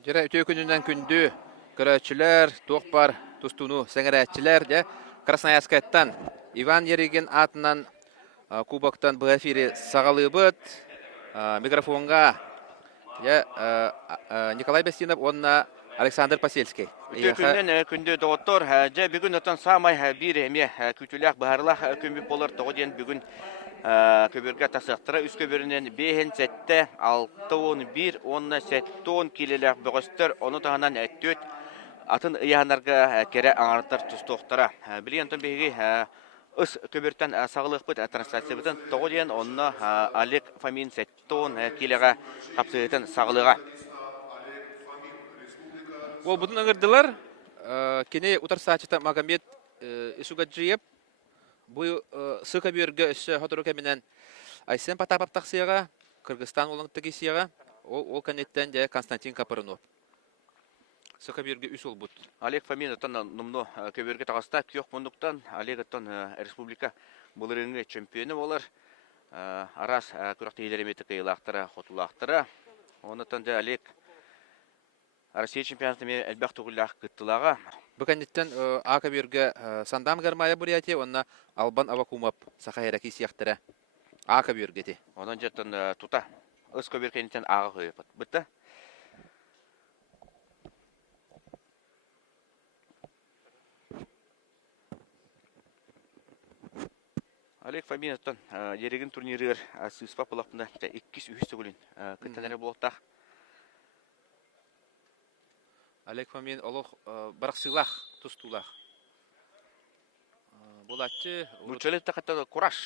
Жара өтө күнүнөн күндү көрөчүлөр, тоқпар, тустуну, сеңерәчилер де Красноярскайттан Иван Ерегин атынан кубоктан бұл эфире сағалыбыт микрофонга Николай Бестинов, онна Александр Посельский. Үтө күннен күндө доғыттор, жа бүгін өтін самай бір әме күтіләк бағарлақ көмбіп болыр тоғы ден бүгін көбірге тасықтыра үс көбірінен 5-7, 6-11, 10-7 келеләк бұғыстыр, оны тағынан әттөт атын ұяғанарға кәрі аңырттар тұстоқтыра. Білі ентон бейгі үс көбірттен сағылық бұд трансляция бұдын тоғы ден онына Олег Фомин 7 келеға қапсығытын сағылыға. Ол бұдың аңырдылар, кене ұтарсачыта Магомед Исугаджиев, бұл сықа бүйіргі үсі хотыру кәмінен Айсен Потапов сыяға, Кыргызстан олың тігі сыяға, ол кәнеттен де Константин Капырынов. Сықа бүйіргі үс ол бұд. Олег Фомин ұттан нұмны көберге тағыста күйек мұндықтан Олег ұттан республика бұлырыңы чемпионы болар. Арас күріқті елереметі қиылақтыра, қотылақтыра. Оны ұттан да Олег Россия чемпионатымен әлбәқ тұғылақ күттілаға. Бұқанеттен ақа бүйіргі сандам ғармая бұрияте, онына Албан Авакумап сақайраки сияқтыра ақа бүйіргеті. Онын жеттін тұта ұс көберкенеттен аға қойып бұтты. Олег Фомин ұттан ерегін турнирігер сыспа бұлақпында 2-3 түгілін күттенері болықтақ. Олег Фомин олық барақ сылақ, тұстулақ. Болатчы... Мүрчелетті қаттады құраш.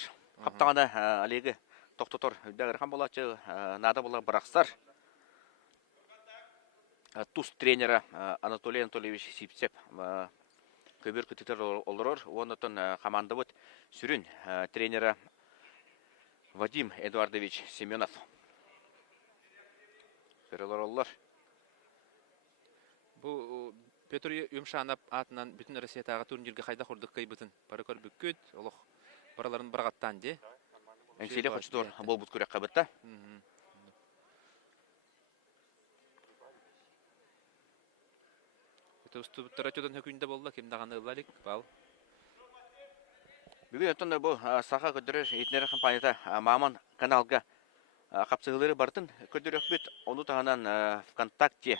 Қаптағаны Олегі тоқтотор. Дәғірхан болатчы нада бола барақсар. Туст тренері Анатолий Анатольевич Сипсеп көбір күттітер олырыр. Онытын команда бұд сүрін тренері Вадим Эдуардович Семенов. Көрелер олар. Бұл Петр Юмшанап атынан бүтін Россиятаға турнирге қайда құрдық кай бұтын. Парыкор бүккөт, олық бараларын барағаттан де. Әңселі қочтор бол бұт көрек қабытта. Үсті бұттар өтеден өкінде болды, кемдағаны ұлалик, бал. Бүгін өттін бұл сақа көдірер етінері компанияда Маман каналға қапсығылары бартын көдірек бүт. Оны тағынан ВКонтакте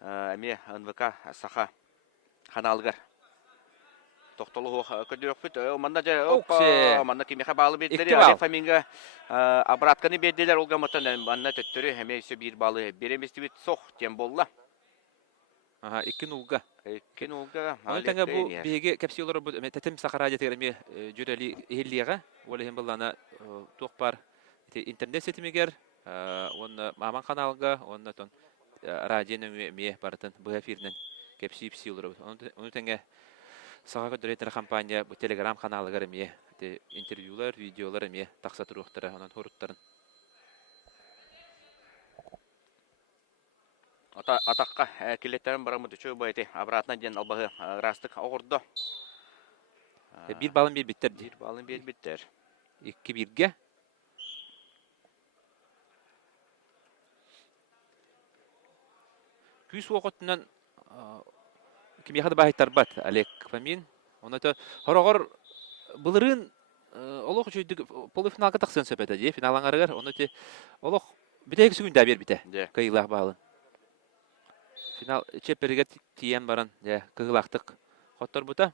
әме НВК сақа каналғар. Тоқтолы көдірек бүт. Манда жа манда кемеға балы беділері. Олег Фоминға абратканы беділер олға мұтын. Манда төттірі әме өсі бір балы береместі бет соқ тем болла. Икен ұлға. Икен ұлға. Оны тәңі бұл бейге кәпсі олар бұл тәтім сақара жетігірме жүрәлі ехеллиға. Олеген бұллана тоқ бар интернет сетімегер. Оны Маман каналға, оны тон радионың мие барытын бұл эфирінен кәпсі псі олар. Оны тәңі саға көдіретір компания бұл телеграм каналығыр мие. Интервьюлар, видеолар мие тақса тұруқтыры, онын хоруттарын. Атаққа келеттерін барамыды чөй байты абратына ден албағы растық оғырды. Bir balın bir bitter. Bir balın bir bitter. 2-1'ge. Küs vaqtından kim yaxdı bahaytar bat Олег Фомин. Оны да хорогор булырын олох жүйдүк полуфиналга таксын сөпөтө же финалаңарыгар. Оны те олох битеги сүгүндө бер бите. Кыйлак баалы. Final çeperge tiyen baran ya kıgılaktık. Hottor buta.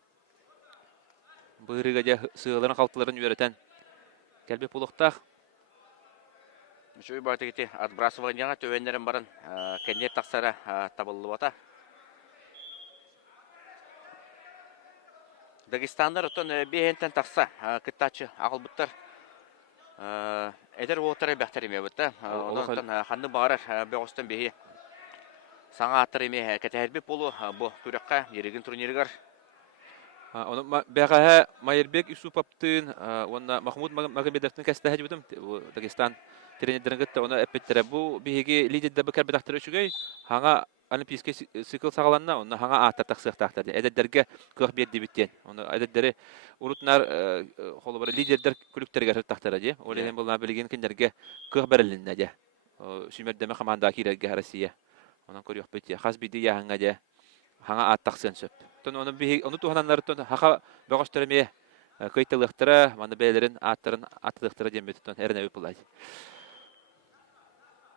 Bığırıga ja sığıların kaltıların yöreten. Kelbe puluqtaq. Şöyle barıta gitti. Atbrasıvanyağa tövenlerin baran kennet taksara tabıllı bata. Dagestanlar oton behenten taksa kıttaçı ağıl buttar. Eder otarı bəxtərimə butta. Ondan xandı bağırar bəğostan behi. Саңа аттырыме кәтәрбе болу бұл көрекқа ереген турнирігар. Оны бәғаға Майырбек Исупаптын, оны Махмуд Магомедовтың кәсті әжі бұдым. Дагестан тренердерін күтті, оны әппеттірі. Бұл бейге лидерді бұл кәрбі тақтыры үшігей, хаңа олимпийский цикл сағаланна, оны хаңа аттар тақсық тақтарды. Әдәддерге көқ берді біттен. Оны әдәддері ұрытынар лидердер күліктерге тақтыры. Олеген болна білген кендерге көқ бәрілінді. Сүймердеме команда кирерге Россия. Ondan көрüyor bitiyor. Has bidi yahanga de. Hanga attaqsın söp. Ton onu tuhananlar ton haqa bögöstürmeye kıytılıqtıra, mana beylerin attırın atlıqtıra demeti ton erne upulay.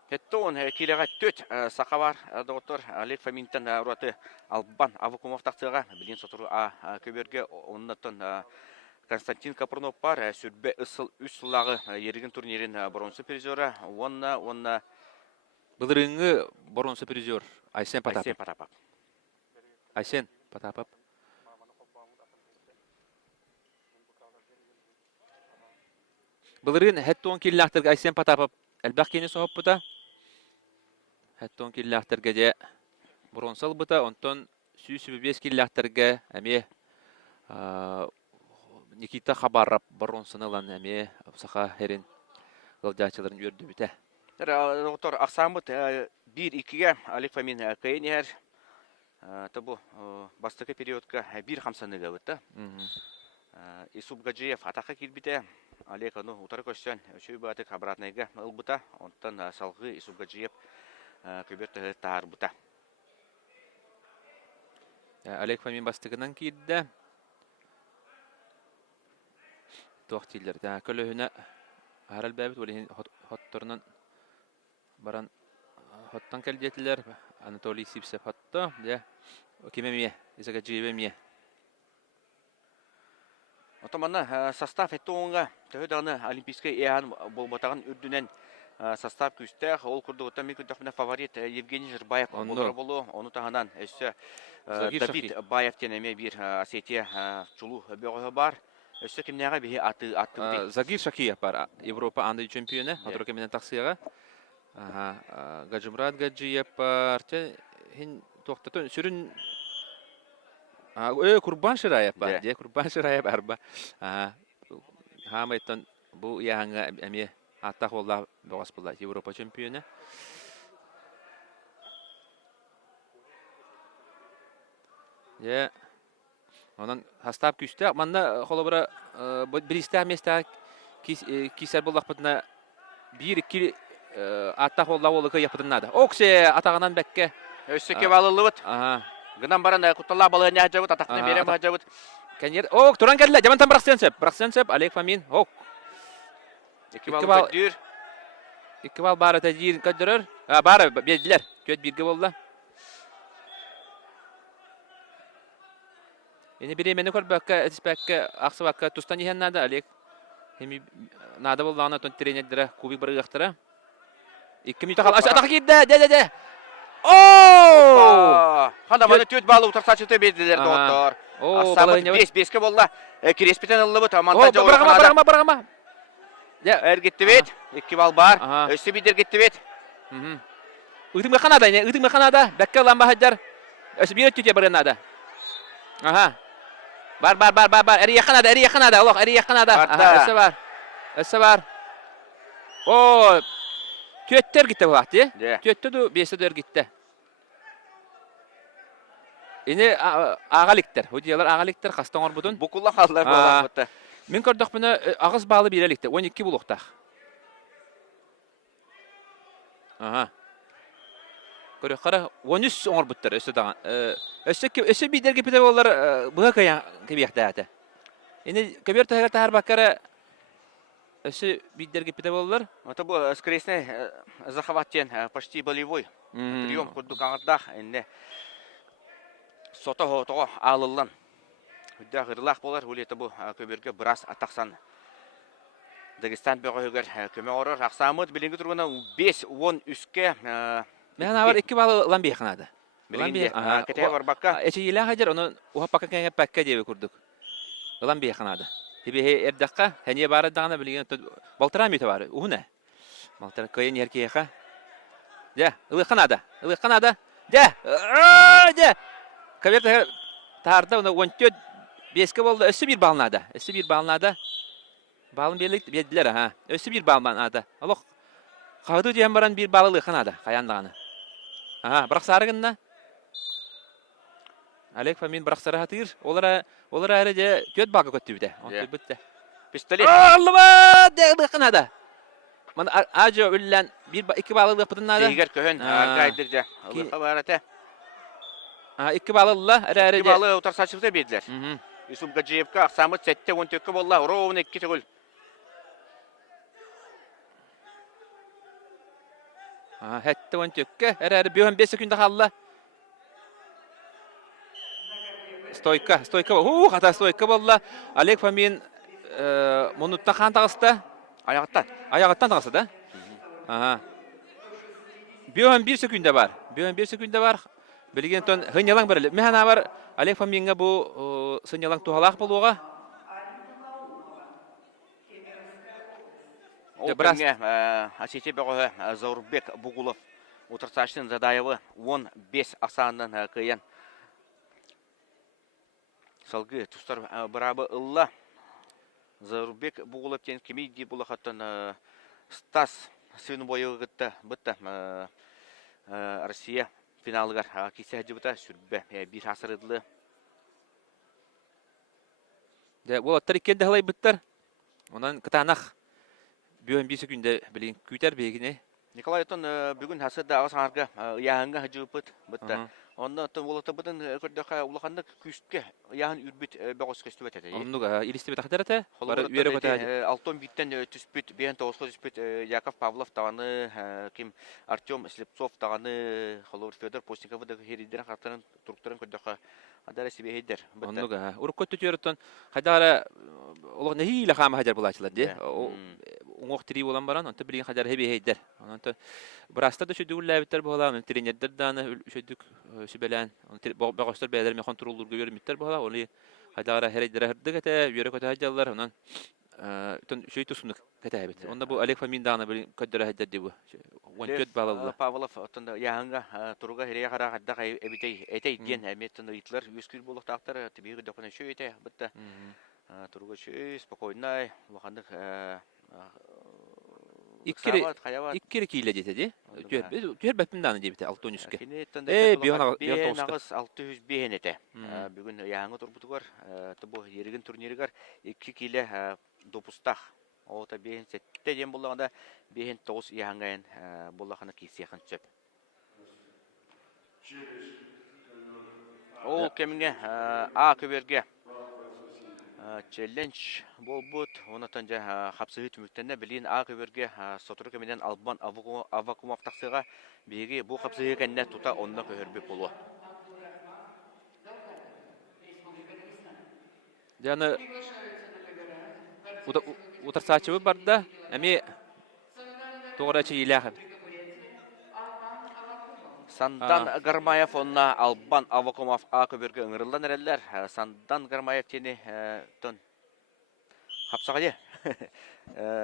Хеттон килега төт сакавар доктор Олег Фоминтен роты Албан Авакумов тактыга билин сотуру көберге оннаттан Константин Капрунов бар сүрбе ысыл үс сылагы ерген турнирин бронза призеры онна Былырыңы боронсы призер Айсен Айсен Потапов. Потапов. Айсен Потапов. Былырын хеттон киллахтырга Айсен Потапов элбак кени соһоп бута. Хеттон киллахтырга же бронзал бута, онтон сүйсүбү 5 киллахтырга эме Никита Хабаров бронзанылан эме саха херин гылдачыларын үрдү бите. Доктор Аксамыт 1-2-ге Олег Фомин кайнер табу бастыкы периодка 1-5-ныга бутта. Исуп Гаджиев атака килбите. Олег аны утары көчсөн өчөй батык обратныйга ылбыта. Онтан салгы Исуп Гаджиев көбөртө таар бута. Олег Фомин бастыгынан кийди. Тоқтилер. Көлөһүнө харал бәбит олин хотторунан баран хоттан келдетилер. Анатолий Сипсев хотто. Кимемие, Исака Дживемие. Отоманна состав этоңга төһөдәне олимпийский эан болбатаган үрдүнен состав күстә ол курдугта микрофонда фаворит Евгений Жирбаев болу оны тагынан өссө Давид Баев тенеме бир Осетия чулу бөгө бар. Өссө кимнәгә бихи аты Загир Шакиев бар, Европа андай чемпионы, отрок менен таксыга. Гаджимурат Гаджиев бар. Хин токтотон сүрүн Курбан Шираев бар. Курбан Шираев бар. Хамайтон бу яңа эме аттак болла богас болла Европа чемпионы. Онан хастап күстә, манда холобра биристе места кисер боллак бутна 1-2 аттак болла болыкы япытынады. Оксе атагынан бәкке өссө кебалылыбыт. Гынан баран куталла балыны хажабыт атакны берем хажабыт. Кенер туран келди. Жамантан Браксенсеп Олег Фомин. Iki bal bara tejir kadırır. Bara berdiler. Köt birge boldu. Yine biri meni kor bakka etspekke aksı bakka tustan yihen nada Олег. Hemi nada boldu ana ton trenerdere kubik bir yaqtıra. 2 minut kal aşağı girdi. De. Handa bana töt balı utar saçıtı berdiler doktor. Asabıt 5-5 boldu. Kirespiten ıllıbıt montajı orqanada. Bırakma. Er gitti bit. 2 bal bar. Össü bidir gitti bit. Ытың механада, ытың механада. Бәкке ламба хаджар. Өсі бир өттүте барынада. Бар. Әри яқынада. Олық, әри яқынада. Өсі бар. Төттер гитті бұл ақты. Төтті ду, бесі дөр гитті. Ені ағаликтер. Хөдиялар ағаликтер қастан ор бұдын. Бұқылла қалылар болған бұтты. Мен көрдік бұны ағыз балы берелікті. 12 бұлықтақ. Көрек қара 13 оңыр бұттыр өсі даған. Өсі бейдер кепеді олар бұға каян кебеқті әті. Ені көбер тәғір тәғір баққара өсі бейдер кепеді олар. Это был скорее захватен почти болевой. Прием курдук аңырдақ. Сота хоғытығы алылын. Үдді ғырлақ болар. Ол еті бұл көберге біраз атақсан. Дагестан бөғігер көме орыр. Ақсамыд білінгі тұрғына 5-10 үске. Мен авар 2 балы ламби яқынады. Білінгі кәтеге бар баққа. Эче елен қажыр, оны уға паққа кәңе пәкке дебі күрдік. Ламби яқынады. Хебе әрдаққа, хәне бары дағына білген балтыра мүйті бары. Уғына. Балтыра көйен ерке яқа. Ылы қанада. Кәбер тағарда, оны 14-5 болды. Өсі бір балынады. Балын берділер, өсі бір балынады. Олық, қауды дейін баран бір балылы қанады, қаяндағаны. Бірақ сарығынна. Олег Фомин бірақ сары хатыр. Олар әрі де төт бағы көтті біде. Пистолет. Аллыба! Дәғді қанады. Mana ajo üllen iki bağlılık bıdınladı. Seyger köhön gaydır ja. Ilıqa barata. İki bağlılık İki balı utar saçıpsa bediler. Mhm. Yusuf Gacıyevka aksamı 7-14 bolla. Rovun 2 gol. Hette on tökke. Herhalde bir 15 sekunda kaldı. Stoyka. Hata stoyka bolla. Alek Famin Monutta kan tağısta. Ayaktan. Ayağıttan tağısta da. Aha. Bir 11 sekunda var. Bir 11 sekunda var. Bilgen ton hınyalan barılı. Mehana var. Alek Faminga bu sınyalan tuhalak boluğa. Ол Biraz- кемге Асете Беғоғы Заурбек Бугулов Утырсаштың Задаевы 15 асанын кыйын. Салгы тұстар бұрабы ұлла Заурбек Бугулов тен кемей де бұл қаттан Стас сүйіні бойы ғытты бұтты Россия финалығар кесе әді бұта сүрбі бір асыр ұдылы. Ол аттар ikkendi halay bıttar. Ondan kıtanaq. Bir 11 sekunda bilin küter begine. Николай Тон бүгін хасыда ағыз аңарға яғынға ғажуыпыт бұтты. Онда Тон олықта бұтын көрдіға ұлықанды күстке яғын үрбіт бәғыз қысту бәтеді. Оннуга илисти бетахтар ата. Бар Холборотта үйрө көтө. деди, Алтон биттен түспүт, бен тоғызға түспүт, Яков Павлов тағаны, ким Артем Слепцов тағаны, Холбор Федор Постниковы да херидерін қартарын, турктарын көдіға адары себе хейдер. Оннуга урук көтө төрөттөн хадара олог нехи ла хама хаjar булачылар де. Оңох тири болан баран, онта билген хаjar хеби хейдер. Онта браста да шөдүгүл лабиттер була, мен тренердер даны шөдүк сүбелен, багыстар бәдер мехон турулурга көрмиттер була, оли хадара херидер хердигете, үйрө көтө хаjallar, онан тон шөй тусунук кетебит. Онда бу Олег Фомин даны билген көддөрө хаjar дебу. Онтөт балалар. Павлов отында яғынға тұруға хереге қара қаддақ әбітей, әтей ден әметтін ұйтлар, өскүл болық тақтар, тібегі доқына шөй әтей, бұтты. Тұруға шөй, спокойнай, лұқандық İkkiri kiyle dedi. Tüher bətmin dana debite 613'ke. Бен ағыз 600 бен әті. Бүгін яғыңы тұрбұты бар, бұл ерігін турнирі бар, 2 келі допустақ. Оғыта бен сәтті ден болағында бен 9 яғыңайын болағына кейсияқын сөп. Ол кемінге А көберге челлендж болбут, онатан жа хапсыгы түмүктенне билин А көберге сотуру кемеден Албан Авакумов тақсыға беги бұл хапсыгы кәнне тута онна көһөрбе болу. Жаны утарсачыбы барда, әме тоғырачы иләхі. Сандан Гармаев онна Албан Авакумов А көберге ыңырылдан әрелер. Сандан Гармаев тені тон хапсаға де.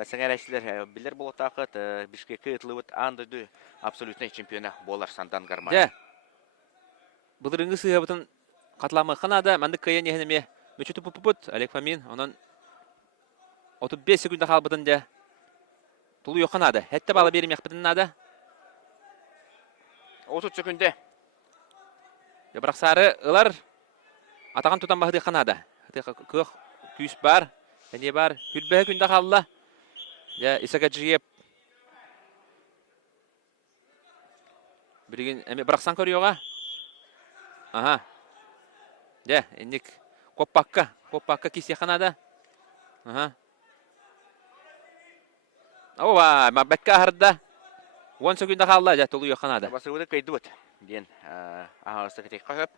Сәңер әшілер білер болу тақыт, Бишкекке ұтылы өт андыды абсолютный чемпиона болар Сандан Гармаев. Бұлырыңғы сыға бұтын қатламы қанада, мәнді кайын ехінеме мүчі тұпы-пұпыт, Олег Фомин, онан 35 секунда қал бұтын де тұлы yok қанада. Әтті балы берім яқ бұтын нада. 30 секунде. Бірақ сары ылар атаған тұтан бақыды қанада. Көк күйіс бар, әне бар, хүлбәі күнді қалла. Исаға жиеп. Бірген, бірақ сан көріоға. Аха. Әнек Коппаққа кесе қанада. Аха. Ова, бәкка ағырда. 10 секунда қалла, тұлы yok қанада. Басырғыды қайды өт. Ден ағырысты кетек қағып.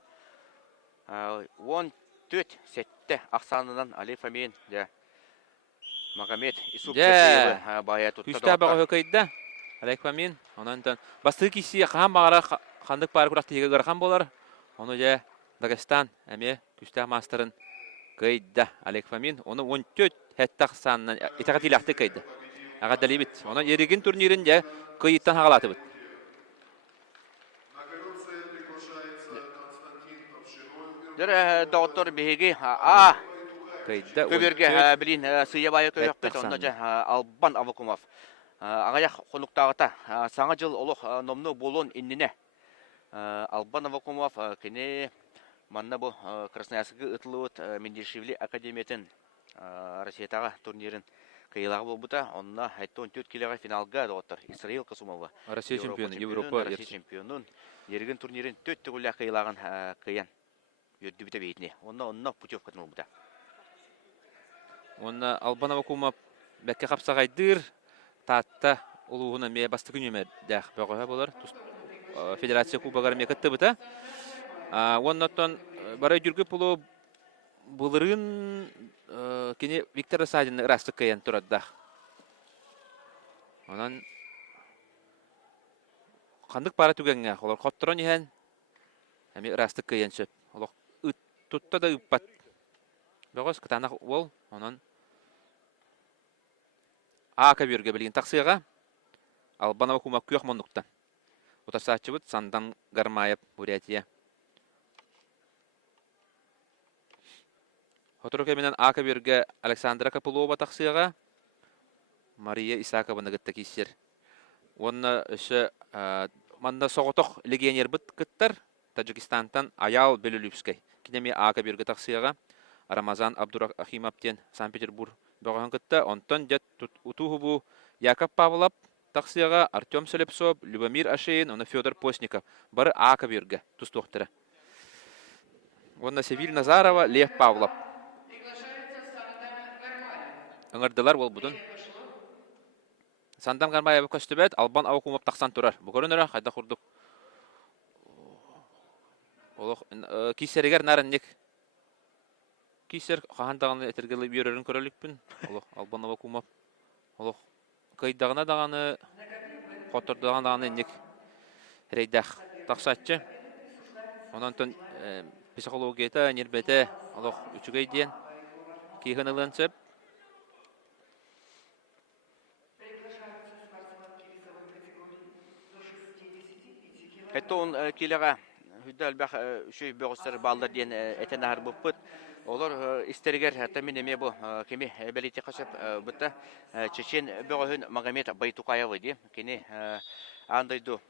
14 сәтті ақсанынан Олег Фомин, Магомед Исуп Кәсееві бая тұтты. Күсті бағы өкейді, Олег Фомин. Онан басты кесі қаған бағара қандық бары құрақты егі ғырқан болар. Оны Дагестан әме күсті мастырын қайды Олег Фомин. Оны 14 әтті ақсанынан итағат илақты қайды. Аға дәлей біт. Оны ереген турнирін қиыттан ағалаты біт. Доктор беги А көберге 14 билин сыя байы көйөк бит онда Албан Авакумов агаяк конуктагыта саңа жыл олох номну болон иннине Албан Авакумов кене манна бу Красноярскы ытылыт Мендишевли академиятын Россиядагы турнирин кыйлагы болбута, онна хайттон 4 килога финалга доотор. Исраил Касумова. Россия чемпионы, Европа Россия чемпионун. Ерген турнирин 4 төгүлә кыйлаган кыян. Йөрдү бите бейтне. Онна путевка болбута. Онна Албанова кума бәккә капсагайдыр. Татта улугуна ме басты күнеме дәх бөгөһә булар. Федерация кубагар ме кытты бута. Оннан бара жүргүп булу булырын кене Виктор Садин растык кыян турадда. Онан кандык пара түгәнгә, олар коттырон иһән. Һәм растык кыян сөп. Олар тутта да үппат. Бөгөс кытана ол, онан Ака бирге билген таксыга Албанова кума күйөк мондуктан. Утасачыбыт Сандан Гармаев Бурятия. Хоторуке менен Ака бирге Александра Капылова таксыга Мария Исаковна гытта кисер. Онна өсө манда соготок легионер бит кыттар Таджикистантан Аял Белюлюбскай. Кинеме Ака бирге таксыга Рамазан Абдурахимовтен Санкт-Петербург бөгөн кытта онтон жет утугу Яков Павлов таксыга Артем Селепсов, Любомир Ашеин, оны Федор Постников. Бары Ака бирге тустуктары. Онна Севиль Назарова, Лев Павлов. Аңырдылар ол будун. Сандам Гармаев көстүбөт, Албан Авакумов таксан турар. Бу көрүнөрө кайда курдук. Олох кисеригер нарынник. Кисер хандаганы этергеле бирөрүн көрөлүкпүн. Олох Албан Авакумов. Олох кайдагына даганы Хотордаганы ник рейдах таксатчы. Онан психологията нербете Алох үчүгөй диен кийгенеленсеп. Это он килога хүддәл бах шөй бөгөстөр балдар диен этен ахыр буппут. Олар истергер тамин эме бу кеме белите кашып бутта Чечен бөгөһүн Магомед Байтукаев ди. Кене андайду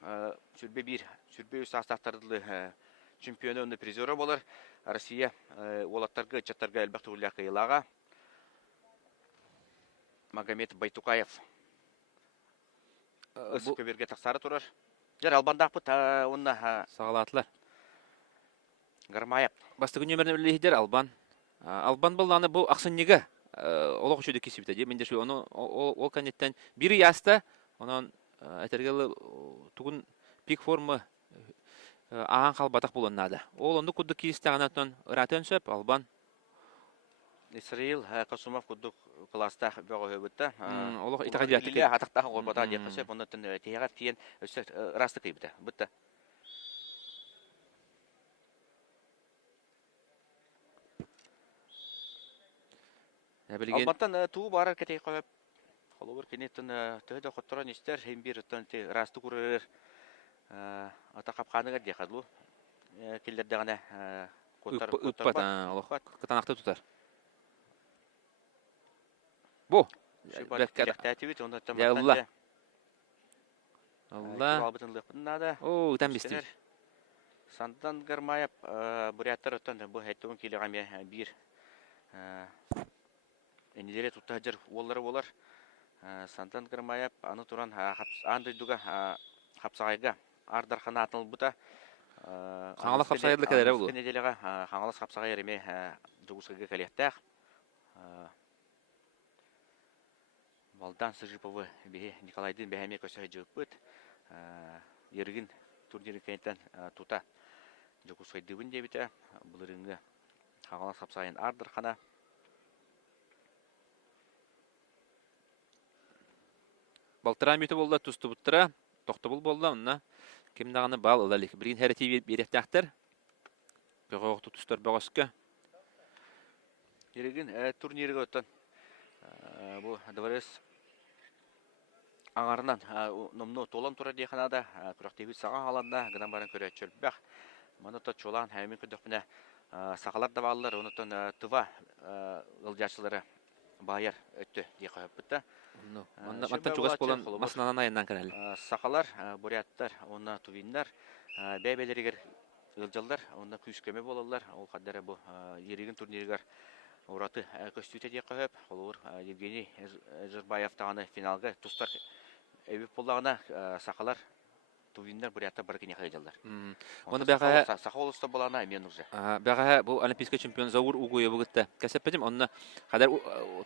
сүрбе бир сүрбе састактарды чемпионы призеры болар. Россия олаттарга чаттарга албакты улля кыйлага Магомед Байтукаев өскө берге таксары турар. Жер Албандак бут онна Сагалатлар. Гармаев. Басты күнөмөрүн лидер Албан. Албан буланы бу аксыннеге олох үчүдө кисибите ди. Менде шу оны ол канеттен бири яста, онан этергеле тугун пик форма аан калбатак болоннада. Ол онду кудду кистаганатон ратен сөп Албан. Исраил Касумов кудук класста бөгө хөбүттө. Олох итагадиаты ке. Атактагы горбата деп кесеп, ондан тегер тиен өсө расты кыйбыта. Бутта. Албаттан туу барар кетей коюп. Холовер кенеттен төдө котторон истер, hem bir төнте расты күрөр. Ата капканыга декадлу. Килдерде гана Үппат, олох кытанакты тутар. Бу. Ялла. Алла. О, там бистер. Сандан Гармаев буряттар өттөн бу хеттон килегаме бир неделе туттажыр оллары болар. Сандан Гармаев аны туран андайдуга хапсагайга ардархана атылып бута. Хаңалас хапсагайлы кедере бул. Неделеге хаңалас хапсагай эреме жугускага келеттак. Балдан Сыжиповы бе Николайдын бәһәме көсөй жөппүт. Ергин турнирин кенеттен тута жугускай дибин дебите. Булырыңга хаңалас хапсагайын ардархана. Балтыра мете болда тусту буттыра, токтобул болда, онна кимдаганы бал ылалык. Бирин хәрәти беректактар. Бөгөктү тустар бөгөскө. Ергин турнирге өттөн. Бу дворец аңарынан номно толан тура диханада күрәктеби сага аланда гынан барын көрөчүл бак. Мана то чолан хәмин көдөкне сагалар да баллар, онутон тыва ылжачылары байыр өттү ди кайыпты. Мантан чугас болан маснанан айынан керел. Сакалар, буряттар, онна тувиндар, бәбелеригер ылжалдар, онна күскеме болалар. Ол кадары бу еригин турниргер Ураты көстүтө дия көп, олор Евгений Жырбаев таганы финалга тустар эбип боллагына сакалар туиннер бурята бар кене хайдалар. Оны бәға Сахолуста болана мен уже. бәға бұл олимпийский чемпион Заур угуя бүгітті. Кәсеппедім, оны қадар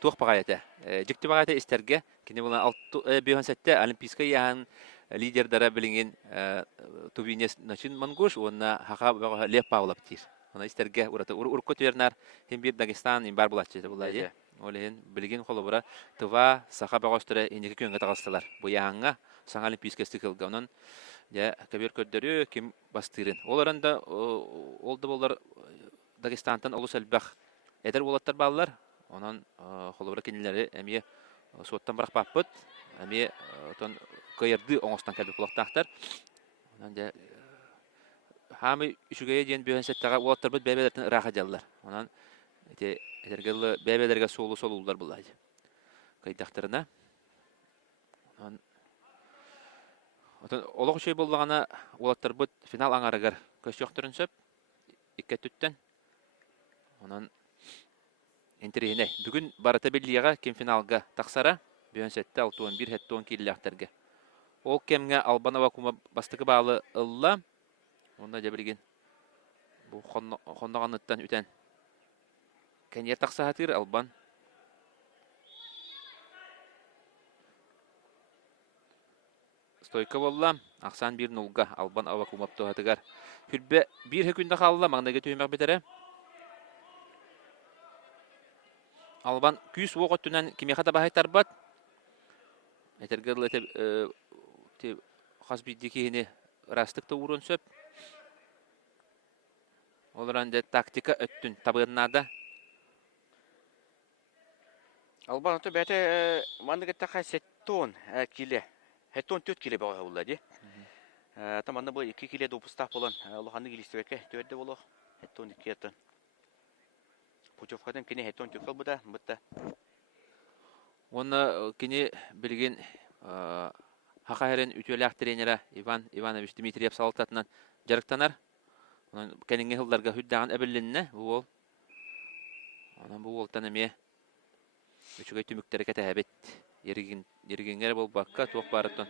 туық бағайты. Жікті бағайты істерге, кені бұл бүйін сәтті олимпийский яғын лидердара білінген тубинес начин мангуш, оны хақа бәға леп паулап тир. Оны істерге ұраты. Урқы түйернар, hem bir Дагестан, hem бар бұлатшы бұлайды. Олеген білген қолы бұра тұва сақа бағастыры енекі көнге тағыстылар. Бұл яғынға саңа олимпийский стикілгі. Онын кәбер көддері кем бастырын. Оларында олды болар Дагестантан олыс әлбәқ әдір болаттар балылар. Онан қолыбыра кенелері әмие соттан бірақ баппыт. Әмие көйерді оңыстан кәбір болақтақтар. Онан де хамы үшігейе ден бүйен сәттіға олаттар бұд бәбелердің ұраға жалылар. Онан әтергелі бәбелерге солу-солулар бұлайды. Қайдақтарына. Олық үшей болғана олаттар бұд финал аңарығар көз жоқтырын сөп, икке түттен. Онан ентерейіне. Бүгін барыта беллияға кем финалға тақсара, бүйен сәтті 6-11 хәтті 10 келі ақтарға. Ол кемге Албанова кума бастығы балы ұлла, онда жабілген бұл қондағаныттан үтен. Кәнер тақсағатыр Албан. Стойка болла, ақсан 1-0-ға Албан ава кумап тоғатығар. Хүлбе 1 хүнді қалыла, маңдайға түймек бітірі. Албан күйіс оғы түнен кемеқата бағайтар бат. Әтергерлі қазбейдекені растықта урын сөп. Оларанда тактика өттін табығыннада. Албан өті бәті маңдығыттаға сеттон келі. Хеттон 4 келе баға болады. Таманда бұл 2 келе допыстақ болан. Олғанды келістебеке төрді болу. Хеттон 2 еттон. Путевкадан кене хеттон 4 бұда. Оны кене білген хақайрын үтелі тренері Иван Иванович Дмитриев салықтатынан жарықтанар. Кәніңе ғылдарға хүддаған әбілінне бұл. Бұл олтан әме үшігай түміктері кәті әбет. Ергенгер бол баққа тоқ барыттан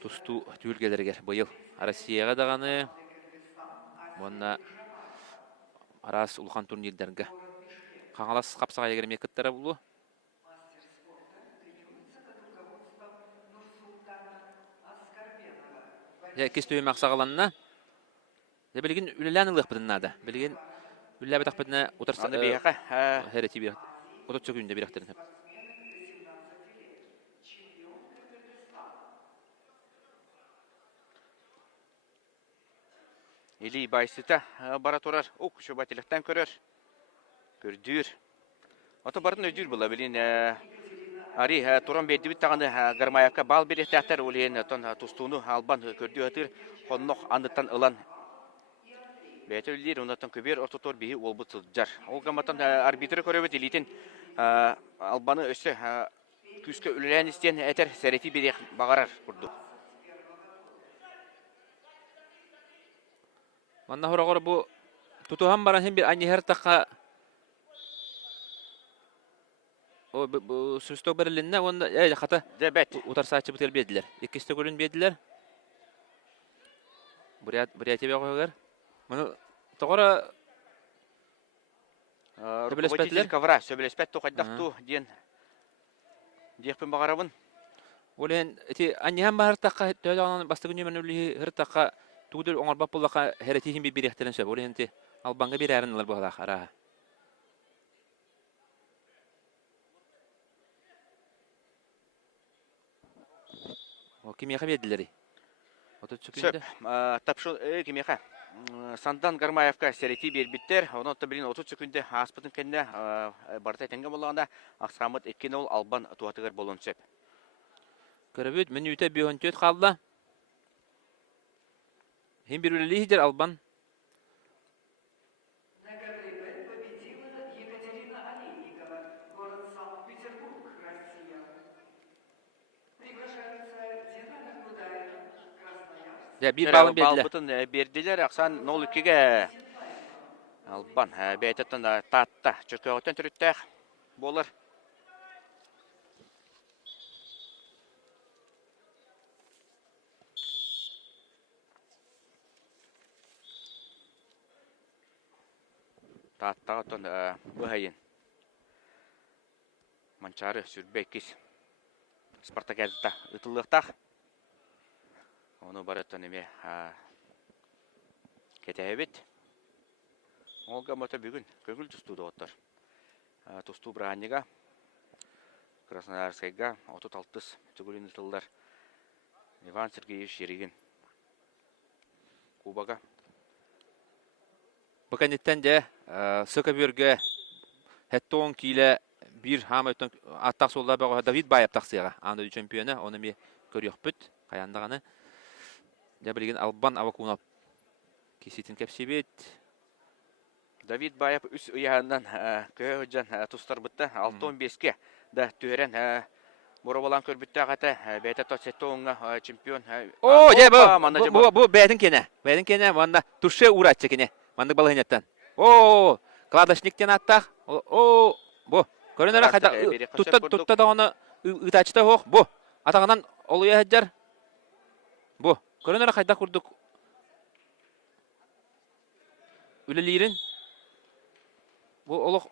тұсту түйілгелергер бұйыл. Россияға дағаны мұнна арас ұлған турнирдерге. Қаңалас қапсаға егерме кіттері бұлу. Кесті өймақ сағаланына. Білген үліләнілік бұдыннады. Білген үлілі бітақ бұдына отырса әреті бір. Отырса күнде бір ақтырын. Или байсыта бара турар, оқ шөбателіктен көрер. Көрдүр. Ото барын өдүр була билин. Ари туран бердибит таганы гармаякка бал беректәтер улен тон тустуну Албан көрдү атыр. Хоннок андыттан ылан. Бәтелдер ондан көбер ортотор бии ол бутылжар. Ол гаматан арбитр көрөбөт илитин Албаны өсө күскө үлән истен әтер сәрети берек багарар курду. Манна хорогор бу тутухан баран hem bir aynı her taqa o bu süstok berilinde onda hata Debet utar saçı butel bediler. İkisi golün bediler. Buraya tebe koyar. Bunu toğra Söbelespetler kavra söbelespet toqaydaqtu diyen diyekpin bagarabın. Olen eti aynı hem bahar taqa töleğanın bastı günü menülü her taqa Tuğdur onar bapullaka heretihin bir ehtilen söp. Orenti Albanga bir erinler bu halak ara. O kim yaka bedileri? Oto çökünde. Tapşo kim yaka? Sandan Garmayevka sereti bir bitter. Onu da bilin 30 sekünde haspatın kendine barta tenge bolağında aksamat 2-0 Alban tuatıgar bolon söp. Körübüt minüte bir höntüt kaldı. Hem bir lider Alban. Ya bir balın berdiler. Balbıtın berdiler aksan 0-2'ge Албан бәйтеттен татта чөкөтен түрүттәк болар. Татта отон быһайын. Манчары сүрбеккис. Спартакиадта ытылыктак. Оны бараттан эме кетебит. Олга мата бүгүн көңүл тустууда оттар. Тусту Бранига, Краснодарскайга, отут алтыс түгүлін ытылдар. Иван Сергеевич Ереген Кубага. Баканеттен де Сыкаберге хеттон киле бир хамайтон аттак солда бага Давид Баев таксыга. Анда чемпионы, оны ме көрөкпүт, каяндаганы. Я билген Албан Авакунов киситин кепсибет. Давид Баев үс уяһынан көһөжөн тустар бытта 6-15-ке да төрен Боробалан көрбүттә гата бәйтә тоттоңга чемпион. О, же бу бәдин кене. Бәдин кене манда туше уратчы кене. Манда балыгынеттан. О, кладошниктен аттак. О, бу. Көрөнөрө кайда тутта да аны ытачта хок. Бу. Атагынан олуя хаҗар. Бу. Көрөнөрө кайда курдук. Үлелерин. Бу олук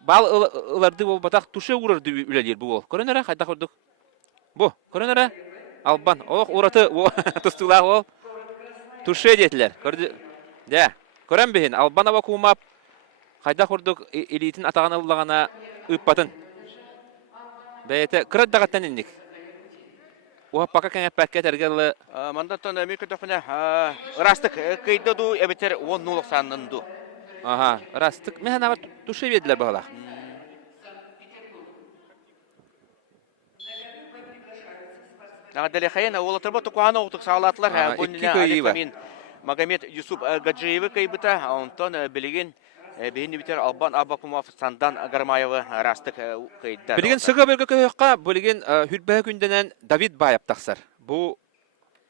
бал ыларды бол батак туше урырды үлелер бу бол. Көрөнөрө кайда курдук. Бу. Көрөнөрө Албан. Олук ураты тустулар ол. Туше детилер. Көрдү. Да. Көрәм бehen Албанова кумап кайда курдук элитин атаган ыллагана ыппатын. Бәйте кырдагаттан инник. Уа пока кеңеп пакет эргеле. Мандаттан Америка тофына растык кыйды ду эбетер 10-0 санынды. Ага, растык. Мен ава туше ведилер багала. Нагадали хаян олатырба тукуана утук саалатлар бунна Магомед Юсуп Гаджиевы кайбыта, онтон билеген бейни битер Албан Абакумов Сандан Гармаевы растык кайда. Билеген Сыгаберге көйөкка билеген хүрбә күнденен Давид Баев таксар. Бу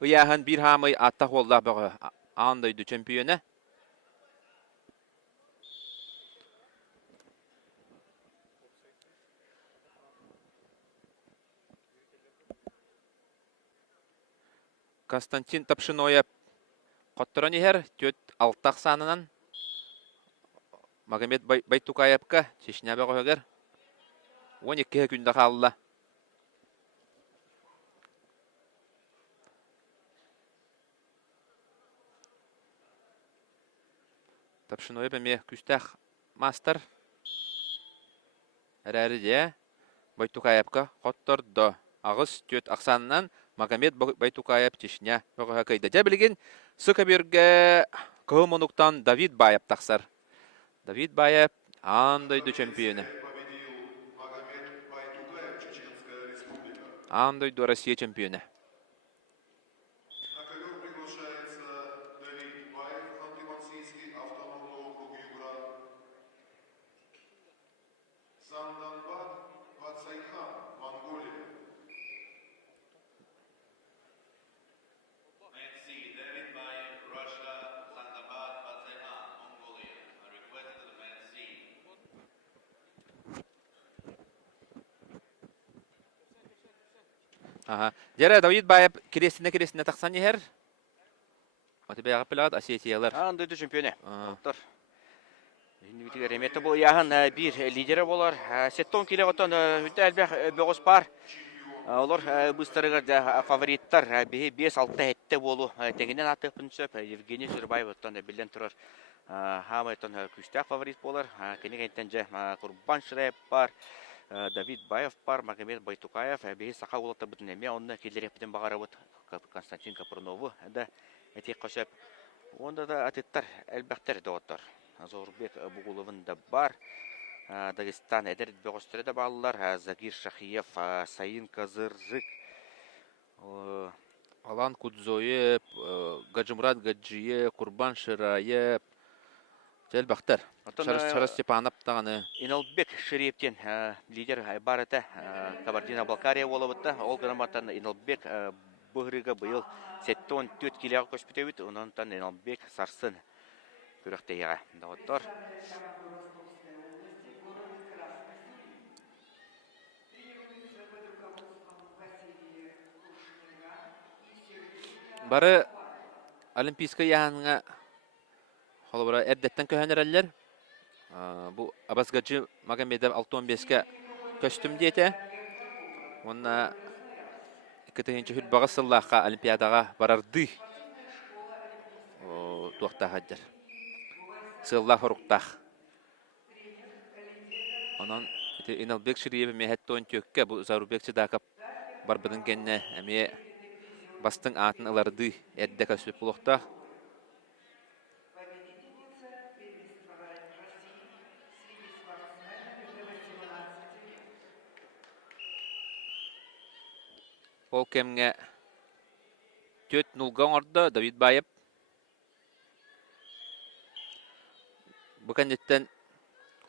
уяхан бир хамый атта холда бага андайды чемпионы. Константин Тапшиноев Коттыран ихер, төт алтақ санынан Магомед Байтукаевка Чечня бәғығығыр 12 күнді қалыла. Тапшиноев әме күстәқ мастер. Әрәрі де Байтукаевка Коттырды. Ағыз төт ақсанынан Магомед Байтукаев Чечня бәғығы кайды. Жа білген Сыкаберге Кылмонуктан Давид Баев таксар. Давид Баев андайды чемпионы. Андайды Россия чемпионы. Жара Давид Баев кересіне тақсан ехер. Оты бәйға пілағат Осетиялар. Андайды чемпионы. Реметі бұл яғын бір лидері болар. Сеттон келе ғотан үтті әлбәқ бөғыз бар. Олар бұстарығыр фавориттар 5-6 әтті болу. Тәңінен аты күнсөп Евгений Сүрбаев оттан білден тұрар. Хамы оттан күстәк фаворит болар. Кенег әйттен жа Құрбан Шырайып бар. Давид Баев бар, Магомед Байтукаев, бейі сақа олатта бұтын әме, онына келдер әпіден бағара бұд Константин Капырновы, әді әтек қошап. Онда да әтеттар, әлбәқтер доғаттар. Зорбек Бұғылывын да бар, Дагестан әдер бөғістірі да бағылар, Загир Шахиев, Сайын Казырзык, Алан Кудзоев, Гаджимурат Гаджиев, Құрбан Шыраев, Әлбәқтер. Шарас Степанов тағаны. Иналбек Шерептен лидер бар әті Кабардино-Балкария олабытта. Ол ғанаматтан Иналбек бұғырыға бұйыл 7-4 келеға көшпіте өт. Онантан Иналбек Сарсын күрәктәйгә доктор. Бары Олимпийская яһанга холбара эрдеттен көһөнөрәлләр. Бу Абасгаджи Магомедов 6-15-ке костюм диете. Онна 2-нче хүт багысыллахка Олимпиадага барарды. Туакта хаджар. Сылла хоруктах. Онан Иналбек Шириев мехеттон төккә бу Зарубек Чидакап бар бидин кенне әме бастың атын ыларды әддә көсүп булыкта. Ол кемге 4-0 орда Давид Баев. Бу кандидаттан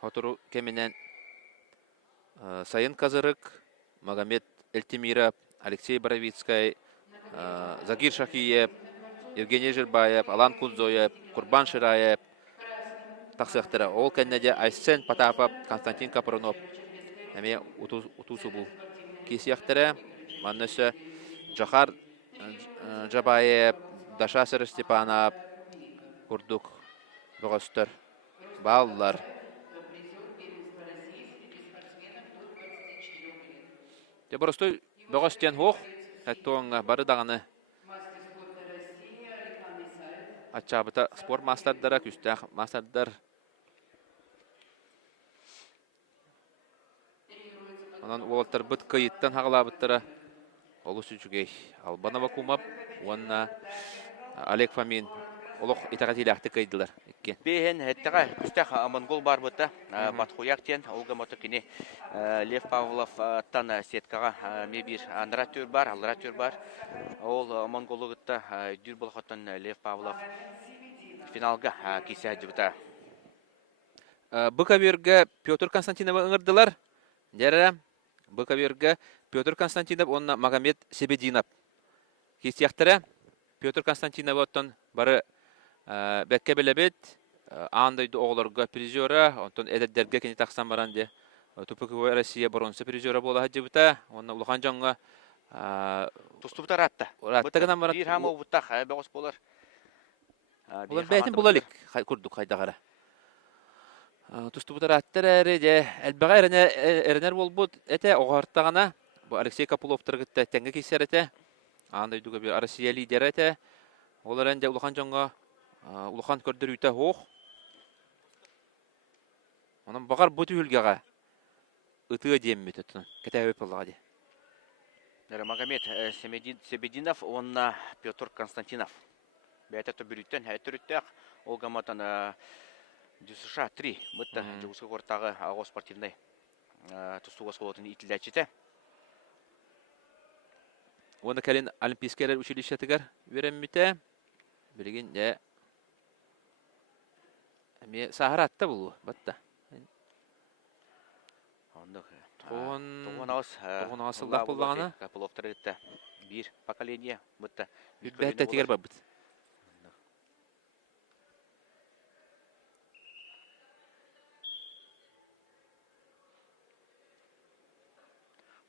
Хотуру кеменен Сайын Казырык, Магомед Эльтимиров, Алексей Боровицкий, Загир Шахиев, Евгений Жирбаев, Алан Кудзоев, Курбан Шираев, тақсықтыры. Ол кәннеде Айсен Потапов, Константин Капронов, әме утусу бұл кейсияқтыры. Маннысы Джахар Джабаев, Даша Сыры Степанов, Курдук, Богостер, Баллар. Те простой Богостен хоқ, әттуңға бары дағаны Атчабыта спорт мастардара, күстәқ мастардар. Онан олаттар бұт қайыттан хағылабыттара олы сүчігей. Албанова Кумап, онна Олег Фомин, олық итағатилақты қайдылар. Бейін әттіға күстәқ Амангол бар бұтта, Батхуяқтен, олға мұты кіне Лев Павлов тан сеткаға мебір андыратүр бар, алыратүр бар. Ол Аманголығытта дүр болғаттан Лев Павлов финалға кейсі әджібіта. Бұқаверге Петр Константинов ұңырдылар. Дәрі Бұқаверге Петр Константинов, онна Магомед Себединов. Кейсияқтыры Петр Константинов оттан бары бәкке білебет, андайды оғыларға призера, онтан әдәддерге кені тақсан баранды. Тупыковой Россия бронза призера бола хаджыбыта, онна ұлған жаңға Тұстыбыта ратта. Раттығынан барат. Bir ham оғыттақ, бәғыс болар. Олар бәйтін болалик, күрдік қайдағара. Тұстыбыта раттыр әрі де, әлбіға әрінер бол бұд, әті оғарттағана, бұл Алексей Капуловтырғытта тәңгі кейсер әті, андайдығы бір Россия лидер әті, олар әнде ұлған жаңға улахан көрдір үйті оқ. Оның бағар бұты үлгіға ұтығы деймі түттін, кәті өп олыға де. Магомед Себединов, онна Петр Константинов. Бәйті түбіріттен, әттіріттәқ, олғаматан Дюсыша 3, бұтты жүгісі қортағы ағыз спортивный тұстуға солатын итілдәтчеті. Оны кәлін олимпийскерлер училищетігер веремміте. Білген де сағыр атта бұлу, бұтты. Тоғын ағысылдақ болғаны. Капыловтар етті. Bir поколение бұтты. Бәтті тегер ба бұт.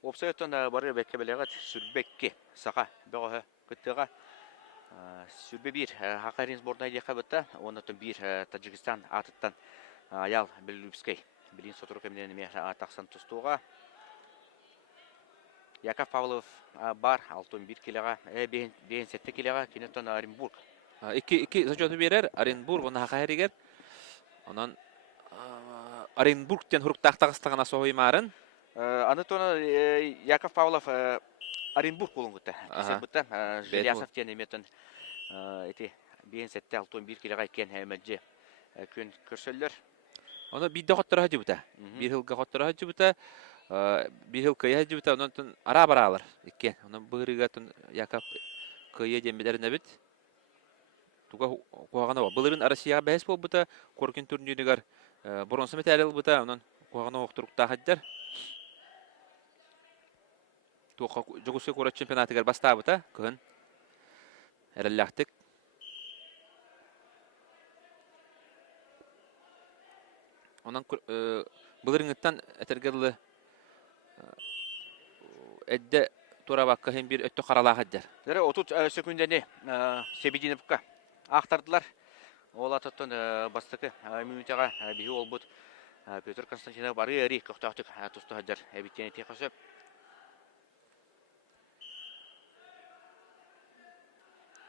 Опсайттан бары бәкке бәлеғат сүрбекке сақа бәғі күттіға сүрбе бір Хақарин сборной деқа бұтта, онытын бір Таджикистан атыттан аял Белюбскай білін сотыру кәміненіме тақсан тұстуға. Яков Павлов бар 61 келеға, бейін сәтті келеға, кенеттен Оренбург. Iki зачеты берер, Оренбург, оны Хақаригер. Онан Оренбургтен хұрықтақтағыстығына соғый марын. Анатона Яков Павлов Оренбург болуң күтті. Кесен бұтта, Желясов тен еметін бейін сәтті 61 келеға екен әмәдже күн көрсөллер. Оны бидді қоттыра хаджы бұта. Bir жылға қоттыра хаджы бұта. Bir жыл күйе хаджы бұта. Онын ара-баралар. Онын бұғырыға Яков күйе дембедеріне біт. Туға қуағана ба. Бұлырын Россияға бәйіс бол бұта. Коркин турнирігер бронсы металл бұта. Онын қуағана оқтырықта хаджар. Туға жүгісі қорат чемпионатығар баста бұта. Күн әрілләқтік. Ondan былырыңыттан этергелы эдде тура бакка hem bir öttü qaralaqadjar. Дәрі 30 секундені Себединовка ақтардылар. Ол атыттын бастықы минутаға бейі ол бұд Петр Константинов бары әрі көқтақтық тұсты хаджар әбіттені тек өсіп.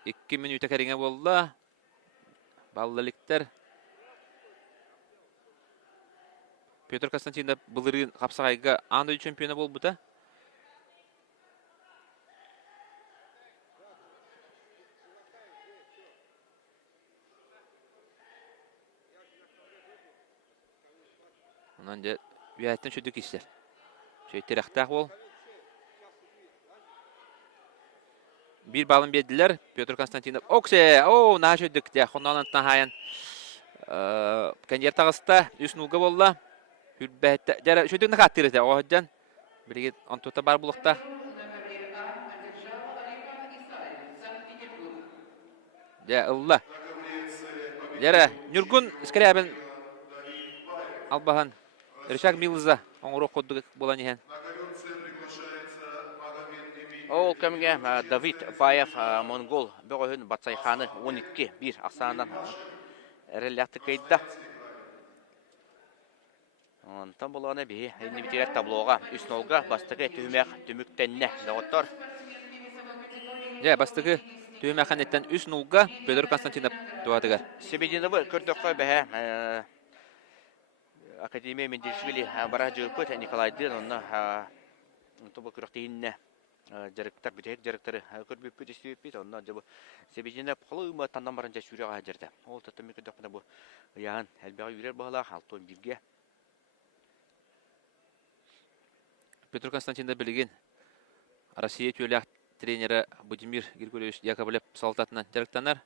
Ikki minuta keringe bolda. Ballıliktер. Петр Константинов былырын қапсағайға андой чемпионы бол бұта. Ondan da üyetten çödük işler. Şöyle ақтақ бол. Bir balın berdiler. Петр Константинов. Оксе, наға çödük de. Ondan anıttan hayan. Kendiyer tağısta 3-0 bolda. Hürbette. Jara çödük ne kattırır de. O hoccan. Birge Antuta бар bulukta. Ya Allah. Jara Nurgun Skriabin Albahan. Рычаг Милза, оңыру қоддық болан ehen. Ол көмге Давид Баев Монгол бөгөһүн Батсайханы 12-1 ақсандан әреләқті кейдді. Онтан болғаны бейі әйні бітігер таблоға 3-0-ға бастығы түймәқ түміктенне дағыттар. Бастығы түймәқ әнеттен 3-0-ға Петр Константинов туадығар. Себединовы көрдіққа бәе Академия Менделишвили бара жөпөт Николай Дын онна тобы күрәктейінне жарықтар бүтек жарықтары көрбеппет істеппет онна жабы Себединовы қолыма тандан барынша сүреға жерді. Ол тәттімі күрдіқпіна бұл яғын әлбәға үйрер бағалақ 6-11-ге. Петр Константинов білген Россия түйеләқ тренері Будимир Григорьевич Яковлев салтатынан жарықтанар.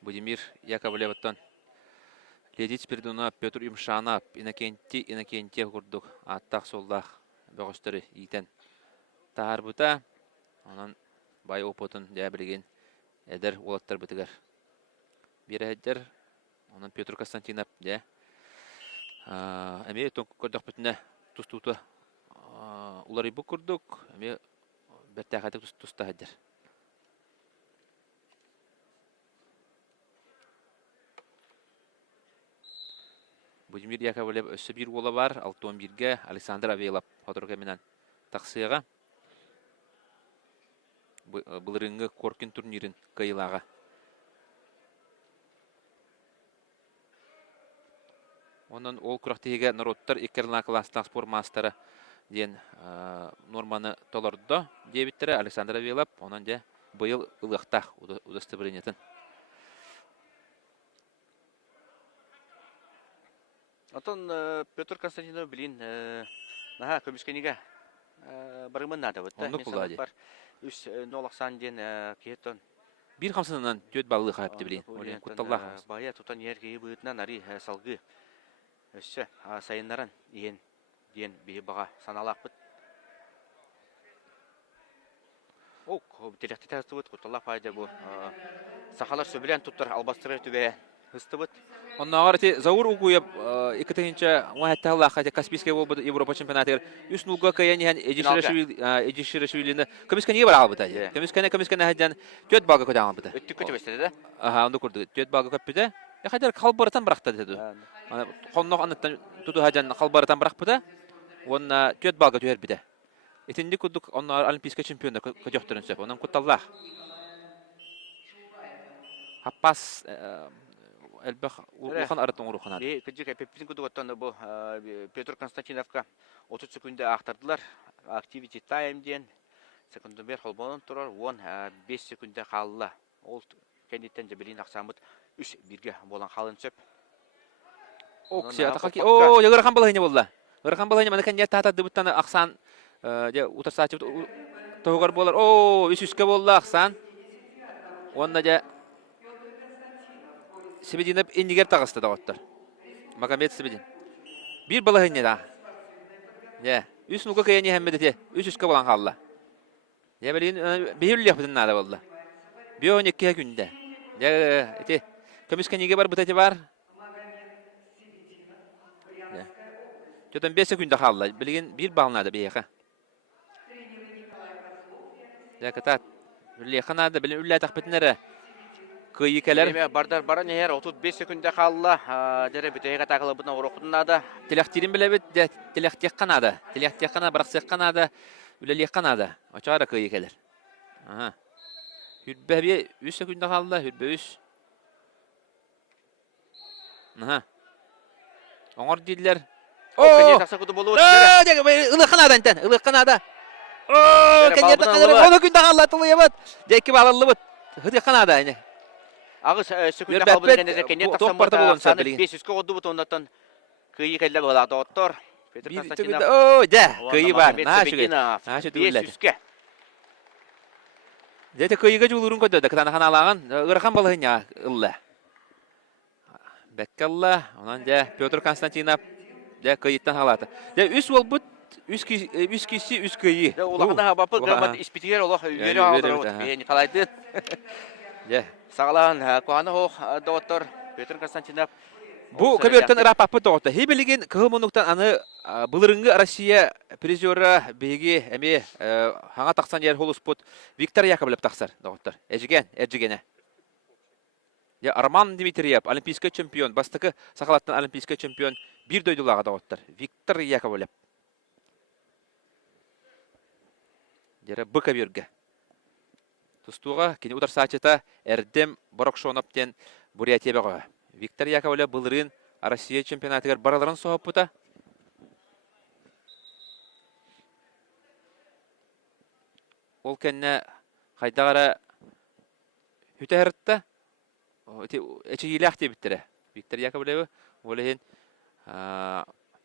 Будимир Яковлевтан Ледиц Пердуна Петр Имшанап Иннокентий курдук аттақ солдақ бөгістері итен тағар бұта онан бай опытын дә білген әдір олаттар бітігер бір әддер онан Петр Константинов дә әме көрдіқ бүтіне тұстуты улары бұл күрдік әме бәттәқәдік тұста әддер. Будимир Яковлев өссі бір ола бар, 6-11-ге Александр Авейлап фотороға менен тақсыға. Бұлырыңғы Коркин турнирін қайылаға. Онын ол күрақтығыға народтар екерліна кластың спор мастары ден норманы толырды дебіттері Александр Авейлап, онын де бұйыл ұлықтақ ұдасты бірінетін. Антон Петр Константинов білін көміскенеге барымын нады бұтты. Онды құлады. Үс нолақсан ден кейттен. Bir қамсынынан төт балығы қайыпты білін. Олен құтталлақ. Бая тұтан ергейі бұйтынан ари салғы өссі сайынларын ен ден бейі баға саналақ бұт. Оқ, телекті тәсті бұт, құтталлақ пайда бұл. Сақалар сөбілен тұттыр албастыры түбе ұсты бұт. Оннағар те зауыр угуя икатынча уахатталлах хотя Каспийский область Европа чемпионаты үс нулга каян эдиширашвилини комиссияне бар албыта. Комиссияне хаджан төт бага көтәң албыта. Өттік көтіп өстеді да? Онды күрді. Төт бага көппіде. Хәдер қалбарatan бырақта деді. Қоннақ аныттан туду хаджан қалбарatan бырақпыда. Онна төт бага түйер биде. Итинди күрдік онна олимпийский чемпиондар көтөқтөрін сөп. Онан құтталлах. Хаппас Әлбәқ ұлған арытын ұруқын ады. Күджік әпеппін күді ғоттанды бұл Петр Константиновқа 30 секунде ақтардылар. Activity time ден. Секунды бер қолбонын тұрар. 5 секунде қалыла. Ол кәндеттен жабелейін ақсамыд 3-1-ге болан қалын сөп. Ғырқан балайны болды. Ғырқан балайны мәні кәндет тағатады бұттаны ақсан ұтарсаты тоғығар болар. 3-3-ге болды ақсан. Онда жа Себединов индигер тағысты дағыттыр. Магомед Себедин. Bir balığı ne daha? Ya. Üç nuka kayani hemmedeti. Üç bulan kalla. Ya bilin bir yaptın nada valla. Bir 12 günde. Ya eti kömüskeniye var butati var. Ya. Jotan 5 günde kalla. Bilin bir balnada bir yaka. Ya katat. Ülli kanada bilin ülle takbetnere. Kıyikeler. Eме бара нехер 35 секундда қалла. Дере бүтеге тақылы бұтына ұрықпытынады. Tilaktirin bile bit de tilaktiyak kanada. Tilaktiyak kanada bıraksak kanada. Üleli kanada. Açara kıyikeler. Aha. Hübbe bir 3 sekunde kaldı. Hübbe 3. Aha. Oңор diller. Кенет тақса күді болуы өтті. Ilık kanadan ten. Ilık kanada. Kenyerde kanada. 10 günde kaldı. Tılıyabat. Deki bağlı bıt. Hıdı kanada yine. Ағыз секундда Бәппет, қалбыды кенезе кенет тоқ парта тақсамыда болған саны сәбілеген. 500-ке қоды бұты ондаттан күйі келді болады оттор. Петр Bir Константинов. tübünde. Oo de. Kıyı var. Мамед Naşı gayet. Naşı düğülledi. 500-ке. Dete kıyıga julurun kodu da kıtana kanalağın. Irkan balığın ya. Illa. Bekkalla. Ondan de Petr Konstantinov. De kıyıttan halatı. De üst ol but. Üst kişi üst kıyı. Олағында бапы граммат испитигер олақ үйері алдыр. Николайдың. De. Сағалаған қуаны оқ доғыттыр. Петр Константинов. Bu köbürten ırap apı doğdu. Hibeligin kıhımınlıktan anı bılırıngı Россия призеры беги эми хаңа тақсан ер холуспут Виктор Яковлев тақсар доғыттыр. Эржигене. Ya Arman Dmitriyev, олимпийский чемпион, бастықы сақалаттан олимпийский чемпион bir дойдулаға доғыттыр. Виктор Яковлев. Дері бұқа берге. Тұстуға, кені ұдар сачыта Эрдем Борокшоновтен Бурятия бәғі. Виктор Яковлев бұлырын Россия чемпионатығыр бараларын соғып бұта. Ол кәнне қайдағара хүті әрітті. Эчи илах дебиттер. Виктор Яковлев олehen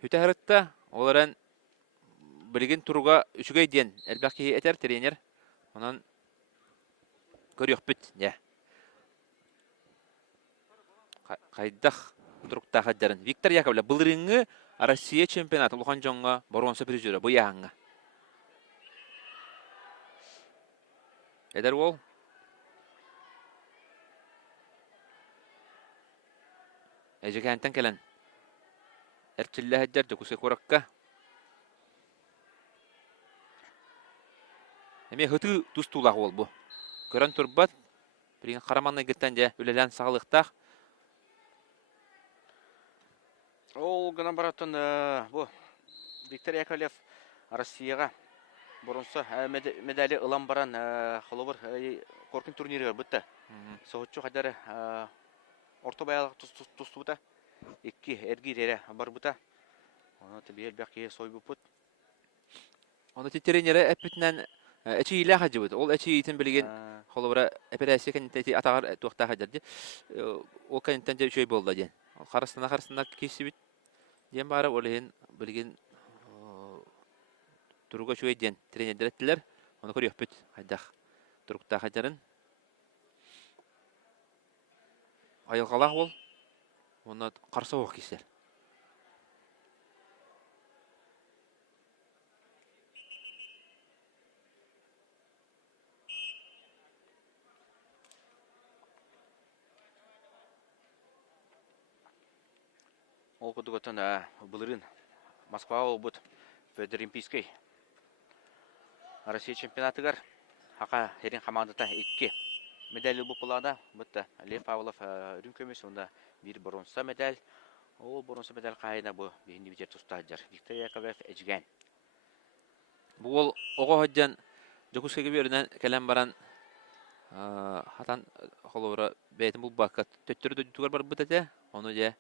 хүті әрітті. Оларын білген тұруға үшіге ден. Әлбәқи етер тренер. Онан көріқ бүт. Қайдақ тұруқтағы дәрін. Виктор Яковлев бұлырыңы Россия чемпионаты Лухан жоңға боронсы призері. Бұл яғыңа. Эдер ол? Ejekenten kelen. Ertille hedder de kuse korakka. Эме хыты тустулақ ол bu. Көрін турбат. Бірген қараманна геттен де үлелен сағылықтақ. Ол гынан баратын бұл Виктор Яковлев Россияға бұрынсы медалі ылан баран қолыбыр қоркын турнирі бар бұтты. Соғытшы қадары орта баялық тұсты бұта. Екі әргер әрі бар бұта. Оны түбе әлбәқе сой бұпыт. Оны тренері әппітінен әчі илі қажы бұд. Ол әчі етін білген қолыбыра операция кәнеттен атағар туақта қажарды. Ол кәнеттен де үшөй болды ден. Қарыстана кесі бүт. Ден бары олығын білген тұруға шөй ден тренерлер әттілер. Оны көрек бүт. Қайдақ тұрықта қажарын. Айылғалақ ол. Оны қарса оқ кесер. Ол құдығытын бұлырын Москва ол бұд Федор Олимпийский Россия чемпионатығар хақа ерен командата 2 медалі бұл бұлада бұтты Лев Павлов үрін көмес онда bir bronza medal. Ол bronza medal қайына бұл бейінді бітер тұстаджар. Виктор Яковлев әжген. Бұл оғы ходжан Жокускеге берінен кәлем баран хатан қолуыра бәйтін бұл баққа төттірі дөйтігер бар бұт әте. Оны де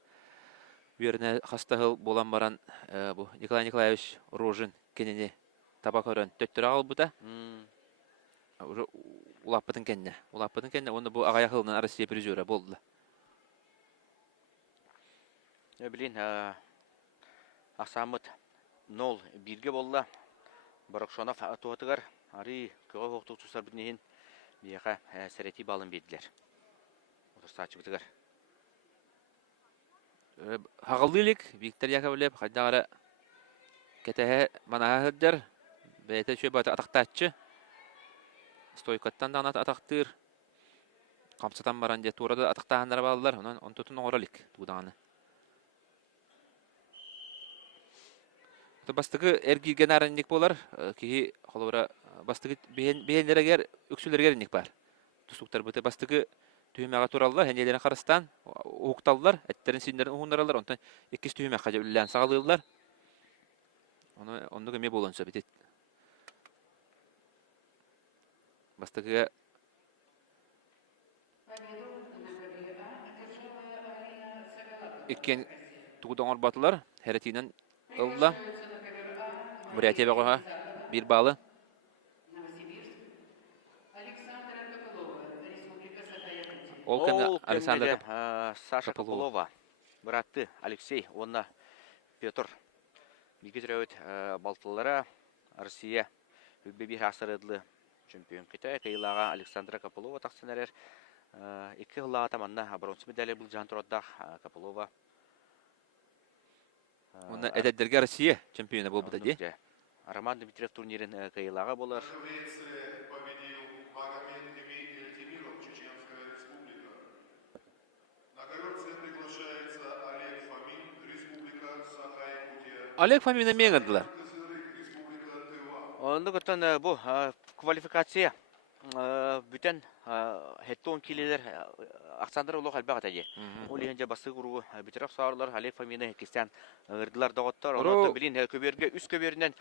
беріне қастағыл болан баран бұл Николай Николаевич Рожин кенені табақ өрін төттірі ағыл бұта. Улаппытын кәнне. Оны бұл ағай ақылынан Россия призері болды. Білін, ақсамыт 0-1-ге болды. Борокшонов туғатығар. Ары көға хоқтық тұстар бүтінейін бияға сәрети балын беділер. Отырсатшы бұтығар. Хағылдылық, Виктор Яковлев, қайдағара кетеһе манаһыддер. Бәйте шөй бата атактачы. Стойкаттан да атактыр. Камсатан баран же турада атактагандар балалар. Онан онтотун оралык туданы. Бастыгы эргиген арынник болар. Ки холора бастыгы беһенлерегер үксүлергер бар. Тустуктар быты бастыгы түймәгә тураллар, хәнеләрен карыстан укталлар, әттерин синдерин угундаралар, онтан иккис түймә хаҗа үллән сагалыйлар. Оны кеме болонса бит. Бастыгы иккен тугудоңор батылар, хәретинен ылла. Бурятия багыга бир балы. Ол кемне Александр Саша Копылова. Братты Алексей, онна Петр. Бигезрәүт балтыллара Россия үббеби хасырыдлы чемпион китә кыйлага Александра Копылова таксынарер. Ике ыллага таманна бронз медаль бул жан турда Копылова. Онна эдәддерге Россия чемпионы булды ди. Роман Дмитриев турнирин кыйлага булар. Олег Фомин меңдилар. Онда көтөн бу квалификация бүтән хеттон килелер Александр Улух албагата ди. Ул инде басы гуру битрак саарлар Олег Фомин Кристиан гырдылар дагыттар. Онда билин көберге үс көберинен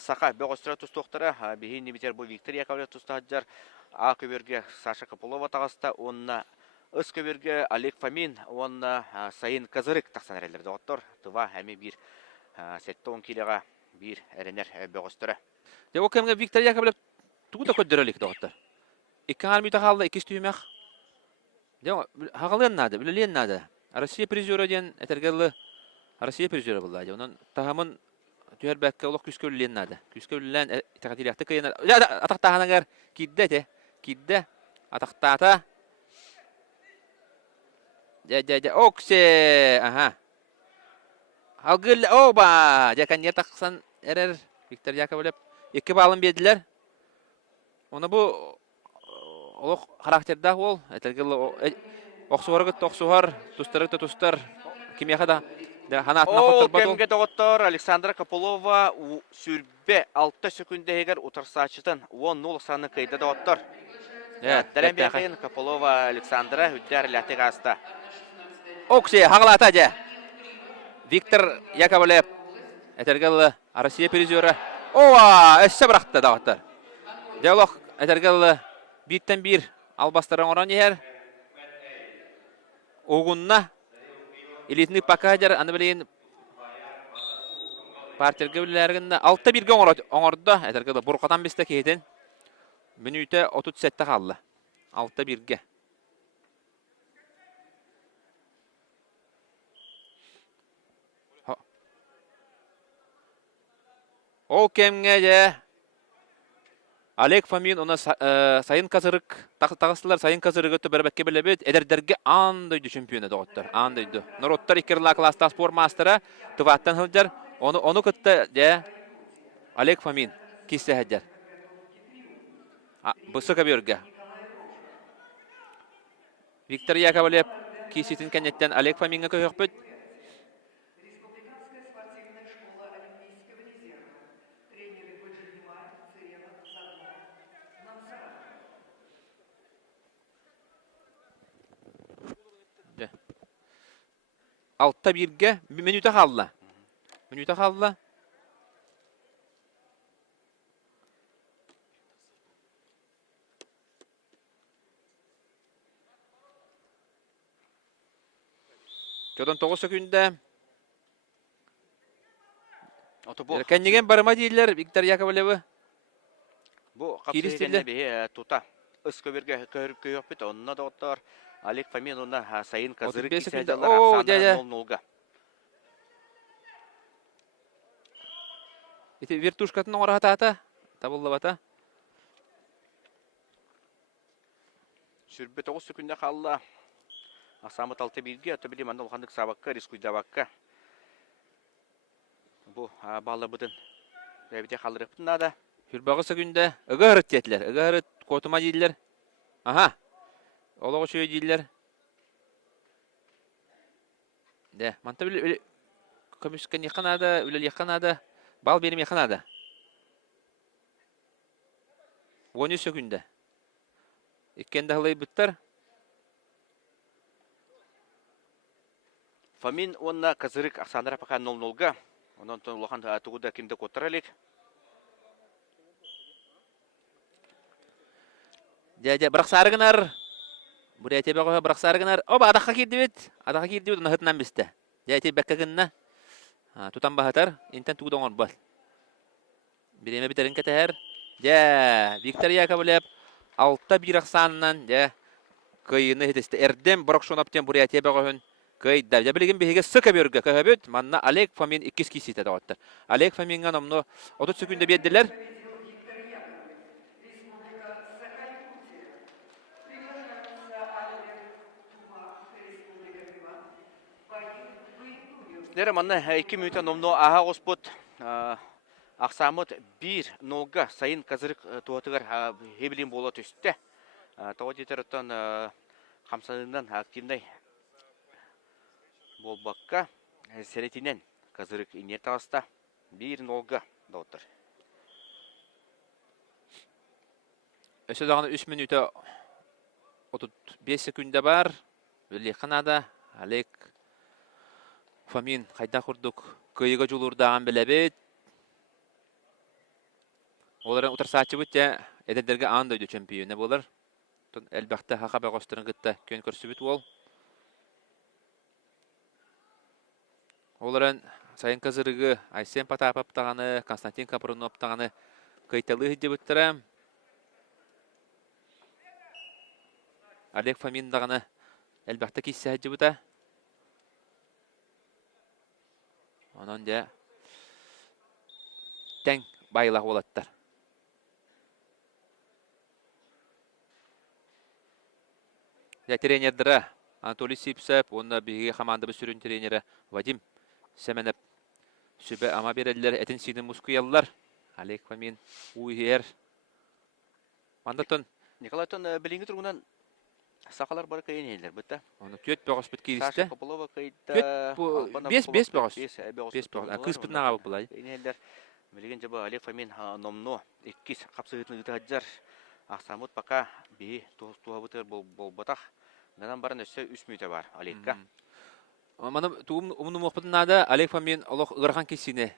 сака бөгөстөр тустоктора бихин битер бу Виктор Яковлев тустаджар а көберге Саша Копылова тагыста онна ыс көберге Олег Фомин онна Сайын Казырык таксанерлер дагыттар. Тува һәме бир сеттон килега бир эренер бөгөстөрө. Де окемге Виктор Яковлев тугуда көддөрөлүк дагыттар. Икки армия тахалла икки түймәк. Де хагалын нада, билен нада. Россия призеры ден этергелле Россия призеры булды. Онан тагымын түһәрбәккә улык күскөллен нада. Күскөллән тәкъдирәтте кыйна. Атактаганагар кидде те. Кидде атактата. Де оксе. Ага. Алгыл оба. Жакан таксан эрер Виктор Яковлев икки балын бердилер. Оны бу олық характерда ол, этергелле оксуарга токсуар, тустарга тустар. Кимияга да ханатына коттырбады. Кемге доктор Александра Копылова сүрбе 6 секундә егер утырсачытын 10-0 саны кыйда доктор. Дәрәмбәхен Копылова Александра үдәр латыгаста. Оксе хаглата же. Виктор Яковлев этергелле Россия призеры. Ова, эссе биракта доктор. Диалог этергелле биттен бир албастарын оран егер. Огунна элитник пакажар аны билен партиягә биләргәндә 6-1 оңорда этергелле буркатан бисте кетен. Минуты 37 калды. 6-1. О кемге же Олег Фомин оны Сайын Казырык тагыстылар. Сайын Казырык өтө бербекке белебет. Эдердерге андойду чемпионы доктор. Андойду. Нороттар икерла класста спорт мастера туваттан хылжар. Оны көттө же Олег Фомин киссе хаджар. Бысыка берге. Виктор Яковлев киситин кенеттен Олег Фоминге көйөкпөт. Altta birge bir minüte kaldı. Minüte kaldı. Jodan 9 sekünde. Erkenligen barıma değiller Viktor Yakovlev'i. Bu kapsayıdan bir tuta. Iskoberge köpüt onunla doktor. Олег Фомин онна Сайын Казырык кисәдәләр Александр 0-0-га. Ите вертушкатын орагата табыллабата. Сүрбе 9 секундә калды. Асамы 6-1-ге, төбеле манда улгандык сабакка, рискуйда бакка. bu bağlı bıdın. Bebide kaldırıp nada. Хүрбагы сөкүндө ыгырыт жетилер. Ыгырыт котума дейдилер. Aha. Олого шөй дейдилер. Де, манта биле көмүскөн яканада, үлел яканада, бал берим яканада. 13 секунда. Иккенде хылай буттар. Фамин онна кызырык Аксандра пока 0-0-га. Онон тон улахан тугуда кимде коттыралык. Дядя браксарыгынар. Буря тебе го браксарыгынар. Оба адакка кирди бит. Адакка кирди бит хытнан бисте. Дядя беккегинна. Тутан бахатар. Интен тугдоңор бол. Биреме битерин кетер. Ja, Виктор Яковлев алта бирак санынан ja кыйыны хетесте эрдем брокшонаптен буря тебе гон кый да билген беге сыка берге кабет манна Олег Фомин 2 кисите дагыттыр. Олег Фоминга номно 30 секунда бердилер. Лера манна 2 минута номно аха господ. Аксамыт 1-0-га сайын кызырык туатыгар хебилин болот үстте. Тоодитероттон хамсанынан активный болбакка серетинен кызырык инер таста 1-0-га доттыр. Өсө дагы 3 минута 35 секунда бар. Биле Канада Олег Фомин кайда курдук кыйга жулурдаган белебет. Оларын утарсаачы бүтте эдердерге андойду чемпионы болар. Тон элбакта хакаба гостырын гытта көн көрсүбүт бол. Оларын сайын кызырыгы Айсен Потапов таганы, Константин Капрунов таганы кайталы хидебүттерем. Олег Фомин даганы элбакта киссе хидебүтэ. Онон де тең байлах болаттар. Тренердері Анатолий Сипсеп, онна биге командабыз сүрін тренері Вадим Семенеп сүбе ама берелер этин синин мускуяллар. Олег Фомин уйер. Мандатон Николайтон билинги тургунан сакалар бар кайын элдер битте. Оны төт бөгөс бит киристе. Пополова кайда. 5 бөгөс. 5 бөгөс. Кыз битнага булай. Элдер билген жаба Олег Фомин номно 2 капсыгытны таҗар. Аксамут пока би туабытыр болбатах. Надан барын өсө 3 минута бар Олегка. Мана туум умну мохпытнада Олег Фомин олох ырхан кисине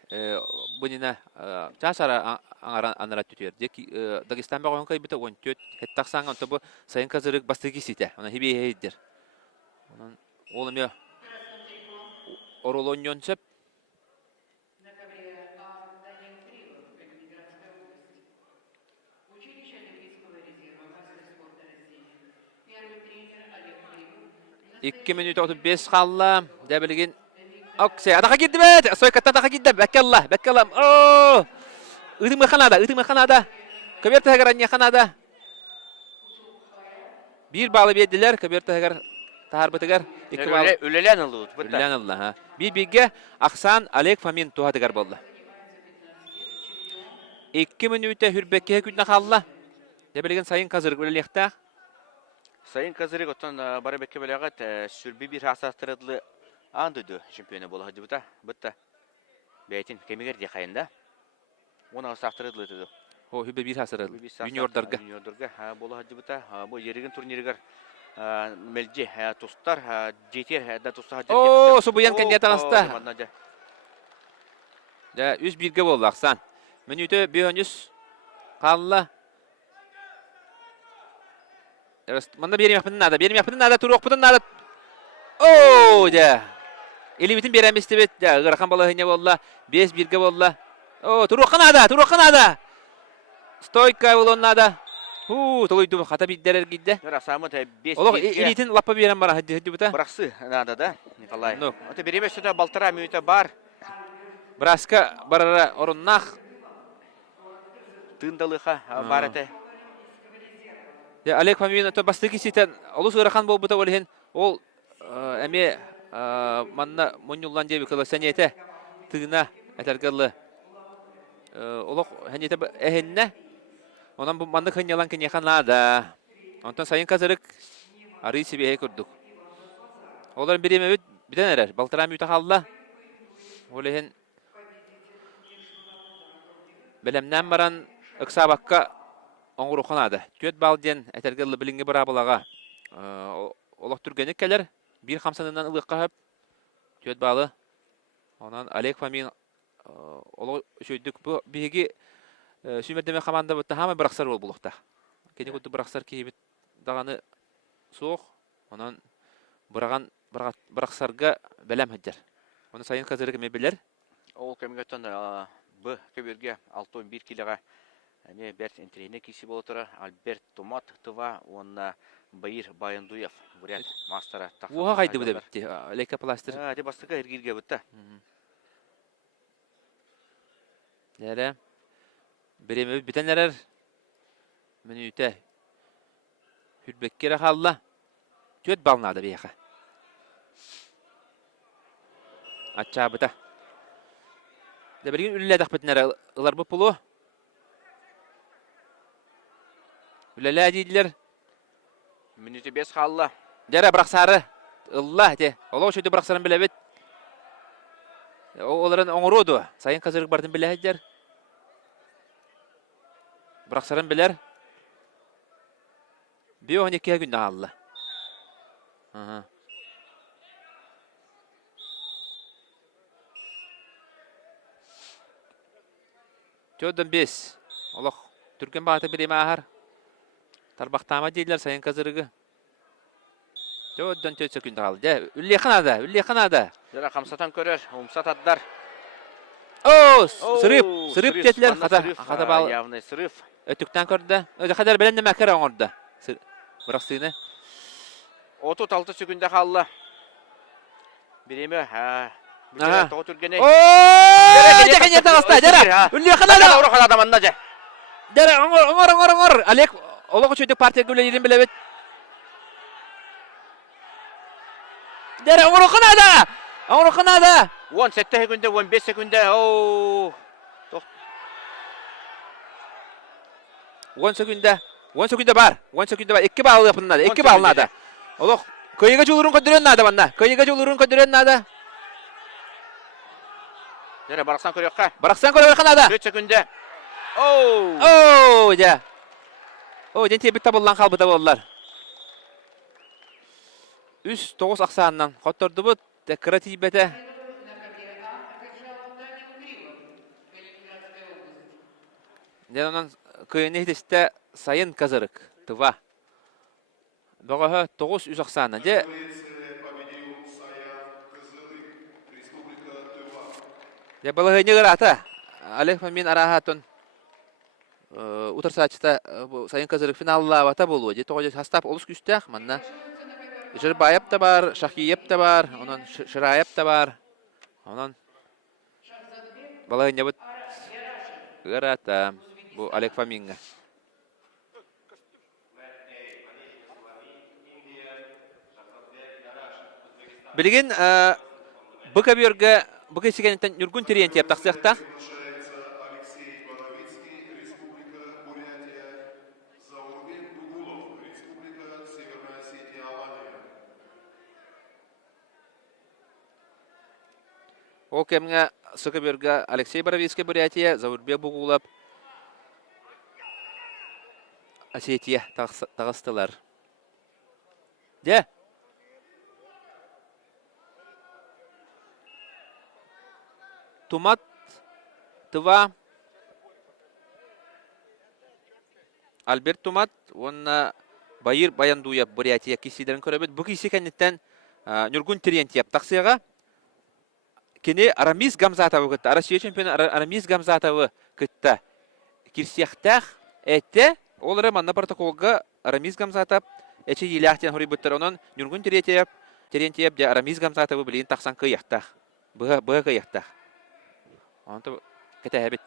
бунина часара анара түтер. Дагестан багын кайбыта 14 хеттаксаңан тобу сайын казырык бастыгы кисите. Ана хибе хейдер. Онан олыме оролоньонсеп İki minut 35 kaldı. Debilgin. Okey, adaka gitti be. Soykattan adaka gitti. Bekkallah, bekkallah. Oh! Idım Kanada. Kabir tegaran Kanada. Bir bağlı verdiler. Kabir tegar tahar bitegar. İki bağlı. Ölelen oldu. Ölelen Allah ha. Bir bilge Aksan Oleg Fomin tuha tegar boldu. 2 minutda hürbekke günde kaldı. Debilgin sayın kazırık ölelekte. Sayın Kazırık otan bara bekke belagat sürbi bir hasastırıdlı andıdı şampiyonu bolu hacı buta. Bıtta. Beytin kemiger diye kayında. Ona hasastırıdlı dedi. O hübe bir hasarılı. Juniordarga. Juniordarga bolu hacı buta. Bu yerigin turnirigar melci tostar jeter da tosta hacı. Oo, su bu yan kanyata hasta. Ya 101'ge boldu Aksan. Minütü 100 kaldı. Manda benim yaptığın nada turu okudun nada. Oo ya. Elibitin bir emesti bet ya. Gırkan balığı ne bolla. 5-1'ge bolla. Oo turu nada. Stoyka bolon nada. Toydu hata bidderer giddi. Rasamı da 5. Oğlum elitin lappa veren bana hadi buta. Bıraksı nada da Nikolay. Ota birime şurada baltara minüte bar. Braska barara orunnak. Tındalığa barate. Ya Олег Фомин то бастыгы ситен олус ырхан болбута олен ол эме манна монюллан жеби кыла сенете тыгына Этергаллы. Олох хәнете эһенне. Онан бу маннык хынялан кинеханада. Онтан сайын казырык ары сибеһе күрдүк. Олар биремебит битен эрер. Балтырам үтә халла. Олehen белемнән баран ыксабакка оңруханада. Төт балден этергелле билинге бара булага. Олох түргәне келер. Bir хамсанынан ылыкка хөп. Төт балы. Онан Олег Фомин оло шөйдүк бу биги сүмердеме команда бутта хама бираксар бол булукта. Кене күтү бираксар кийбит даганы суох. Онан бираксарга белем хаҗар. Оны сайын казырык мебелер. Ол кемгәтен б көберге 61 килога не берт интерне киси болотора Альберт Томат тыва онна Баир Баяндуев бурят мастера та. Уга кайды бу дебитти. Лейкопластыр. Де бастыга иргилге бутта. Яра. Биреме битенлер минуте. Хүлбеккере халла. Төт балнады бияха. Ачабыта. Деберген үлләдәк битнәре ылар бу пулу. Үлләлә дидиләр. Минуте 5 халла. Дәре бираксары. Алла де. Оло шөйдө бираксарын беле бит. Оларын оңроду. Сайын казырык бардын беле хәҗәр. Бираксарын белер. Био һәне кия күндә алла. Ага. Төдөн 5. Олох түркен бааты биреме ахар. Тарбактама дейлер сайын казырыгы. Төдөн 4 секунд калды. Үлле канада. Жара хамсатан көрөр, умсат аддар. Сырып тетлер хата бал. Явный срыв. Өтүктән көрдө. Өдө кадар белән нәмә кер оңорда. Бираксыны. 36 секундда халла. Биреме Бүтән тургене. Дәгән ярда аста, дәре. Үлле канада. Ору канада манна же. Дәре оңор. Олег олого чөйдө партия гөле ирин белебит. Дәре оңор канада. 17 секундда, 15 секундда. 10 секундда бар. 2 бал yapınlarda. 2 bal nada. Олог көйгө жолурун көдөрөн нада банна. Жара бараксан көрөккө. Бараксан көрөккө канада. 4 секундда. Ja. Ден тебит табылган калбыта болдулар. 3-9 аксааннан котторду бут. Декоративбете. Денонан көйнехтесте сайын казырык. Тыва. Бөгөһө 9 аксааннан. Де Я балагы не грата. Олег Фомин арахатын утырсачта сайын казырык финалла вата болу. Де тогы состав олус күстәк манна. Жырбаев та бар, Шахиев та бар, онан Шираев та бар. Онан балагы не бут грата. Бу Олег Фоминга. Билген бу каберге бу кесигентен Нургун Терентьев тахсыхта. Ол кемге Сыкаберге Алексей Боровицкий Бурятия, Заурбек Бугулов Осетия тагыстылар. Де? Тумат Тыва Альберт Тумат онна Баир Баяндуев Бурятия кисидерин көрөбөт. Бу киси кенеттен Нургун Терентьев таксыга кене Арамис Гамзатовы кытта. Россия чемпионы Арамис Гамзатовы кытта. Кирсияхтах этте олары манна протоколга Арамис Гамзатов эче елахтен хори буттар онон Нургун Терентьев де Арамис Гамзатовы билин таксан кыяхтах. Быга кыяхтах. Онто кетебит.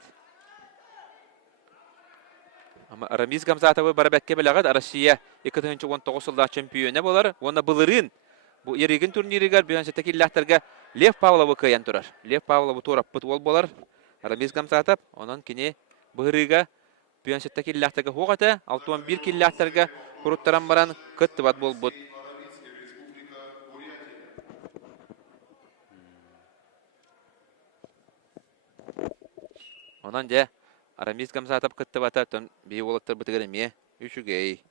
Ама Арамис Гамзатовы барабекке белагат Россия 2019 жылда чемпионы болар. Онда былырын Bu erigin turnirigar biyonsette killahtarga Lev Pavlov'u kıyan turar. Lev Pavlov'u torappıt ol bolar. Ramiz Gamsatap, onun kini bıhırıga biyonsette killahtarga hoğata, altuan bir killahtarga kuruttaran baran kıttıvat bol bot. Ondan ja Ramiz Gamsatap kıttıvata ton bir olattır bıtıgırı miye. Üçügey.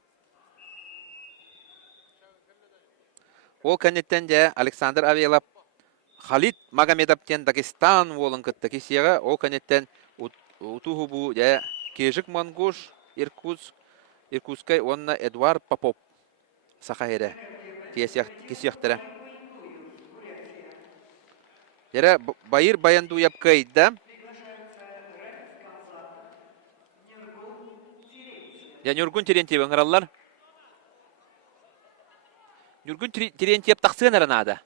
O kannetten ja Alexander Avelov Khalid Magomedov'ten Dagestan wolun kıttı kisiyaga o kannetten utuhu bu ja Kejik Mangush Irkutskay onna Eduard Popov Sakahera kisiyaktara. Jara bayır bayandu yapkayda ja Nurgun Terentьев ыңыраллар. Nurgun Terentьев тақсыгын аранада.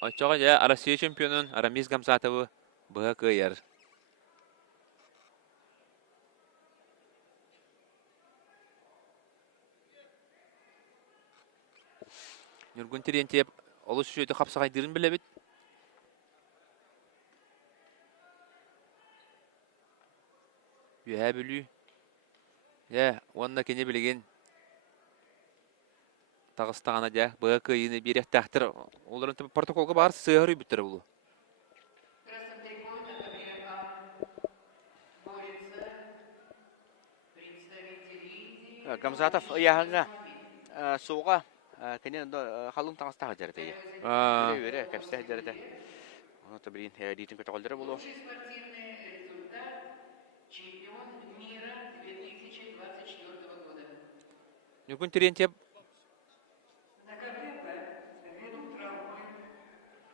Очоға ja Россия чемпионын Рамиз Гамсатовы быға кыйар. Nurgun Terentьев олыс жүйді қапсағайдырын біле бит. Үйә білі. Ja, онна кене білген Тағыстағана ja быға кыйыны берек тәқтір. Оларын тіпі протоколға бағар сығыры біттірі бұлы. Gamzatov ияһыңа суға кенен халын таңыстағы жерде. Өре кәпсә жерде. Оны табырин дейтін көтө қолдары болу. Nurgun Terentьев На КПП ввиду травмы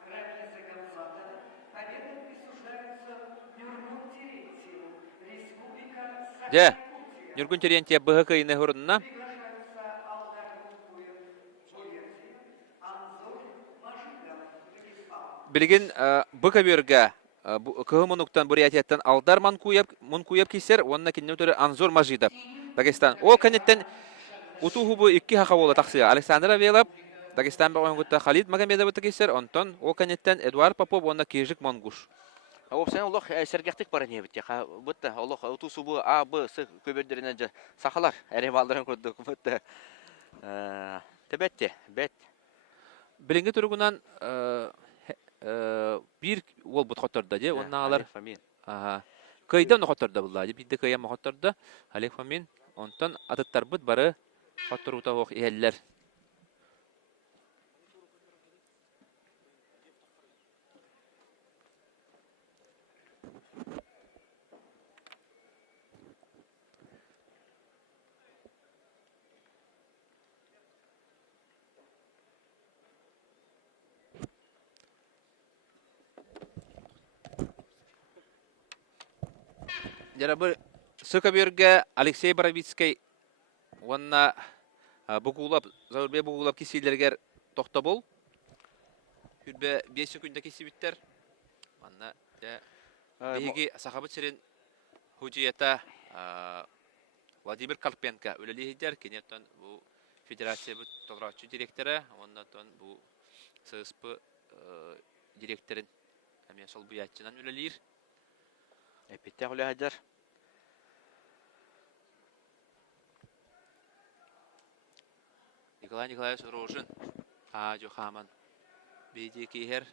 Рамиза Гамзатова победа присуждается Нургун Терентьеву, Республика ja Саха-Якутия. Nurgun Terentьев быға кыйыны хұрынна Приглашаются Алдар Гункуев, Бурятия, Анзор Мажидов, Дагестан. білген быға берге кығы мұнуқтан Бурятияттан Алдар Мункуев кесер, онна кенне өтірі Анзор Мажидов, Дагестан. Ол кәнеттен утуху бу икки хақа болы тақсыға. Александр Авелов, Дагестан бағын күтті Халид Магомедов кесер, онтон ол кәнеттен Эдуард Попов, онна Кежик Монгуш. Опсен олох сәргәхтик бар не бит. Бутта олох утусу бу А, Б, С көбердеринен же сахалар. Әре балдарын көрдік. Бутта. Тебетте, бет. Білінгі түргінен bir ол бұт қоттырды, же, онна алар кайда оны қоттырды бұлла, же, бидді кайя қоттырды, Олег Фомин, онтан атыттар бұт бары қоттырута оқ иәлілер. Жарабы Сыкаберге Алексей Боровицкий онна бұғулап, Заурбе бұғулап кесейлергер тоқта бол. Хүрбе 5 секунда кесебіттер. Манна бейге сақабыт серен хұжията Владимир Карпенко өлелі хеджер. Кенеттен бұл федерация бұт толғачы директоры, оннан бұл ССП директорын әмен сол бұятчынан өлелер. Эпиттә хулы хаҗар. Николай Николаевич Рожин, Аджо Хаман, Бейди Кихер.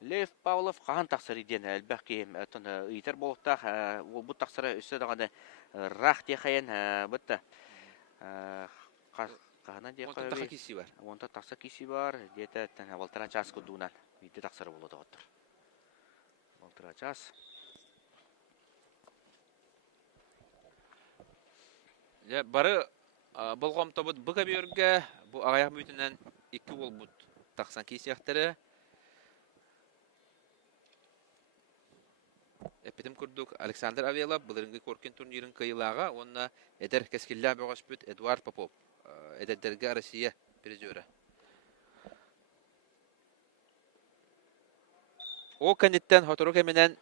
Лев Павлов хан тақсыр иден әлбәк тон итер болуктак ол бу тақсыры үстө дагы рах техаян бутта кахана де Онтан тақа киси бар. онта тақсы киси бар дете валтара час кудунан ите тақсыры болду отыр. Валтара час. Я бары болгом тобут быга берге бу аяк бүтүнөн 2 бол бут таксан кисияктары. Эпитим курдук Александр Авелов былырыңгы коркен турнирин кыйлага, онна эдер кескилля бөгөс бүт Эдуард Попов. Эдердерге Россия призеры. О канеттен хоторук менен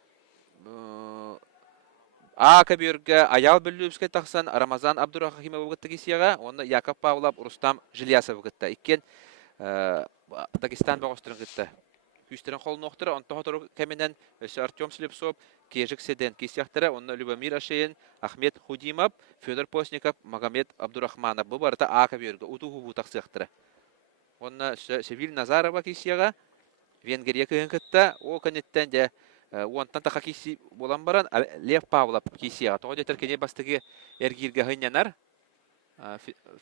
А кабирге аял бүлүбскә тахсан Рамазан Абдурахимов гытты кисияга, онда Яков Павлов, Рустам Жилясов гытты. Иккен Дагестан багыстырын гытты. Күстерен холын оқтыры, онта хотору кәменен өсі Артем Слепцов, Кежик Седен кисияқтыры, онна Любомир Ашейн, Ахмед Худимов, Федор Постников, Магомед Абдурахманов. Бұл барыта А кабирге, утуху бутақ сияқтыры. Онна Севиль Назарова кисияга, Венгерия кыгын кытта, о көнеттен де онтан тақа киси болан баран Лев Павлов кисияга. Тоғы детер кене бастығы әргирге хынянар.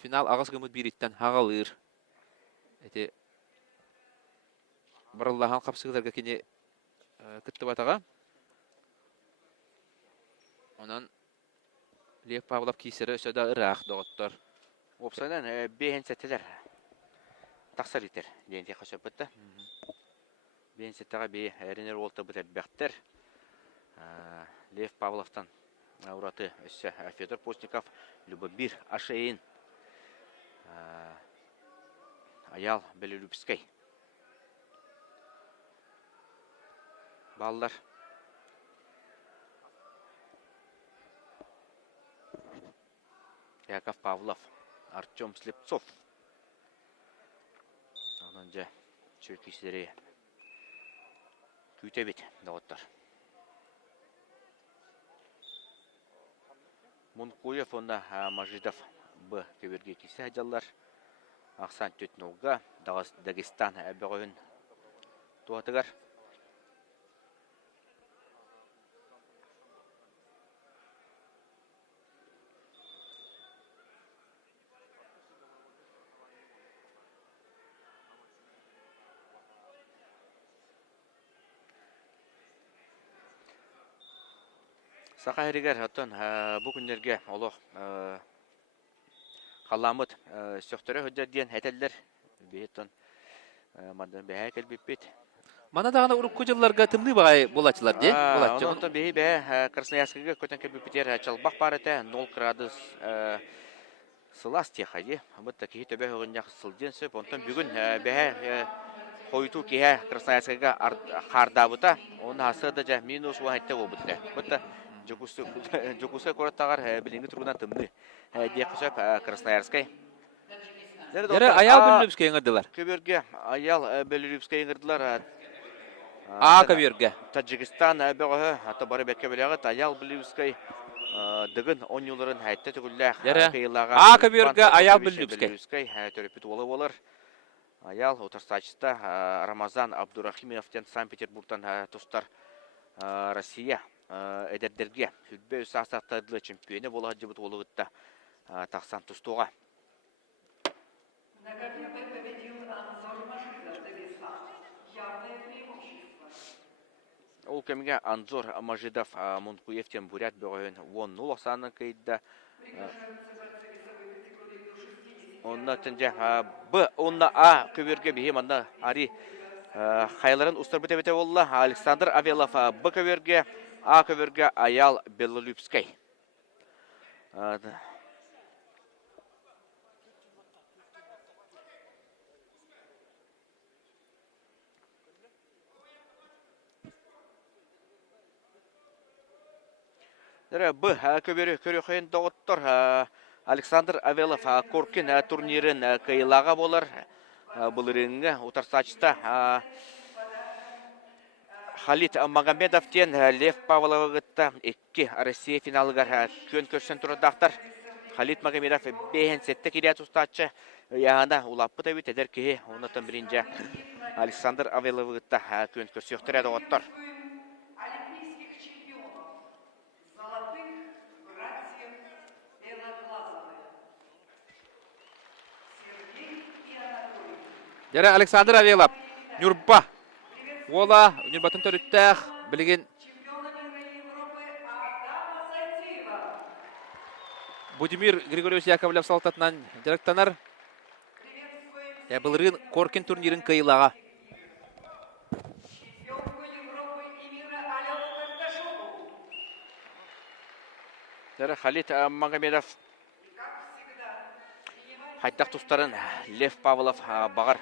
Финал ағыз гымыд бириттен хағалыр. Эти барыллахан қапсығыларға кене кытты батаға. Онан Лев Павлов кисері өсөді ұрақ доғыттар. Опсайдан бейін сәттелер. Тақсар етер. Дейінде қашап бұтты. Бейін сәттеға бей әрінер олты бұт әлбәқтер. Лев Павловтан ураты өсі Федор Постников, Любомир Ашейн, Аял Белолюбскай. Баллар. Яков Павлов, Артем Слепцов. Онан жа чөкесері күйте бет дауыттар. Мункуев онда Мажидов Б көберге кесе ажалар. Ақсан төтінуға Дагестан әбіғойын туатығар. Сақа әрігер оттан бұл күндерге олық қаламыд сөқтірі өдер дейін әтелдер бейттен мадан бәе кәлбеппет. Мана дағына ұрық көжелерге тымны бағай болачылар де? Онын бәе бәе Красноярскіге көтен кәлбеппетер чалбақ бар әті 0 градус сылас теха де. Бұтта кейі төбе өғынняқ сылден сөп. Онтан бүгін бәе қойыту кейі Красноярскіге қарда бұта. Оны асырда жа минус уағайтты ол бұтта. Бұтта Жокусы көріттағар білінгі тұрғынан тымды. Де қышап Красноярскай. Дәрі аял бүлүбскай еңірділар? Көберге аял бүлүбскай еңірділар. А көберге? Таджикистан бөғі, аты бары бәкке біліғіт, аял бүлүбскай дығын 10 юларын әйтті түгілләқ. А көберге аял бүлүбскай? Төрепет олы болыр. Аял отырстачыста Рамазан Абдурахимовтен Санкт-Петербургтан тұстар Россия әдердерге хүлбе өсі астақтадылы чемпионы болға жібіт олығытта тақсан тұстуға. На КПП победил Анзор Машидов, Дагестан. Явное преимущество. Ол кәміге Анзор Мажидов Мункуевтен Бурят бөғайын 10-0 санын кейді. Онна тінде Б, онна А көберге бейім, онна Ари қайларын ұстар біте-біте олла. Александр Авелов Б көберге, А көберге Аял Белолюбскай. Б көбері көріқайын доғыттыр. Александр Авелов Коркин турнирін кайылаға болар. Бұл реңі ұтарсачыста Халид Магомедовтен Лев Павловығытта 2 Россия финалығар көн көрсен тұрдақтар. Халид Магомедов бейін сетті керет ұстатшы. Яғана ұлаппы да бет әдер кейі. Онытын бірінже Александр Авеловығытта көн көрсе өқтіреді оттар. Олимпийских чемпионов. Золотых братьев Белоглазовых. Сергей и Анатолий. Дәрі Александр Авелов, Нюрба. Ола, Нюрбатын төріттәқ, білген Чемпиона мира Европы Адама Сайтиева. Будимир Григорьевич Яковлев салтатынан директорлар. Приветствуем Бұлырын Коркин турнирін кайылаға. чемпионку Европы и мира Алену Карташову. Халид Магомедов Как всегда, принимает Хайттақ тұстарын Лев Павлов бағар.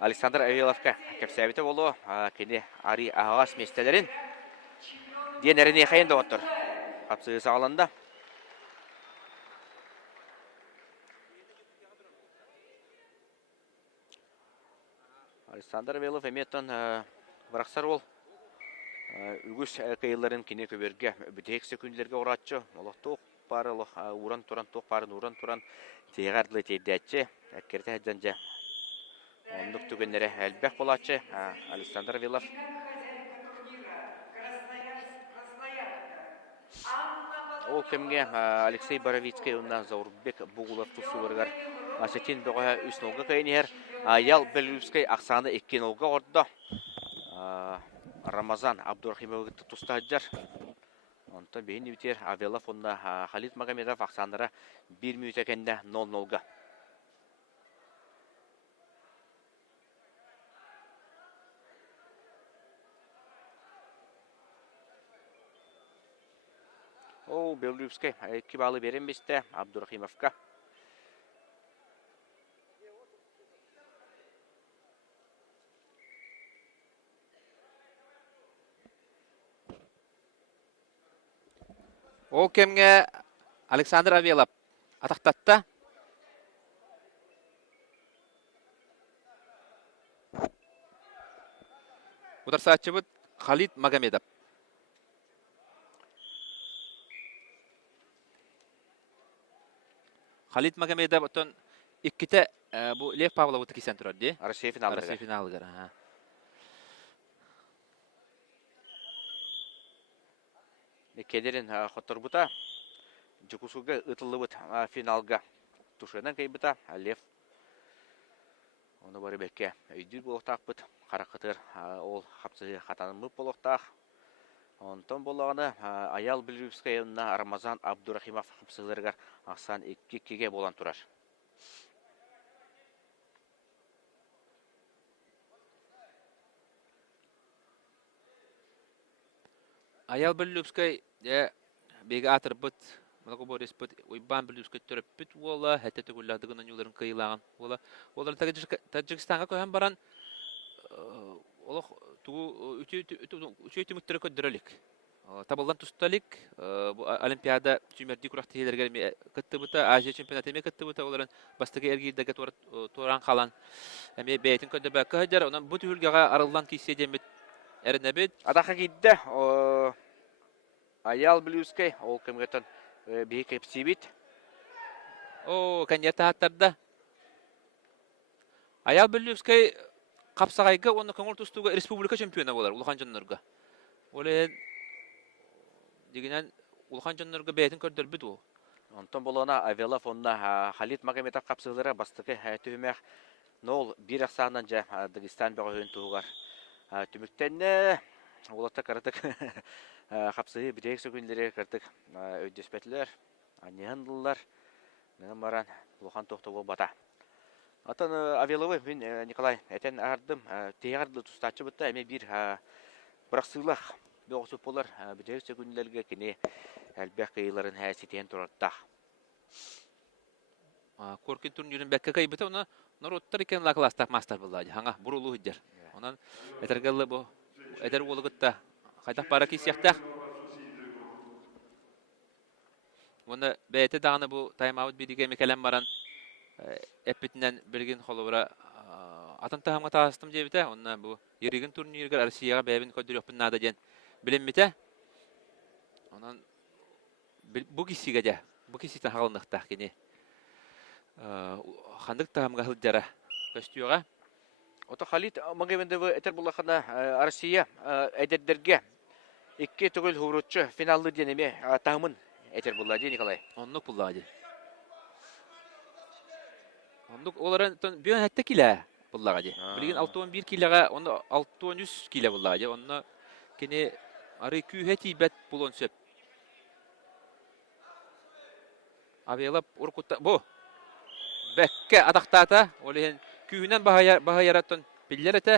Александр Авеловка кәпсәбеті болу кені Ари ағас местелерін денеріне қайында отыр. Қапсығы сағаланда. Александр Авелов әметтен бұрақсар ол. Үгіс қайыларын кене көберге бүтек секунділерге ұратшы. Олық тоқ бары, уран туран тоқ барын, уран туран тейғардылы тейдәтші. Әткерді әдзанжа. Ондық түгенлері әлбәк болатшы. Александр Авелов. Хозяйка турнира Красноярска. Анна Ол кемге Алексей Боровицкий онна Заурбек Бугулов тұсуырғар. Асетин бұға үс нолға кайынер. Аял Белюбскай ақсаны еккен олға орды. Рамазан Абдурахимовты тұстаджар. Онтан бейін үтер Авелов онна Халид Магомедов ақсандыра 1 минут әкенде 0-0-ға. О, Белюбскай 2 балы берен бесті Абдурахимовқа. Ол кемге Александр Авелов атақтатта. Удар саатчы бұд Халид Магомедов. Халид Магомедов отон икките бу Лев Павлов кисен турар ди. Россия Россия финалдыға. финалыгар. Кедерин хоттор бута. Жукусуга ытылы бут финалга. Тушенан кей бута Лев. Оны бары бекке үйдір болуқтақ бұд. Қарақытыр ол қапсығы қатанымы болуқтақ. Онтон болағаны Аял Белюбскайына Рамазан Абдурахимов қапсығыларғар ақсан 2-2-ге болан тұрар. Аял Белюбскай беге атыр бұд. Мұнағы Борис бұд. Ойбан Белюбскай түріп бүт ола. Әтті түгіллағдығынан юларын қиылаған. Олар Таджикстанға көйен баран олық үчей түміктері көддірілік. Табылдан тұсталік. Олимпиада чемерді күрақты елерге күтті бұта. Азия чемпионаты еме күтті бұта. Оларын бастығы әргейдігі туран қалан. Әме бәйтін көдді бәкі өдер. Онан бұт үлгіға арылдан кейсе демет әріне бет. Адақа кейді Аял Белюбскай ол кемгетін бейі кепсі бет. Кәнерті аттарда. Аял Белюбскай қапсағайға оны көңіл тұстуға республика чемпионы болар, Улхан Жоннорға. Олен дегенен Улхан Жоннорға бәйтін көрдір бүд ол. Онтон болуына Авелов онна Халид Магомедов қапсығылары бастықы түмәк нол бір ақсағынан жа Дагестан бәғі өйін тұғығар. Түміктенне олатта қарытық қапсығы бірек сөкіндері қарытық өйдеспәтілер, анияндылар, нән баран Улхан тоқты бол бата. Атын Авеловы, мен Николай, әтен ағардым, тейғарды тұстатшы бұтта, әме бір бірақсығылақ бөғісіп болар, бірек сөкіндерге кене әлбәқ қиыларын әсетен тұраттақ. Коркин турнирин бәкке кай бұта, оны народтар екен лақыластақ мастар болады, хаңа бұрулу үддер. Онан әтергелі бұл, әдер олығытта қайтақ бара кейсияқтақ. Оны бәйті дағаны бұл тайм-аут бейдіге мекелем баран әппетінен білген қолуыра атын тағымға тағыстым жебіті. Онна бұл ерігін турниргер Россияға бәйбін көдір өкпін нада ден білемметі. Онан бұл кесіге де, бұл кесіктен қағылындықтақ кене. Қандық тағымға қылдары көстіуға. Ота Халид Магомедовы әтер болақына Россия әдердерге 2 түгіл хұрутшы финаллы денеме тағымын әтер болады, Николай. Оннық болады. Оннық оларын бүйін әтті келі болады. Білген 6-11 келіға, оны 6-13 келі болады. Онны кене ары күйе тейбәт бұлын сөп. Авелап ұрқытта, бұл бәкке атақтата, олығын күйінен баға яраттын білдер әті,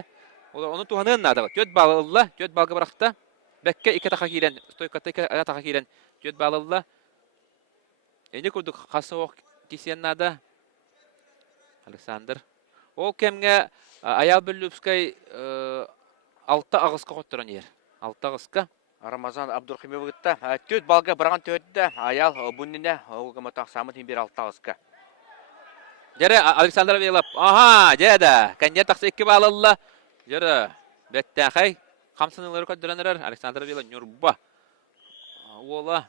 оны туғанығын надығы. Төт балылла, төт балғы бірақта, бәкке 2 тақа кейлен, стойкатта 2 тақа кейлен, төт балылла. Әне көрдік қасы оқ кесен нада. Александр. Ол кемге Аял Белюбскай 6 ағысқа қоттырын ер. 6 ағысқа. Рамазан Абдурхимовгытта төт балга барган төтті аял бұнніне оғыматақ самыт имбир алтағызға. Жері Александр Авилов. Аха, жеді. Кәнде тақсы 2 балылы. Жері. Бәттен қай. Қамсынылары көндірінірер. Александр Авилов нүрба. Ола.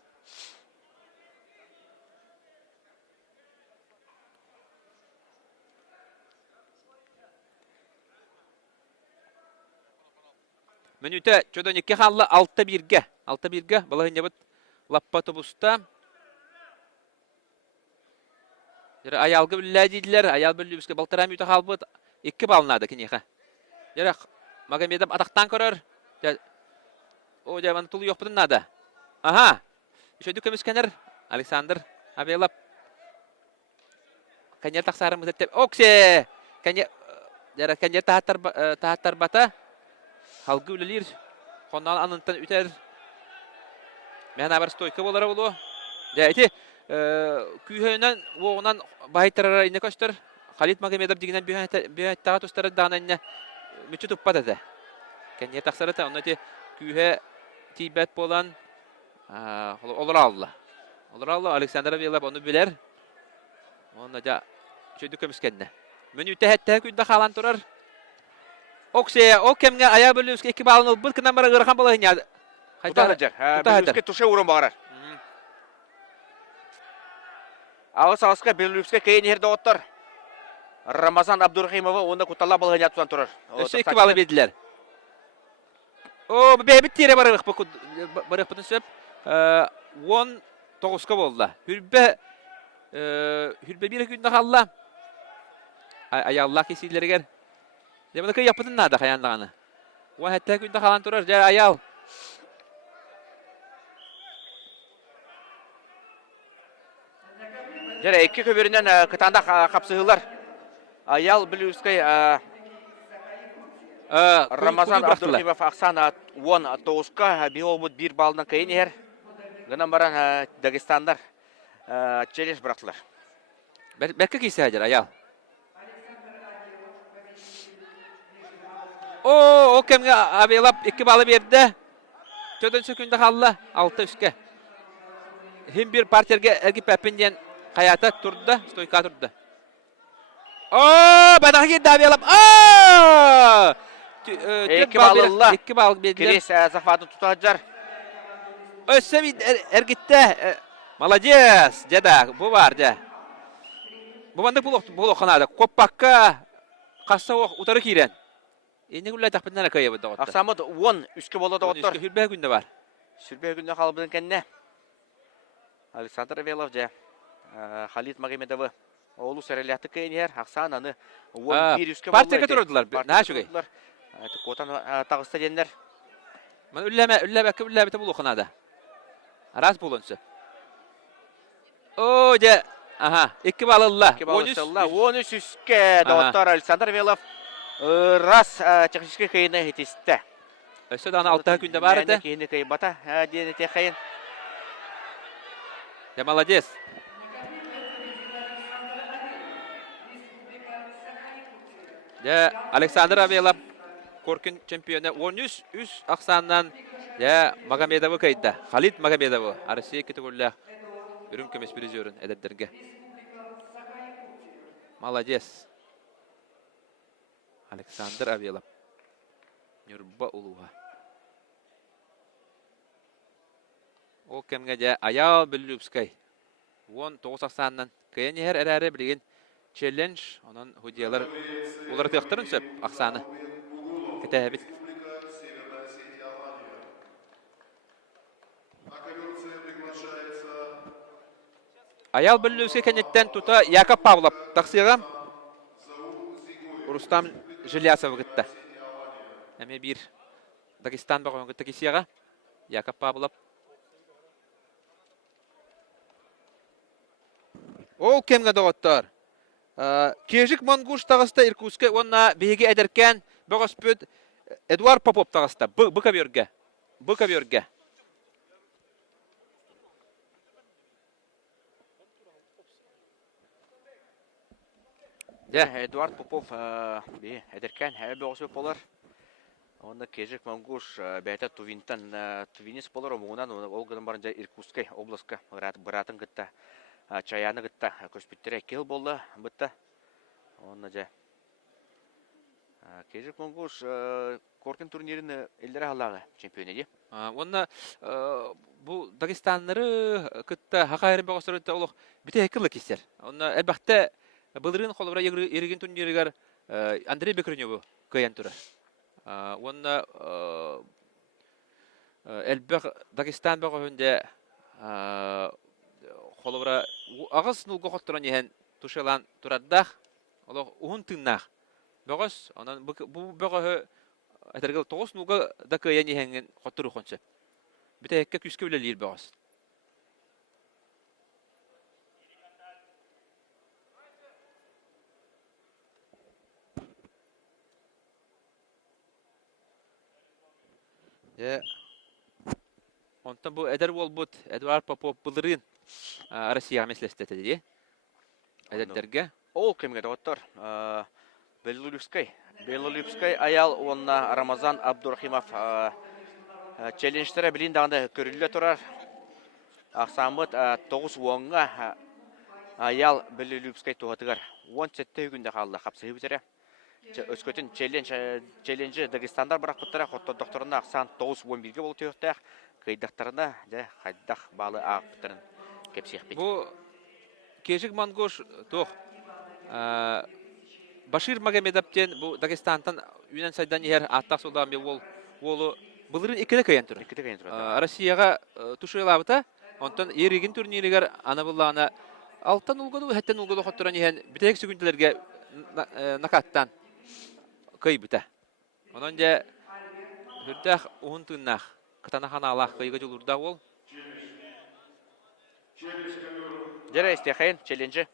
Минута чөдөн 2 қалы 6-1-ге. 6-1-ге. Балағын ебіт лаппа тобуста. Жері аялғы білі дейділер. Аял білі бізге балтыра мүйті қалбыт. 2 балынады кенеға. Жері Магомедов атақтан көрір. О, жайваны тұлы yok бұдын нады. Аха. Үшөйді көміз кәнір. Александр Авилов. Кәнер тақсарымыз әттеп. Оксе! Жері кәнер тағаттар бата. Халгы үлелер. Қоннан анынтан үтер. Мен абар стойка болары болу. Жәйті күйхөнен оғынан байттарара ине көштір. Халид Магомедов дегенен бүйәттаға тұстары дағынан мүчі тұппады да. Кәнер тақсары та, оны күйхе тейбәт болан олар алды. Олар алды, Александр Авилов оны білер. Оны да үшөйді көміскенне. Мен үті әттігі күнді қалан тұрар. Оксе, о кемге ая бөлүскө 2 балын бұл кынан бара ырхан болайын яды. Құтағыджар. Бөлүскө тұшы ұрын бағарар. Ауыз-ауызға Берлюбске кейін ерді оттыр. Рамазан Абдурхимова онда құталла болайын ятудан тұрар. Өсі 2 балы беділер. О, бәбіт тері барық бұтын сөп. 19-қа болды. Хүрбе бір күнді қалла. Аялла кесейлергер. Демені күй yapıdın nada kayanlığını. O hatta günde kalan durur. Jär ayal. Jär 2 köbüründen kıtanda kapsığılar. Ayal Blüskay Ramazan Abdurhimov Aksan 19-ка биолмут 1 балынан кайын ер. Гынан баран Дагестандар челлендж бырақтылар. Бәкке кейсе жär ayal. O kemge Avилов 2 balı berdi. 4-cü günde kaldı 6-3'ke. Hem bir parterge ergi pepinden kayata turdu, stoyka turdu. O badağı girdi Avилов. O! 2 balı 2 balı berdi. Kilis zafatını tutacak. Össe bir ergitte. Молодец, деда, bu var de. Bu bandık bul okanada. Kopakka kassa utarı kiren. Ene gülle taqpından akaya bu dağıttı. Aksamı 10 üskü bolu da otur. Hürbe günde var. Sürbe günde kalıbının kendine. Alexander Avилов ja. Халид Магомедов oğlu sereliyatı kayın yer. Aksan anı 11 üskü bolu. Partiya katırdılar. Ne şu gay? Kotan tağısta denler. Men ülleme bulu okanada. Aras bulunsa. O de. Aha, 2 balılla. 13 üskü dağıttar Alexander Avилов. Раз технически кайына хетисте. Öse dağına 6 günde var da. Kayını kaybata. Diyene te kayın. Ya молодец. Ya Alexander Avилов Korkun çempiyonu 13 üst aksandan ya Magomedov'u kayıtda. Halid Magomedov'u. Arasıya kategoriyle ürün kömesi prizörün edetlerge. Молодец. Alexander Avилов. Nurba uluha. O kemge ja ayal Bellupskay. 19 aksandan kayan her erere bilgin challenge onun hudiyalar ular taqtırın söp aksanı. Kitabit. Ayal Bellupskay kenyetten tuta Yakov Pavlov taqsıram. Rustam Желясов gitti. Әме bir Дагестан бағын gitti кесияға. Yakov Pavlov. Ол кемге доғыттар. Кежік Монгуш тағыста Иркутска онна бейге әдеркен бұғыспөд Эдуард Попов тағыста. Бұқа бөрге. Эдуард Попов әдеркен әбі оғысы болар. Онна кежек мангуш бәйта Тувинис болар омуынан ол гынан барынжа Иркутскай областка быратын гытта чаяны гытта көспүттер 2 жыл болду бытта. Онна жа кежек мангуш коркин турнирин элдер аллага чемпион эди. Онна бу Дагестаннары кытта хакайрын багыстырыта олох бите хекилы кистер. Онна элбахта былырын холбара ереген турниригер Андрей Бекренёв кыян тура. Онна элбах Дагестан багында холбара агыс нулга хоттыран яһан тушалан тураддах. Олох ухун тыннах. Багыс анан бу багы атыргыл 9 нулга да кыян яһан хоттыру хонча. Бите хекке күскө билелер багыс. Онтан бу эдер болбут Эдуард Попов былырын Россия меслестети ди. Эдерге. Ол кемге доктор Белолюбскай аял онна Рамазан Абдурахимов челленджтері білін дағында көрілі тұрар. Ақсамыт 9 оңға аял Белолюбскай туғатығар. 17 күнде қалды қапсығы бітірі. Өскөтін челленджі Дагестандар бірақ бұттыра. Хотты докторына ақсан 9-11-ге болу түйіқтақ. Қайдақтарына қайдақ балы ақ бұттырын кепсеқ бейді. Бу кежік мангош тоқ. Башир Магомедовтен бу Дагестантан үйнен сайдан егер аттақ солдан бе олы бұлырын екілі кайын тұры. Россияға тұшылабыта, онтан ереген турнирігер ана бұллағына 6 ұлғыды, 7 ұлғыды қоттыран еген бітек секунділерге накаттан кай бұта. Онан де үрдәқ ұғын тұннақ, қытанахан алақ кайға жолырда ол. Жәрі істеқайын, челленджі.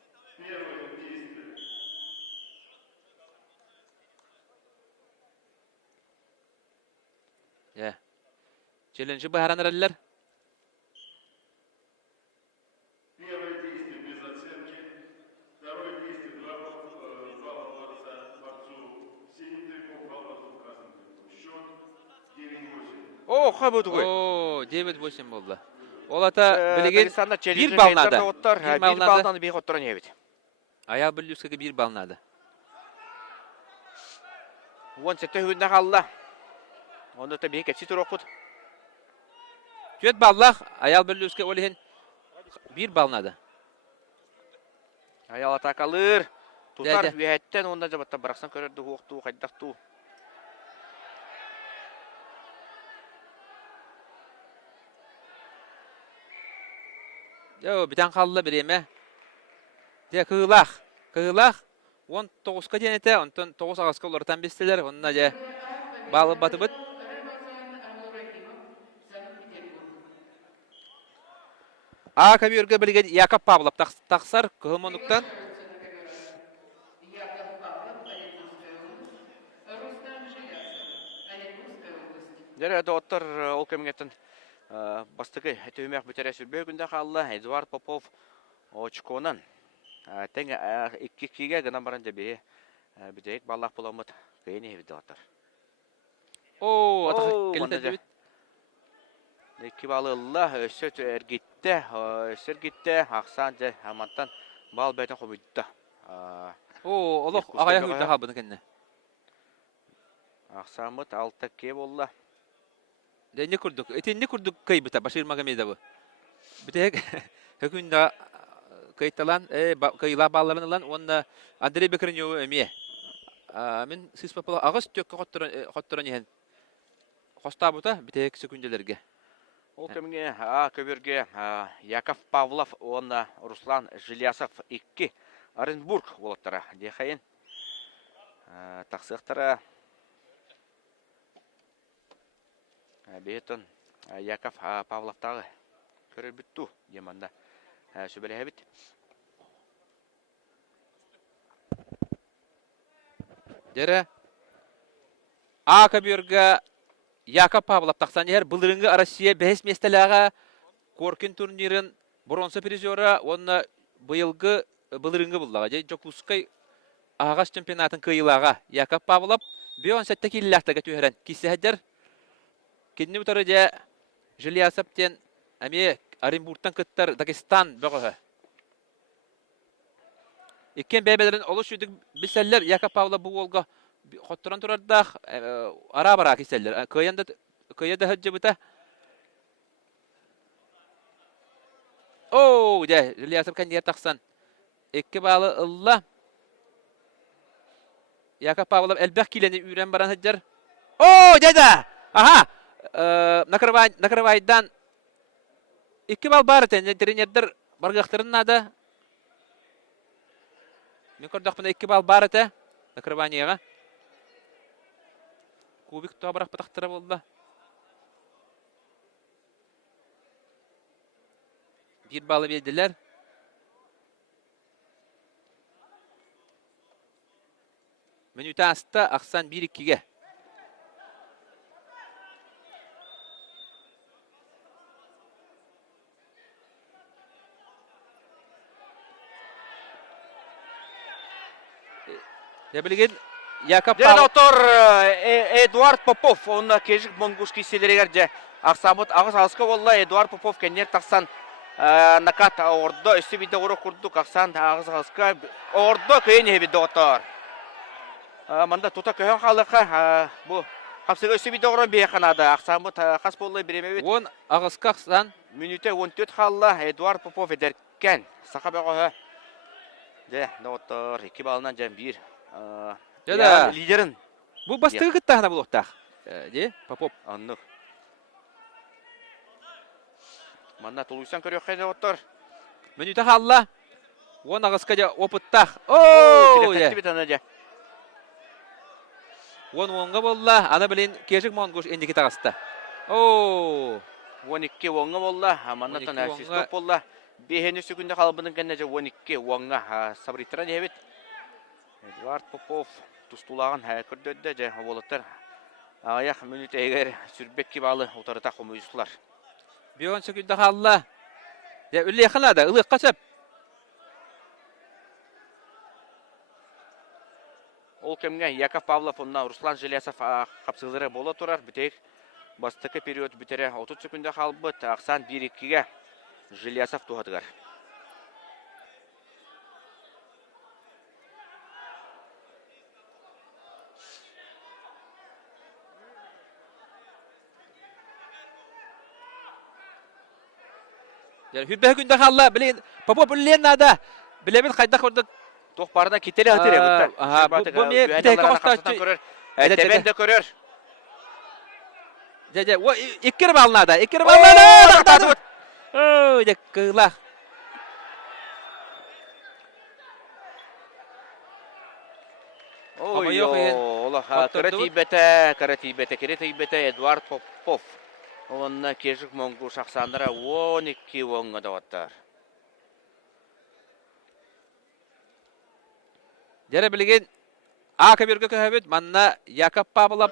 Челленджі бағаран әрәлілер. Первое действие без оценки. Второе действие 2 балла за борцу. Синий триков, балл за красным триков. Счет 9-8. О, қа бұды ғой. О, 9-8 болды. Ол ата білеген Дагестанда бір челленджі балнады. бір балнады бейх оттыран ебет. Аял бүліскеге бір балнады. 17 күнде қалды. Онда та бейх кәпсі тұр оқыд. Түйет баллах, аял бүліске олеген бір балнады. Аял атақалыр. Тұтар Дәді. үйәттен онда жабатта барақсан көрерді оқты, қайдақту. Yo, bitan qallı bireме. De kığılaq. 19-qa den ete, ondan 9 ağızqa olardan bestiler. Onunla de balı batıbıt. Aka bürge bilgen Yakap Pavlov taqsar kığımonuktan. Дәрі доктор ол кемгеттін бастығы әтеумек бүтәрі сүрбе күнде қалды. Эдуард Попов очконан. Тәңі 2-2-ге ғынан барынша бейі бүдейік баллақ боламыд. Кейін ебі доктор. Oo, Oo, ataq onda kelete de. bit. 2 balı ылла өсөт әргетті. Ақсан жа амантан бал бәйтін қомүйдді. Oo, oloq Yakuşka ağaya göre- hüydü halbını kenne. Ақсамыт 6-2 болды. De ne kurduk? Eti ne kurduk kay bita Bashir Magomedov. Bitek hükünde kayıtalan kayıla bağlarını lan onda Andrei Bekrenyov emiye. Min siz papala ağız tök qotturan yehen. Qosta buta bitek sekündelerge. Ол кемге көберге Яков Павлов, онна Руслан Жилясов 2 Оренбург болаттара. Дехайын тақсықтара бейтін Яков Павловтағы көрір бүтту деманда сөбелі әбіт. Dere Aka bürge Yakap Pavlov taqsan yer bıldırıngı Россия behes mestelaga Korkin turnirin bronza prizora onna bıyılgı bıldırıngı bullaga. Jokuskay ağaç çempionatın kıyılaga Yakap Pavlov Бион сәтте килләхтәгә түйәрән. Кисәһәдер. Кинне утары дә Жилясаптен әме Оренбургтан кыттар Дагестан бөгөһө. Иккен бәбәләрен олыш үдік бисәлләр Яков Павлов бу олга хоттыран турардах ара-бара кисәлләр. Кыяда хәҗҗә бута. О, дә Жилясап кәндә тахсан. Икки балы ылла. Яков Павлов әлбәк килене үрән баран хәҗҗәр. О, дәдә! Аха! Накрывайдан икки бал бар итен, тренердер баргақтырын нада. Мен көрдік бұна икки бал бар ите, накрыванияға. Кубик туабырақ бұтақтыра болды. Bir балы белділер. Минута асты, ақсан 1-2-ге. Я білген, Яков Ден Павлов. отор Эдуард Попов, онна кежик монгуш киселерегер же ақсамыт ағыз алысқа болла Эдуард Попов кеннер тақсан накат ордо өсі биде оры құрдық ақсан ағыз алысқа ордо көйен ебеді отор. Манда тута көйен қалыққа бұл қапсығы өсі биде орын бейқанады ақсамыт қас болы біремебет. Он ағысқа ақсан. Минуте 14 қалла Эдуард Попов едеркен. Сақа бәғі. Де, отор, 2 балынан жән 1. Лидерін. Бұл бастығы күттағына бұл оқтақ. Де, Попов. Анық. Манна тулуйсан көрек қайда отыр. Минута қалла. Он ағысқа жа опыттақ. Ооо! Он оңға болла. Ана білін кежік монгуш ендекі тағысты. Ооо! 12 оңға болла. Маннаттан әсістоп болла. Бейхені сүкінде қалбының кәнне жа 12 оңға сабриттыран ебет. Эдуард Попов тустулаған көрдөдді жа болыттыр. Аяқ минут егер сүрбекке балы отарыта қомойсылар. Бион секунда қалла. Я үлі яқынады, ұлық қасып. Ол кемге Яков Павлов, онна Руслан Жилясов қапсығылары бола тұрар. Бітек бастықы период бітері 30 секунда қалбы. Ақсан 1-2-ге Жилясов туғадығар. Хүббе күнде қалла, білейін, Попов үлілен нада. Білемін қайдақ орды. Тоқ барына кетері ғытыр ебіттір. Бұл мен бітейкі қостар. Әттебен де көрер. Иккер бал нада, иккер бал нада. Ооо, дек қылақ. Ой, каратибете Эдуард Попов. Онна кежік моңғу шақсандыра 12 оңға да оттар. Дәрі білген, ақа бергі көбет, манна Яков Павлов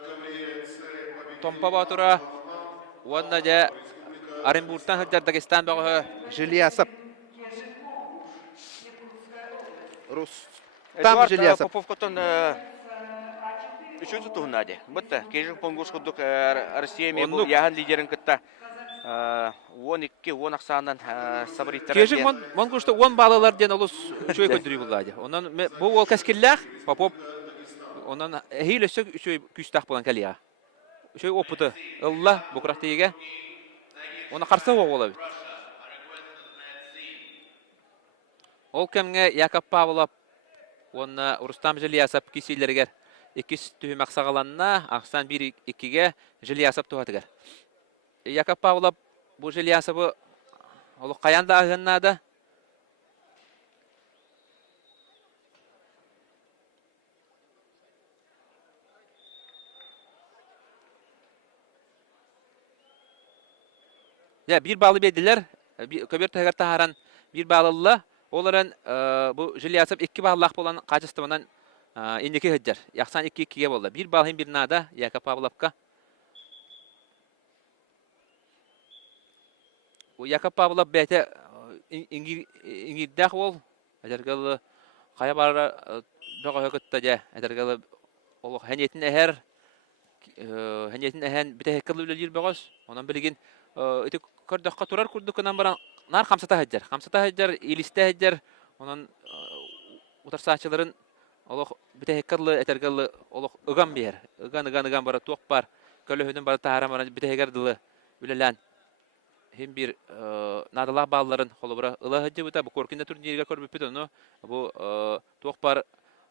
томпа батыра, онна де Оренбургтан хәддер Дагестан бағы Жилясап. Рустам Жилясап. Попов көтін үшінші тұғын әде. Бұтты, кежік моңғуш құдық Россия мен бұл яғын лидерін күтті. 12-10 ақсанынан сабыриттар. Кежік моңғушты 10 балалар ден олыс үшөй көндірі бұлады. Онан бұл ол кәскелләқ, Попов, онан әйіл өсік үшөй күстақ болан кәліға. Үшөй опыты ұлла бұқырақты еге. Оны қарсы оғы ола бит. Ол кәмге Яков Павлов, оны Рустам Жилясап кесейлергер. Ikis tühüm ақсағаланна, ақсан 1-2-ге Жилясап туғатығар. Яков Павлов bu Жилясапы олы қаянда ағыннады. Bir bağlı beddiler, köbір tağır tağaran bir bağlılığı. Оларын bu Жилясап 2 bağlılıq bolan қачыстымынан indiki hıccar. Yaksan 2-2'ye boldu. Bir balhın bir nada Yakov Pavlovka. Bu Yakov Pavlov bete ingirdak ol. Ajargalı kaya barra doğa hökütte je. Ajargalı олох хәнетин әһәр хәнетин әһән бите хәккәл үлелер бәгәс. Онан билген ите көрдәккә турар курдукынан баран нар хамсата хаҗҗар илисте хаҗҗар. Онан утарсачыларын олох бите хәккәл этергәл олох ыган бер. Ыган бара тук бар. Көлөһүнүн бара тахара бара бите хәгәр дылы үлелән. Hem bir nadalak bağların holubura ıla hıcı buta bu korkinda turnirga korbip bitono bu tuğpar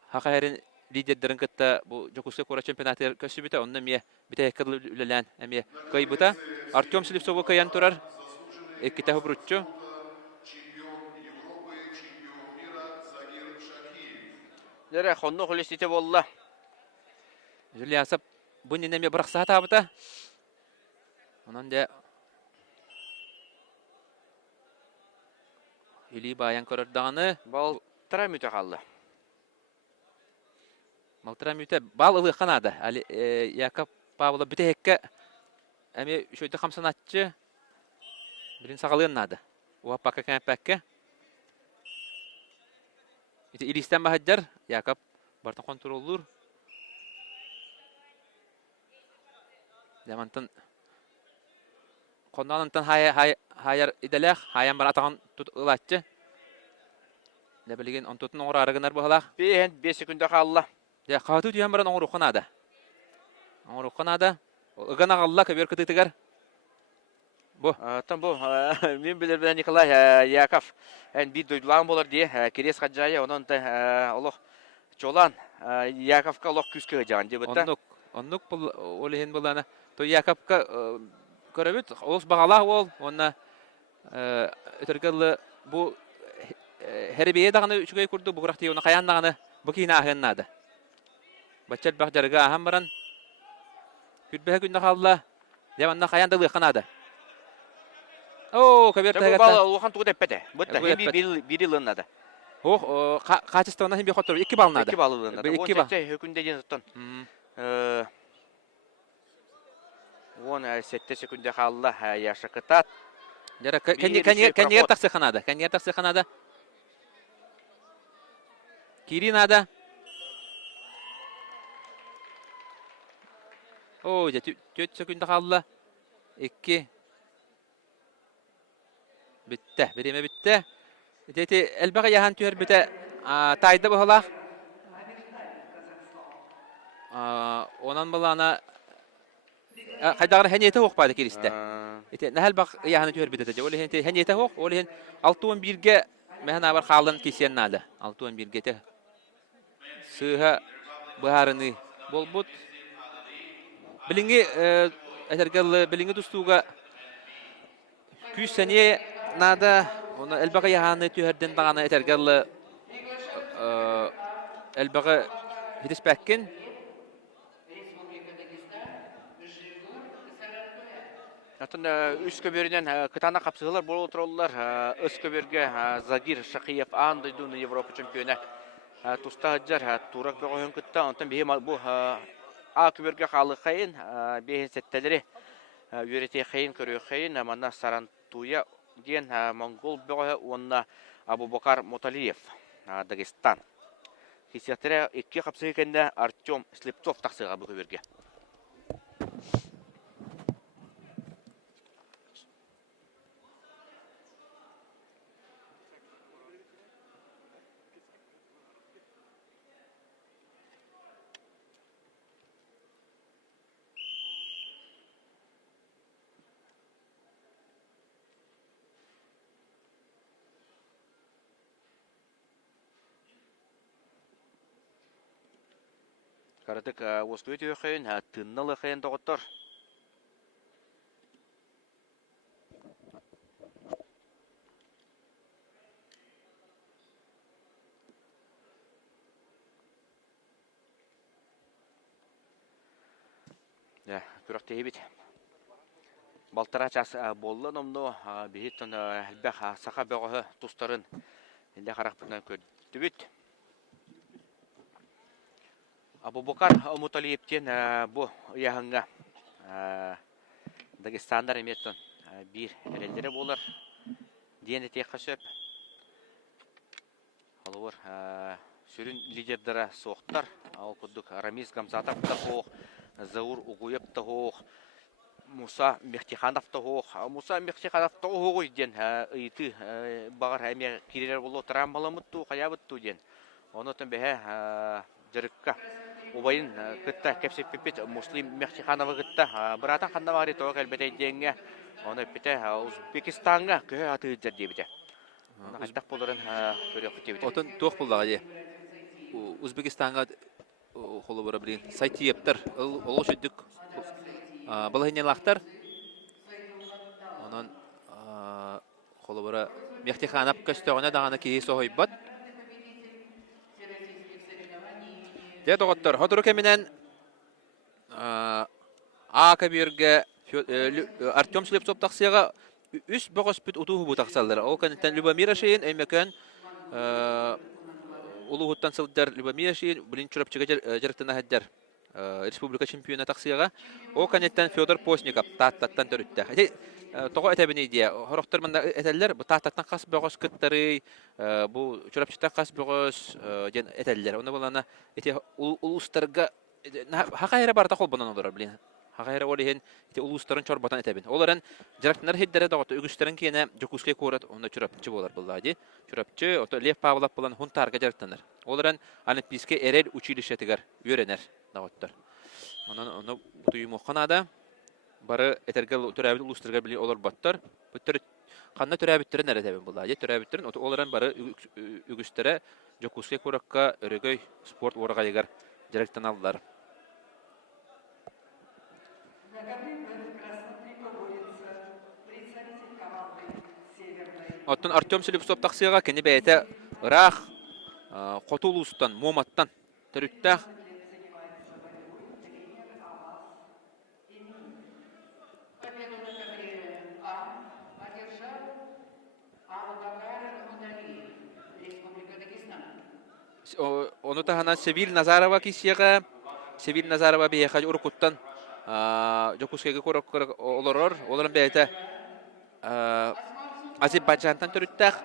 hakaherin liderlerin kıtta bu Jokuska Kora çempionatı köşü bita onunla miye bita yakıl ülelen emiye kayı buta Artyom Slivtsov'a kayan turar ekkita hubrutçu чемпион Европы, чемпион мира Загир Шакиев. Дәрә хонны хулистите болла. Juliasap bu ninemiye bıraksa hata buta onun da Hili bayan korordağını Бал тара мүтә қалды. Maltıra müte bal ılı kanada. Ali Yakap Pavla bite hekke emi şöyle kamsanatçı birin sağalığın nadı. O pakka kampakke. İşte ilisten bahadjar Yakap barta kontrollur. Zamantan kondanıntan hayar idelek hayan bana atağın tut ılatçı. Ne bilgin on tutun oğra aragınar bu halak. Бейін 5 секундә қалды. Ya kağıtı diyen baran oğru kanada. Oğru kanada. Igana Allah kabir kıtıtıgar. Там бұл, мен білер білен Николай Яков bir duydulan болар дие, керес қаджайы, онын олық чолан Яковка олық күскі жан де бұтта. Onluk bul olihin bulana. To Yakapka köröbüt olus bağala ol. Onna ötürgəli bu herbiye dağını üçgey kurdu bu qıraqtı onu qayan dağını bu kina ahınnadı. Bachal baxjarga aham baran. Kütbehe günde qalla. Yamanna qayan da qanadı. Oo, kabir Бұл tagatta. бал олған туғы деппеті. Бұтта, Туғы bir yılınladı. Oh, qaçıstığına hem bir xotur 2 balnadı. 2 balılınladı. 2 bal. 17 ден тұттын. 17 секунде қалды яшы қытат. Jara Bir kanyer prоход. taksi qanada. Kanyer taksi qanada. Kirinada. Oo, 4 sekund qaldı. 2 Bitti. Birime bitti. Deti elbaga yahan tüher bite tayda bu halak. Onan balana Haydağır həniyete hoq baydı kiriste. Nəhəl bax yahanı tüher bite təcə. Oli həniyete hoq. Oli hən 6-11-ge məhän avar xalın kesiyen nadı. 6-11-ge te. Sıha buharını bol but. Bilingi ətergəl bilingi tustuğa 200 saniye nada ona elbaga yahanı tüherden dağana etergəl elbaga hidispekkin Атын үс көберінен кытана қапсығылар бол отыролылар. Үс көберге Загир Шақиев андайдуны Европа чемпионы туста хаджар турак бе ойын күтті. Онтан бейім бұл А көберге қалы қайын, бейін сәттелері үйрете қайын, көрі қайын, мана Сарантуя ден Монгол бе ойы онына Абубакар Муталиев, Дагестан. Хисияттары 2 қапсығы кәнді Артем Слепцов тақсыға бұл көберге. Каратык оскөйт өйқайын, тынналы қайын тоғыттар. Күріқті ебет. Балтара час болы номны бейттін әлбәқ сақа бәғі тұстарын әлі қарақ бұнан көді бүт. Абубакар Муталиевтен bu яғынға Дагестандар еметтін bir әрелдері болар. Дені тек қашып. Алуыр сүрүн лидердара соқтар. Ал кудук Рамис Гамзатов та хоқ, Заур Угуев та хоқ, Муса Мехтиханов та хоқ. Муса Мехтиханов та хоқ иден ыйты багар хәме кирелер болу травмаламытту, хаябытту ден. Онотон бәһә жырыкка убайын кытта кепсеп пипет Муслим Мехтиханова кытта братан ханна багыр тоқ әлбәтә иденгә. Оны бите Узбекистанга кө аты дебите. Оны хаттак боларын көрөк дебите. Отын тоқ булдага же. Узбекистанга холобора билин сайтиептер оло шүддүк балахинелахтар. Онон холобора Мехтиханов көстөгөнө даганы кии сохойбат. Де доктор Ходруке менен Акабирге Артем Слепцов таксыга үс богоспит утуу бу таксалдар. Ол канеттен Любомир Ашин эмекен улугуттан сылдар Любомир Ашин билин чурапчыга жарыктана хаддар. Республика чемпионы таксыга. Ол канеттен Федор Постников таттан төрүттө. Того этебини идея. Хорохтор мында этеллер бу таттан кас богос кыттары, бу чурапчыдан кас богос ден этеллер. Оны булана эте улустарга хакайра барда колбонон олар билин. Хагайра олиһин ити улустарын чорбатан этебин. Оларын жарактар хиддере дагыт үгүстерин кийне жокускай корат, онда чурапчы болар буллади. Чурапчы ото Лев Павлов булан хунтарга жарактанар. Оларын олимпийский эрел училищетигер үйренер дагыттар. Оны туйму ханада бары этергел төрәбит улустарга били олар баттар. Бүттер канна төрәбиттерин эретебин буллади. Төрәбиттерин ото оларын бары үгүстере жокускай коракка өрөгөй спорт орагайгар жарактаналар. На ковре краснотрико борется представитель команды «Северной». Оттон Артем Слепцов таксыга кене бәйте ырах котулустан, моматтан төрүттәх. Победу на ковре одержал Абубакар Мудариев, Республика Дагестан. Оны тахана Севил Назарова кисега, Севил Назарова бейхаҗ уркуттан жокускайга корок олорор, оларын бәйте Азербайджантан төрүттәх.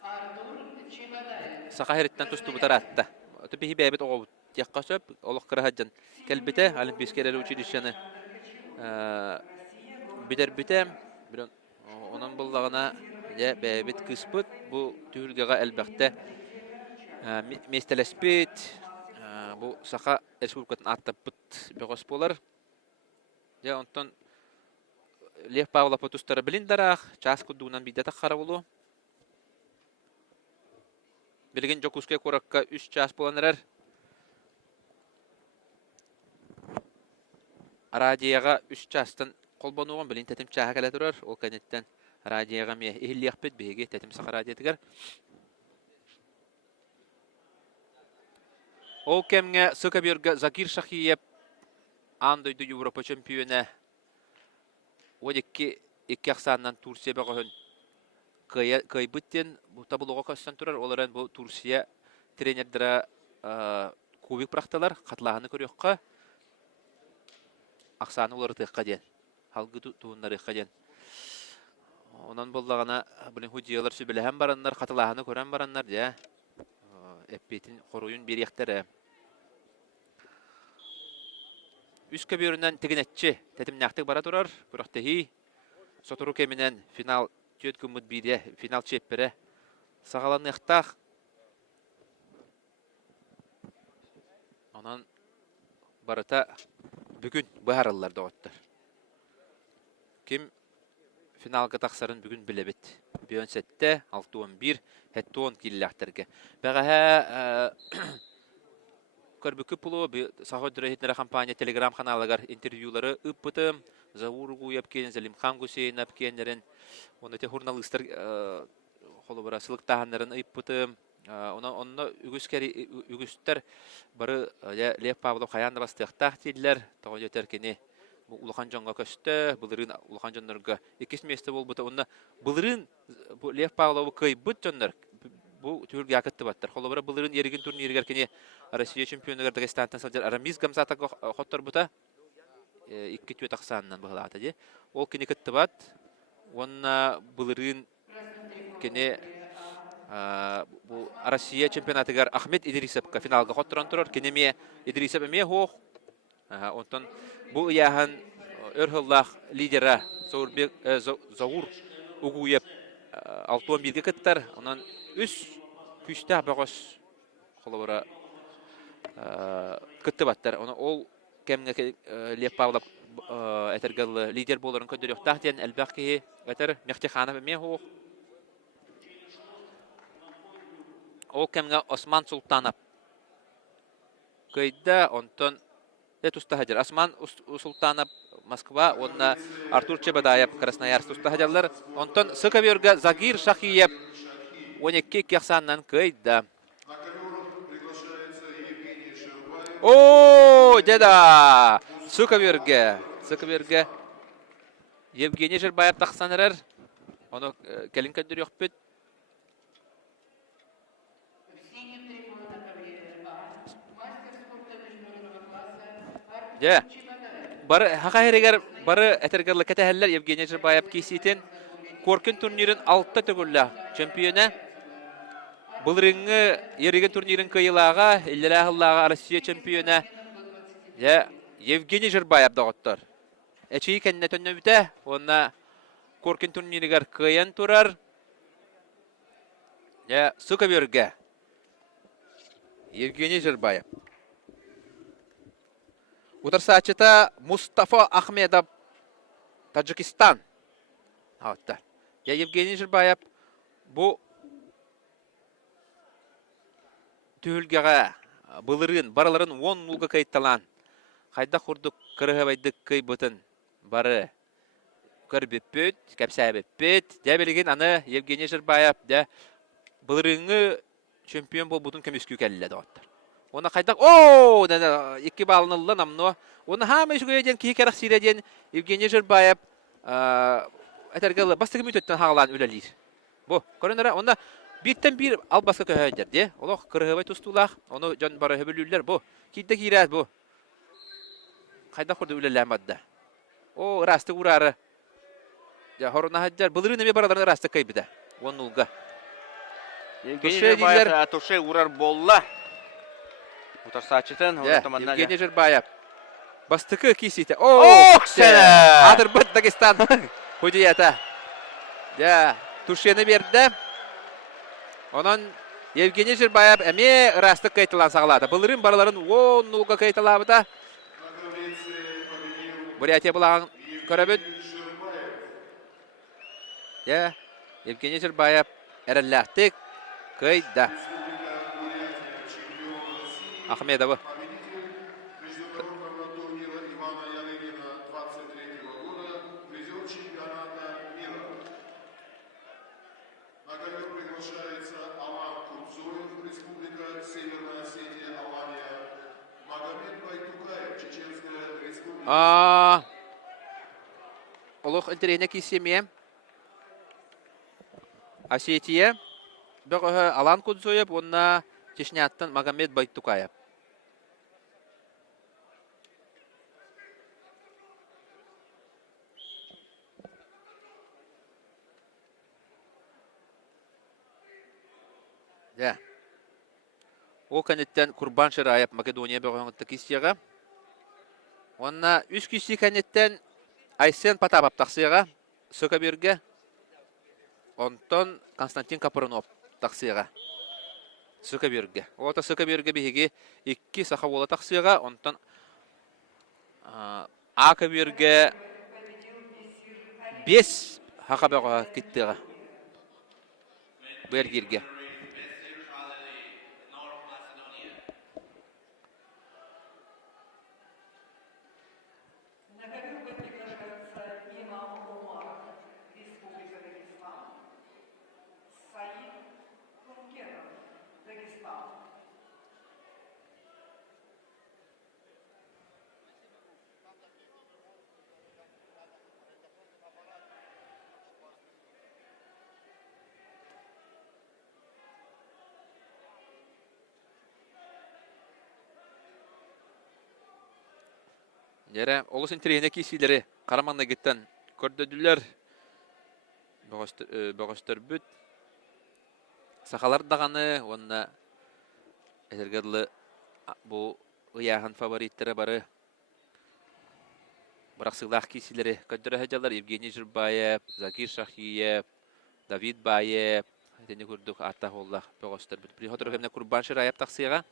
Артур Чемодаев. Сахариттан тусту бутаратта. Төбихи бәйбет огы тяккасып, олох кырахаҗан келбите олимпийскийлер училищены бидербитем. Бирен онан буллагына я бәйбет кыспыт бу түлгәгә әлбәттә местелеспит бу Саха республикатын аттапыт бегос болар. Я онтон Лев Павлов потустары билиндарах, час кудуунан бидета харабулу. Билген жокускай коракка 3 час боланырар. Радияга 3 частан колбонуган билин тетим чаха келе турар. Ол канеттен радияга ме ихилияқпет беге тетим саха радиятыгар. Ол кемге Сыкабирга Закир Шахиев андойду Европа чемпионы. Одекки 2 аксаннан Турция багын кайбыттен бу табылуга кастан турар. Оларын бу Турция тренердера кубик практалар катлаганы көрөккө. Аксаны улар тыкка ден. Халгы тууннары каден. Онан боллагана билин худиялар сүбелем бараннар, катлаганы көрөн бараннар дия. Эппетин коруюн беректере. Үскө бөрүнөн тигинетчи тетимнактык бара турар. Бирактыхи Сотуру кеминен финал төт күмүт биде финал чеппере сагаланыктак. Анан барыта бүгүн баараллар дооттар. Ким финалга таксарын бүгүн билебит. Бүйөнсетте 6-11 хеттон киллахтерге. Бага Көрбүкү пулу саходдыры хитнера компания Telegram каналыгар интервьюлары ыппытым. Заургу япкен Залимхан Гусейн апкенерин. Оны те журналисттер холобара сылыктаганнарын ыппытым. Онно үгүстер бары Лев Павлов хаянда бастыктак тилдер. Тогон жетеркени улахан жонго көстө, булырын улахан жоннорго 2 месте болбута. Онна булырын Лев Павлов кыйбыт жоннор. Бу түргө акытты баттар. Холобара булырын эригин турниргер кени Россия чемпионы Дагестантан салжар Арамис Гамзатов хоттор бута 2 таксаннан баглата ди. Ол кини кытты бат. Онна булырын кени Bu Россия чемпионатыгар Ахмет Идрисовка финалга хоттыран турар. Кинеме Идрисов эме хоқ. Онтон бу яхан өрхыллах лидера Заур Угуев алтуан билге кыттар. Онан үс күстә багаш холора кытты баттар. Оны ол кемге Лев Павлов этергал лидер боларын көндөрү тахтен элбаки этер Мехтиханов эме хоқ. Ол кемге Осман Султанов кайда онтон тустахадыр. Осман Султанов Москва, онна Артур Чебадаев Красноярск тустахадылар. Онтон Сыковерга Загир Шахиев 12 кехсаннан кайда. О, деда! Сыковерга Евгений Жербаев тахсанырар. Оны келин көндүр юкпыт. Ja. Бары хакайрегер бары этергерле кетәһәлләр Евгений Жербаев киситен Коркин турнирын 6 төгүллә чемпионы. Бул ринге ереген турнирын кыйлага, Иллахаллага Россия чемпионы. Ja, Евгений Жербаев дагыттыр. Эчи кенне төннөбүтә, онна Коркин турниригер кыян турар. Ja, Суковерге. Евгений Жербаев. Ударсачыта Мустафа Ахмедов, Таджикистан. Алтта. Я Евгений Жербаев бу түүлгәгә былырын, бараларын 10 нулга кайтталан. Хайда хурдук кырыгыбайдык кый бутын бары көрбөппөт, кәпсәбөппөт. Дә белген аны Евгений Жербаев дә былырыңы чемпион бол бутын кемискү кәлләде аттар. Ona kaydak iki balınılla namno. Ona ha meşguleden ki kerek sireden Evgeny Жербаев etergele bastığı mütetten hağlan ölelir. Bu koronara onda birden bir al baskı köhönder de. Ola kırıgıbay tustulak. Onu can bara höbülürler bu. Kidde kirat bu. Kaydak orada ölelemedde. O rastı urarı. Ya horona haccar bılırın eme baralarına rastı kaybıda. Onulga. Евгений Жербаев туше урар болла. Утарсачытын, оны таманна. Евгений Жербаев. Бастыкы кисите. О, сена! Адырбыт Дагестан. Худията. Ja, тушені берді. Онан Евгений Жербаев әме ырастық кайтылан сағылады. Бұлырын бараларын 10 нулға кайтылабыда. Бурятия бұлағын көрөбіт. Ja, Евгений Жербаев әрілләқтік кайда. Ахмедовы. Международного турнира Ивана Ярыгина 23-го года, призер чемпионата мира. На ковер приглашается Алан Кудзоев, Республика Северная Осетия, Алания. Магомед Байтукаев, Чеченская Республика. Олық үлтірейіне кесеме. Осетия. Бұғы Алан Кудзоев, онына Чечняттан Магомед Байтукаев. Ja. О кәнеттен Курбан Шыраев Македония бұғыңытты кестеға. Онна үш кесте кәнеттен Айсен Потапов тақсыға, Сөкаберге, онтон Константин Капырынов тақсыға, Сөкаберге. Ота Сөкаберге бігеге 2 сақа ола тақсыға, онтон Акаберге 5 хақабаға кеттіға. Бергерге. Yere olusun trene kisileri Karaman'da gitten kördüdüler. Bağıştır büt. Сахалар даганы, онна этергерлы бу ыяхан фавориттері бары. Бірақ сылақ кесілері көндірі хәджалар Евгений Журбаев, Закир Шахиев, Давид Баев, Тені күрдік аттақ оллақ бөғістір бүт. Прихотыр кемне Курбан Шырайып тақсыға.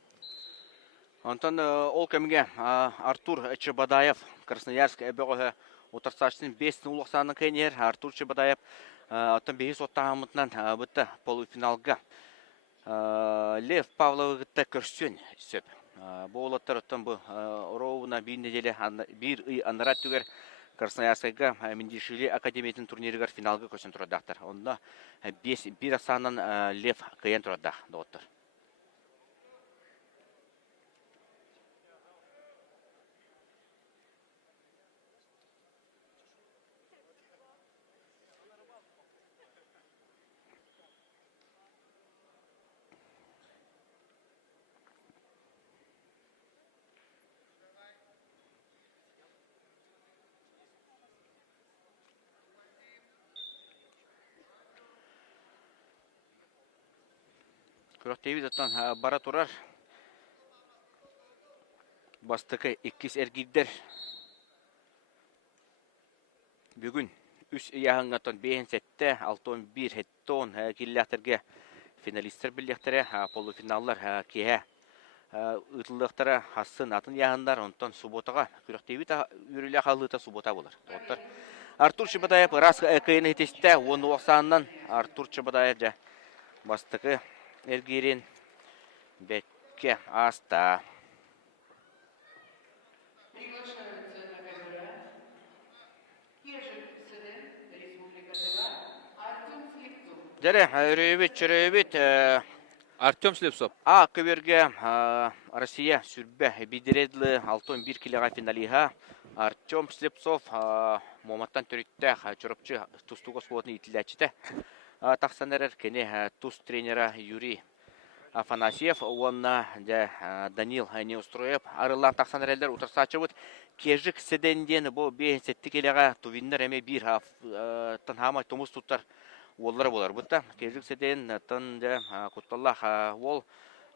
Онтон ол кемге Артур Чебадаев, Красноярск әбіғі отырсашының 5-ні ұлықсанын кәйнер. Артур Чебадаев оттан 5 оттағымытынан бұтты полуфиналға Лев Павловығытта көрсен сөп. Бұл олаттар оттан бұл ұроуына бір неделі бір үй анарат түгер Красноярскайға Мендишили Академиятын турнирігер финалға көсін тұрадақтар. Онда бір асанын Лев кәйен тұрадақ доғыттар. Күріқтейбіз оттан бара тұрар. Бастықы 2 әргейдер. Бүгін үс яғыңғаттан 5 сәтті 6-11 хеттон келләқтерге финалистер білдектері полуфиналлар кеге ұтылықтары хасын атын яғындар. Онтан суботаға күріқтейбіз үрілі қалыта субота болар. Артур Чебадаев рас күйені етесті 10 оқсанынан Артур Чебадаев жа бастықы Эргирин Бекке Аста. Приглашаются на ковера Ежик Сыден, Республика Тыва, Артем Слепцов. Жаре, чөрөбит. Артем Слепцов. Көверге Россия сүрбе бидередлі 6-1 килоға финалиға. Артем Слепцов моматтан түрітті чөрөпчі тұстуға суатыны итіләчіті. Тақсанарар кене туз тренера Юрий Афанасьев, онна Данил Неустроев, арылан тақсанарелер ұтырсачы бұд. Кежік седенден бұл 5 сетті келеға тувиннер әме бір тынхамай тұмыз тұттар олары болар бұдта. Кежік седен тын құтталлах ол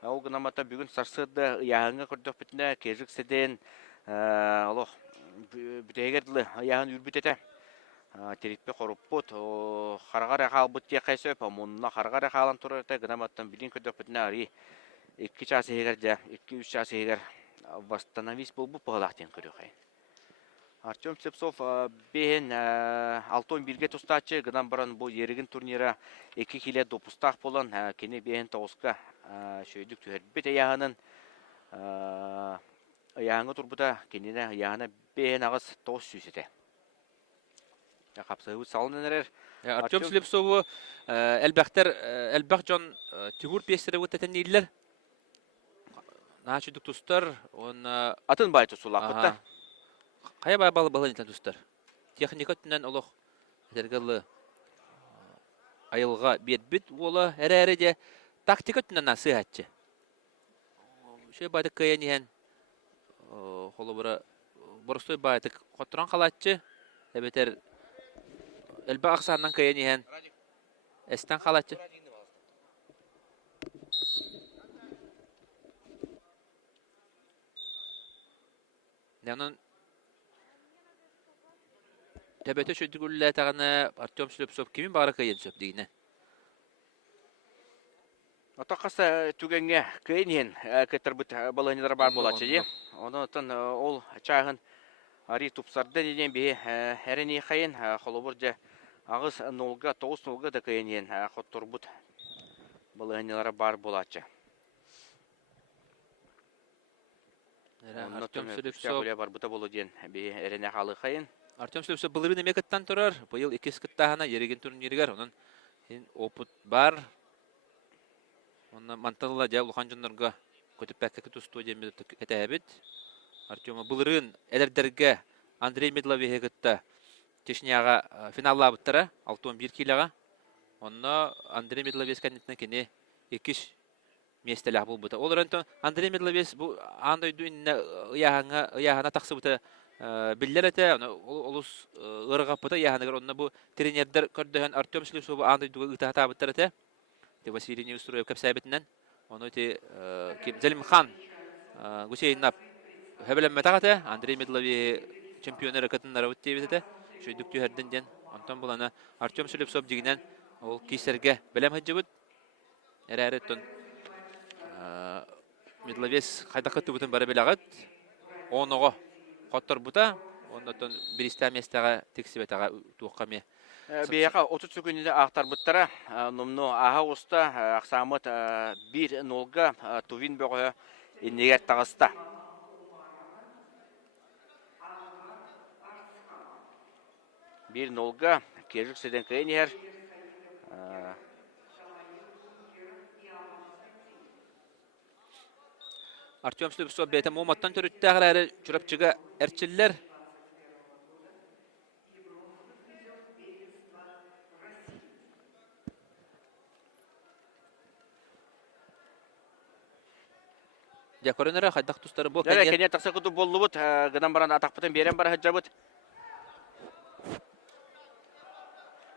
ғынамата бүгін сарсыды яғыңа көрдік бітіне кежік седен бүтегерділі яғын үрбітеті. Теритпе қоруппут, қарғар әқал бұтте қайсөп, мұнына қарғар әқалан тұрырды, ғынаматтан білін көдіп бітіне ари 2 часы егер де, 2-3 часы егер вастановись бұл бұғылақтен көрі қайын. Артем Слепцов бейін 6-11-ге тұстачы, ғынам баран бұл ерігін турнира 2 келе допустақ болан, кені бейін тоғысқа шөйдік түрбет аяғының аяғыңы тұрбыда, кенені аяғына бейін ағыз тоғыз сүйсеті. Қапсығы салынын әрер. Артем Слепцову әлбәқ жон түгір пестері өттәтен ейлер. Нағачыдық тұстар. Атын бай тұсулақ бұтта. Қая бай балы нетен тұстар? Техника түнен олық әтергілі айылға бет-бет олы әрі де тактика түнен насы әтчі. Шөй байдық кайын ehen қолы бұрыстой байдық қоттыран қалатчы. Әбетер Элба ақсаннан кайын ehen әстен қалатчы. Нәнін тәбәті шөйдігілі тағаны Артем Слепцов кемін бағыры кайын сөп дейіне? Отақасы түгенге кайын ehen кәттір бұт балығынылар бар болатшы де. Оны ол чағын ари тупсарды неден бе әріне қайын қолыбыр же ағыз 0-ға 9-0-ға да кайын ehen қоттыр бұт балығынылар бар болатшы. Артем Слепцов бар бұта болу ден бе әріне қалы қайын. Артем Слепцов бұлырын емекеттен тұрар. Бұйыл 2 кіттағына ереген турнирігер. Оның опыт бар. Оны манталыла жа ұлған жонларға көтіп бәккі тұсту демеді кәті әбет. Артема бұлырын әлердерге Андрей Медлов егетті Чешняға финалла бұттара 6-11 килаға. Онна Андрей Медлов ескәнетіне кене 2 местелях бұл бұта. Ол ұрантон Андрей Медлов бұл андай дүйінне ұяғана тақсы бұта білдер әті. Олыс ұрға бұта ұяғанығыр. Онна бұл тренердер көрдіген Артем Слепцов андай дүйі ұтағата бұттар әті. те Василий Неустроев кепсәбетнән. Оны те ким Зелимхан Гусейнап Хәбеләммәтәгәтә Андрей Медлови чемпионы ракетнары үттебете. Шөйдүк төһәрдән. Антон булана Артем Шлепсов дигән ул кисәргә беләм хаҗыбыт. Әрәреттен Медловес хайдакы түбүтен бары беләгәт. Оныга каттар бута. Ондан биристә местәгә тексибетәгә туқкаме. Бияқа 30 секундінде ақтар бұттара, нұмны аға ұста ақсамыт 1-0-ға тувин бөғі иннегер тағыста. Bir nolga Kerjuk Seden Kayniher. Артем Шлепсов бәйтә моматтан төрүттәгәләре чурапчыга әрчилләр. Дәкорынара хайдак тустары бу Дәрә кәнер. кене тақсы құды болу бұд, ғынан баран атақпытын берен бары хыджа бұд.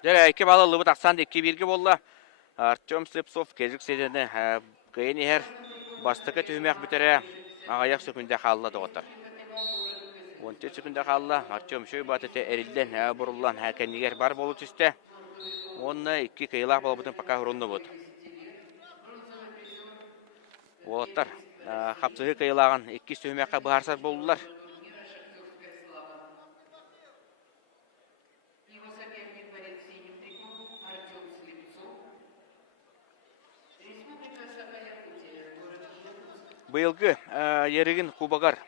Дәрә 2 балалы бұд ақсан 2-1-ге болла. Артем Шлепсов Kerjuk Sedені Kayniher бастықы түймек бүтірі ағаяқ секунде қалла доғытыр. 14 секунде қалла. Артем шөй батыты әрілден бұрылан кәнегер бар болу түсті. Онына 2 кайлақ болу бұдың пақа ғұрынды бұд. Олаттар. Қапсығы кайлаған 2 сөймеққа бұғарсар болулар. Его соперник борец в синем трико Артем Слепцов. Республика Саха-Якутия, город Якутск. Бұйылғы ерігін Кубагар.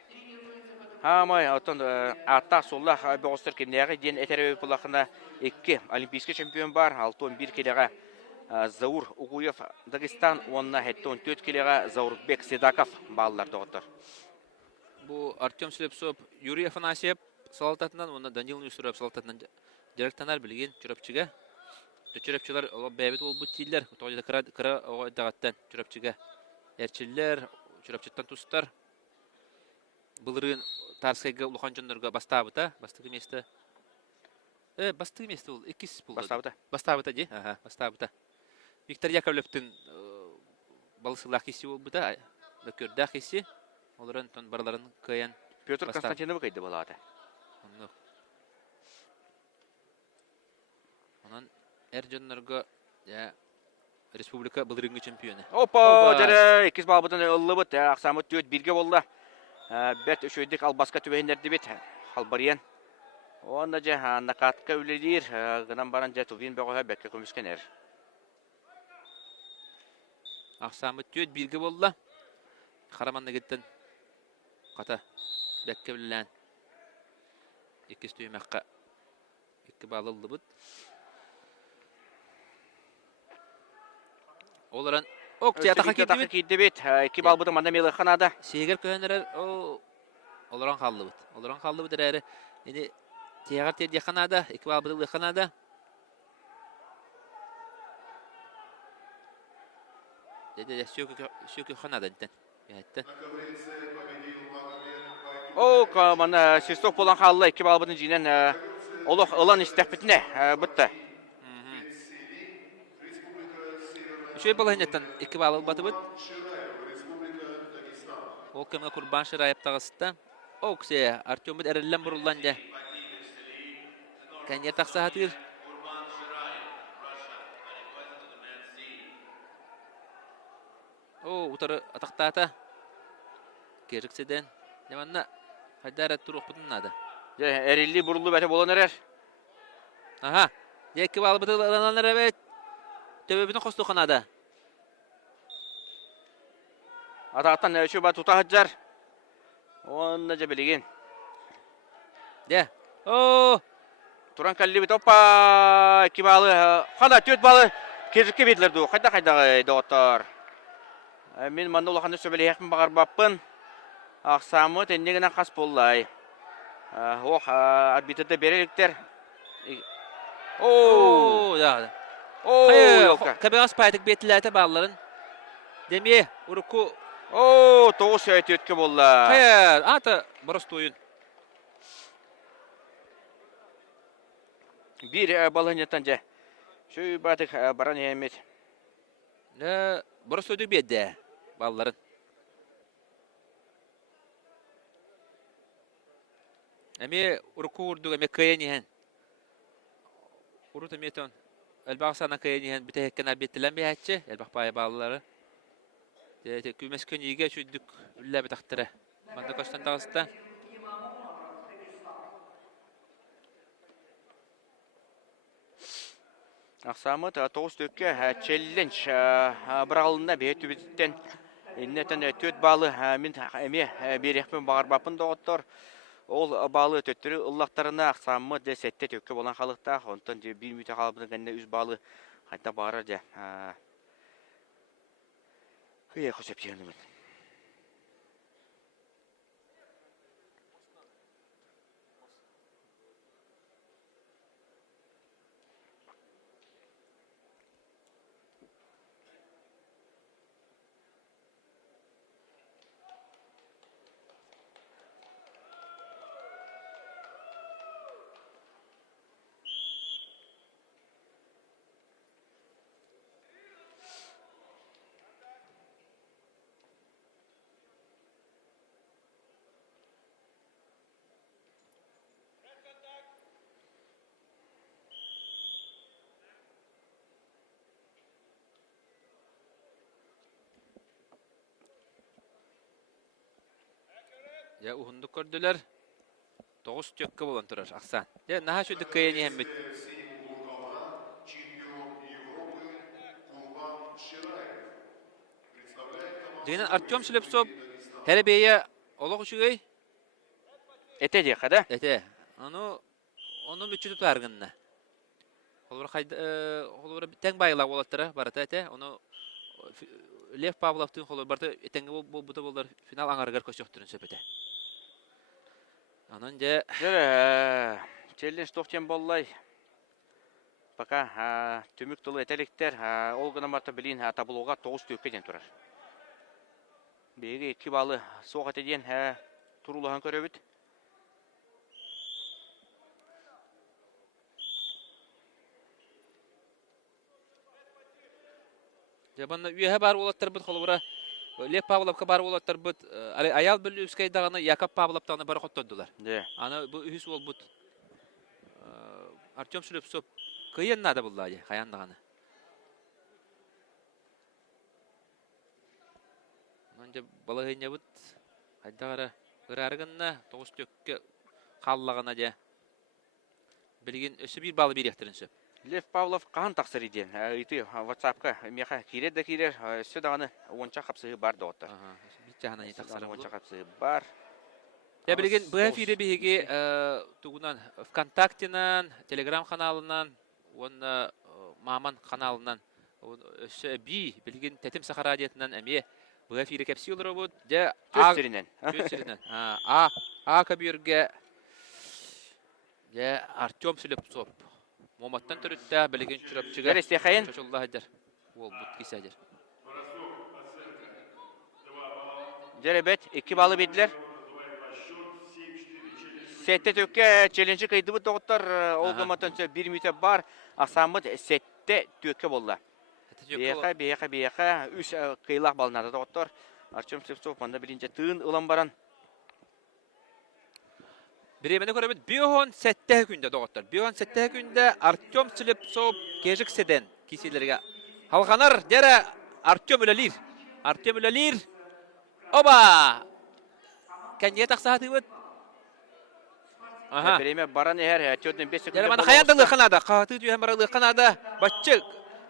Хамай, отын атта соллах бөғыстыр кемнеғі ден әтәрі өпілақына 2 олимпийский чемпион бар, 6-11 келеға Заур Угуев Дагестан, онына 4 келеға Заурбек Седаков балылар доғыттыр. Бу Артем Шлепсов, Юрий Афанасьев салататынан, оны Данил Неустроев салататынан директорлар билген чурапчыга. Чурапчылар бәбит ол бу тилләр, тоҗда кыра огайдагаттан чурапчыга. Әрчилләр, чурапчыттан тустар. Булырын Тарскайга улуханчыннарга бастабыта, бастыгы месте. Бастыгы месте ул 2 булды. Бастабыта. Бастабыта ди? Ага, бастабыта. Виктор Яковлевтин балысылах хиси ул бута, да көрдә хиси. Оларын тон барларын кыян. Петр Бастап. Константинов кайды болады. Онан әрҗөннәргә республика булырынгы чемпионы. Опа, дәрі 2 бал бұтын ұлы бұт, ақсамы 4-1-ге болды. Бәт үшөйдік албасқа түбәйіндерді бет, қалбариян. Онда жа нақатқа өлелер, ғынан баран жа тувин бәғыға бәкке көміскенер. Ақсамы 4-1-ге болды. Қараманны кеттен қата бәкке білілән. 2 стүймәққа 2 балы ұлы бұд. Оларан Окте атақа кейді бет, 2 бал бұтын манда мелі қанада. Сегер көнерер оларан қалды бұд. Оларан қалды бұд әрі. Ені тегар теді қанада, 2 бал бұды қанада. Деді сөкі қанада ден. О, мана Сесток болан қалды 2 бал бұтын жинен олық ұлан істәк бітіне бұтты. Шөй балайнеттен 2 балы баты бұд. Ол кемге Курбан Шырайып тағысыда. О, ксе Артем бұд әрілен бұрылдан де. Кәнер тақса хатыр. О, ұтары атақтата. Керік седен. Деманна хайдар әттір оқпыдың нады. Әрілі бұрылы бәті болан әрер. Аха. 2 балы бұды лананар әбет. Төбебінің қосты қанады. Атақтан өші ба тұта хаджар. Онына жа білеген. Де. О! Туран кәлі бет. Опа! 2 балы. Қада 4 балы. Кезікке бетілерді. Қайда доғыттар. Мен маңда олақанды сөбелі яқын бағар баппын. Ақсамы тәндегінен қас боллай. Оқ, арбитрді береліктер. О! Да. Кәбеғас пайтық бетіләті балларын. Деме, ұрықу. О, 9-4-ке болла. Қайыр, аты бұрыс тойын. Bir balığın yatan ja. Şu batık baran yemet. Burası ödük bir de balların. Emi urku urduk emi kıyan yihen. Urut emi ton. Elbaq sana kıyan yihen bite hekken albettilen bir hatçı. Elbaq baya bağlıları. Kümes könyige çüddük ülle bir taktıra. Manda koştan dağıstan. Ақсамы тоғыз төкке челленж біралында бейт түбіттен иннетен төт балы мен әме берекпен бағарбапын доғыттыр. Ол балы төттірі ұллақтарына ақсамы де сәтте төкке болан қалықта. Онтан бір мүйті қалыбының кәнне үз балы қайта бағарар де. Күйе қосып тегінімін. Ya uhunduk gördüler. 9 tökke bolan turar aksan. Ya naha şudduk kıyan yihen bit. В синему Буркална чемпион Европы Курбан Шираев. Представляет команду Дегенен Артем Шлепсоп hele beye olaq uçugay. Ете де қада? Ete. Onu müçü tutargınna. Holura biten bayla bolattıra barata ete. Onu Lev Pavlov'tun holur barata etenge bu bollar final angargar koşuqturun söpete. Anınca Челлендж тоқтен боллай. Пока түмік тұлы етеліктер олғына марта білейін табылуға 9 төккеден тұрар. Бегі 2 балы соқ етеден тұрулыған көрөбіт. Жабанна үйе бар болаттар бұд холура. Lev Pavlov'ka бар болаттар бұд. Аял Білюскай дағаны Яков Pavlov дағаны бары қоттоддылар. Аны bu ühüs ol bud. Artyom Шлепсоп кыйын нада буллай, каяндаганы. Анча балагыня бут. Хайдагара ырарыгынна 9 төккө қаллагына же. Билген өсү бир балы беректерин сөп. Лев Павлов қан тақсыр еден. Үйті WhatsApp-ка меха керер де керер. Өсі дағаны онша қапсығы бар доғыттар. Бит жагана не тақсыры Онша қапсығы бар. Я билген bu эфире биге тугунан ВКонтактенан, Telegram каналынан, онна Маман каналынан, өсө би билген Тетим Сахара радиотунан эме bu эфире кепсиолор бут. Же Төстерінен. Төстеринен. Кабирге же Артем Шлепсоп. Моматтан төрүттә билген чурапчыга. Гәресте қайын? Чочулла хәдер. Ол бут кисәдер. Жеребет 2 балы беділер. Сетте төкке челленджі кайды бұд доғыттар. Олғыматын 1 мүйті бар. Асамыд сетте төкке болла. Бейеқа. Үш қиылақ балынады доғыттар. Артем Шлепсоп манда білінше тыын ұлан баран. Birebene görübüt Bihon 7 günde doğutlar. Bihon 7 günde Artyom Шлепсоп kejikseden kisilerge. Halganar jere Artyom ülelir. Artyom ülelir. Oba! Kendiye taksahatı bıt. Aha. Bireme baran eğer 4-5 sekund. Jere bana kayandalı kanada. Kahatı diyor hem baralı kanada. Batçı.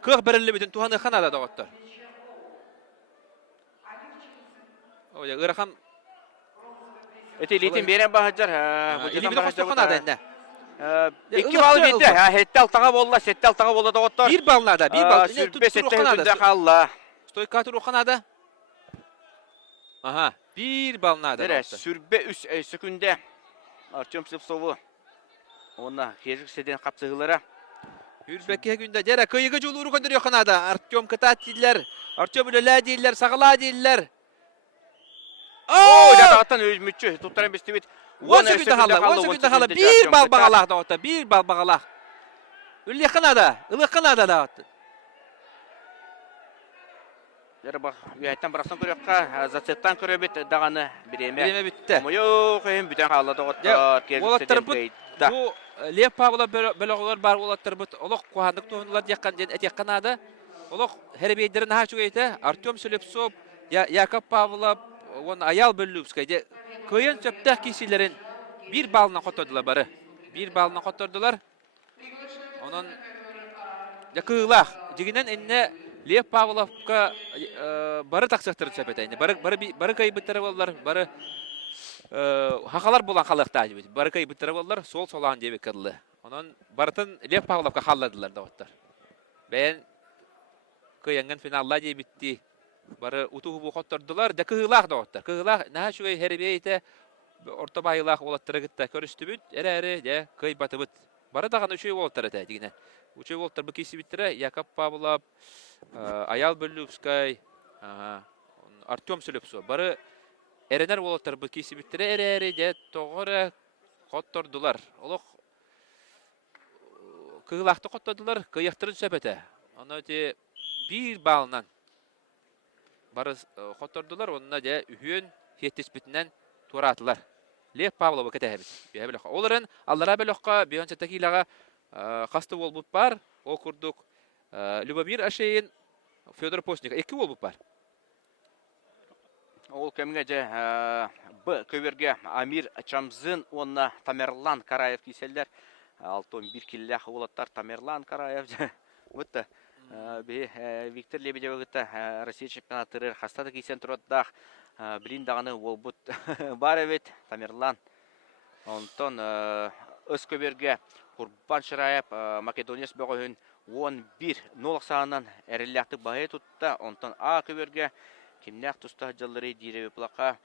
Kıh berilli bütün tuhanı kanada doğutlar. Oya ırakam. Öteliğitin beren bahaclar. Elimi de koştu kanada ende. 2 bal bitti. Hette altağa bolla, sette altağa bolla doğutlar. Bir balnada, bir bal. Sürbe sette hükümde kalla. Stoykatır o kanada. Aha, bir balnada. Nere, sürbe 3 sekünde. Artyom Шлепсову. Ona kejikseden kapsığılara. Hürbeke günde jere kıyıgı joluru gönderiyor kanada. Artyom kıtat diller. Artyom üleler diller, sağla diller. Oo, dağıttan özmütçü. Tutturan bir stivit. 10 sekünde hala. Bir bal bağalaq dağıttı. Bir bal bağalaq. Ülli kanada. Ilı kanada dağıttı. Ярба үәйттен барасан көрөкка зацеттан көрөбит даганы биреме. Биреме битте. Мойо көйм бүтән халлады готтар. Олаттар бут бу Лев Павлов бөлөгөр бар олаттар бут олох куандык тоонлар яккан ден этекканада. Олох хербейдерин хачугайта Артем Селепсов, Яков Павлов, он Аял Бөллүбскай де көйөн сөптөх кисилерин бир балына котордулар бары. Бир балына котордулар. Онон якылах дигинен энне Лев Павловка бары таксактырын сөпетейни. Бары кайбыттары болдулар, бары хакалар булан халыкта дибит. Бары кайбыттары болдулар, сол-солан дебек кылды. Онон бартын Лев Павловка халладылар да оттар. Бен көйөнгөн финалла дебитти. Бары утугу бу котордулар, да кылах да оттар. Кылах на шуй хербейте орта байлах олаттары гытта көрүстүбүт, эре де кайбатыбыт. Бары даган үчөй болттар эте дигине. Үчөй болттар бу кесибиттере Яков Павлов, Аял Бөллүбскай, Артем Селепсов. Бары эренер болттар бу кесибиттере эре де тогора коттордулар. Олох кылахты коттордулар, кыяктырын сөпете. Аны те бир балынан бары коттордулар, онна же үйөн хеттеспитинен туратылар. Лев Павлова кетебит. Бебелек. Оларын аллара белекка бионсетакилага касты болбут бар. Ол курдук Любомир Ашейин, Федор Постник. Эки болбут бар. Ол кемге же Б көберге Амир Чамзын, онна Тамерлан Караев киселдер. 61 киллях олаттар Тамерлан Караев. Вот Виктор Лебедев Россия чемпионаты хастада кисен турдах. Билин даганы болбут бар эбит Тамерлан. Онтон өс көберге Курбан Шыраев Македония бөгөһүн 11-0 санынан эрелляктык баһа тутта. Онтон А көберге кимнәк туста жаллары диребе плака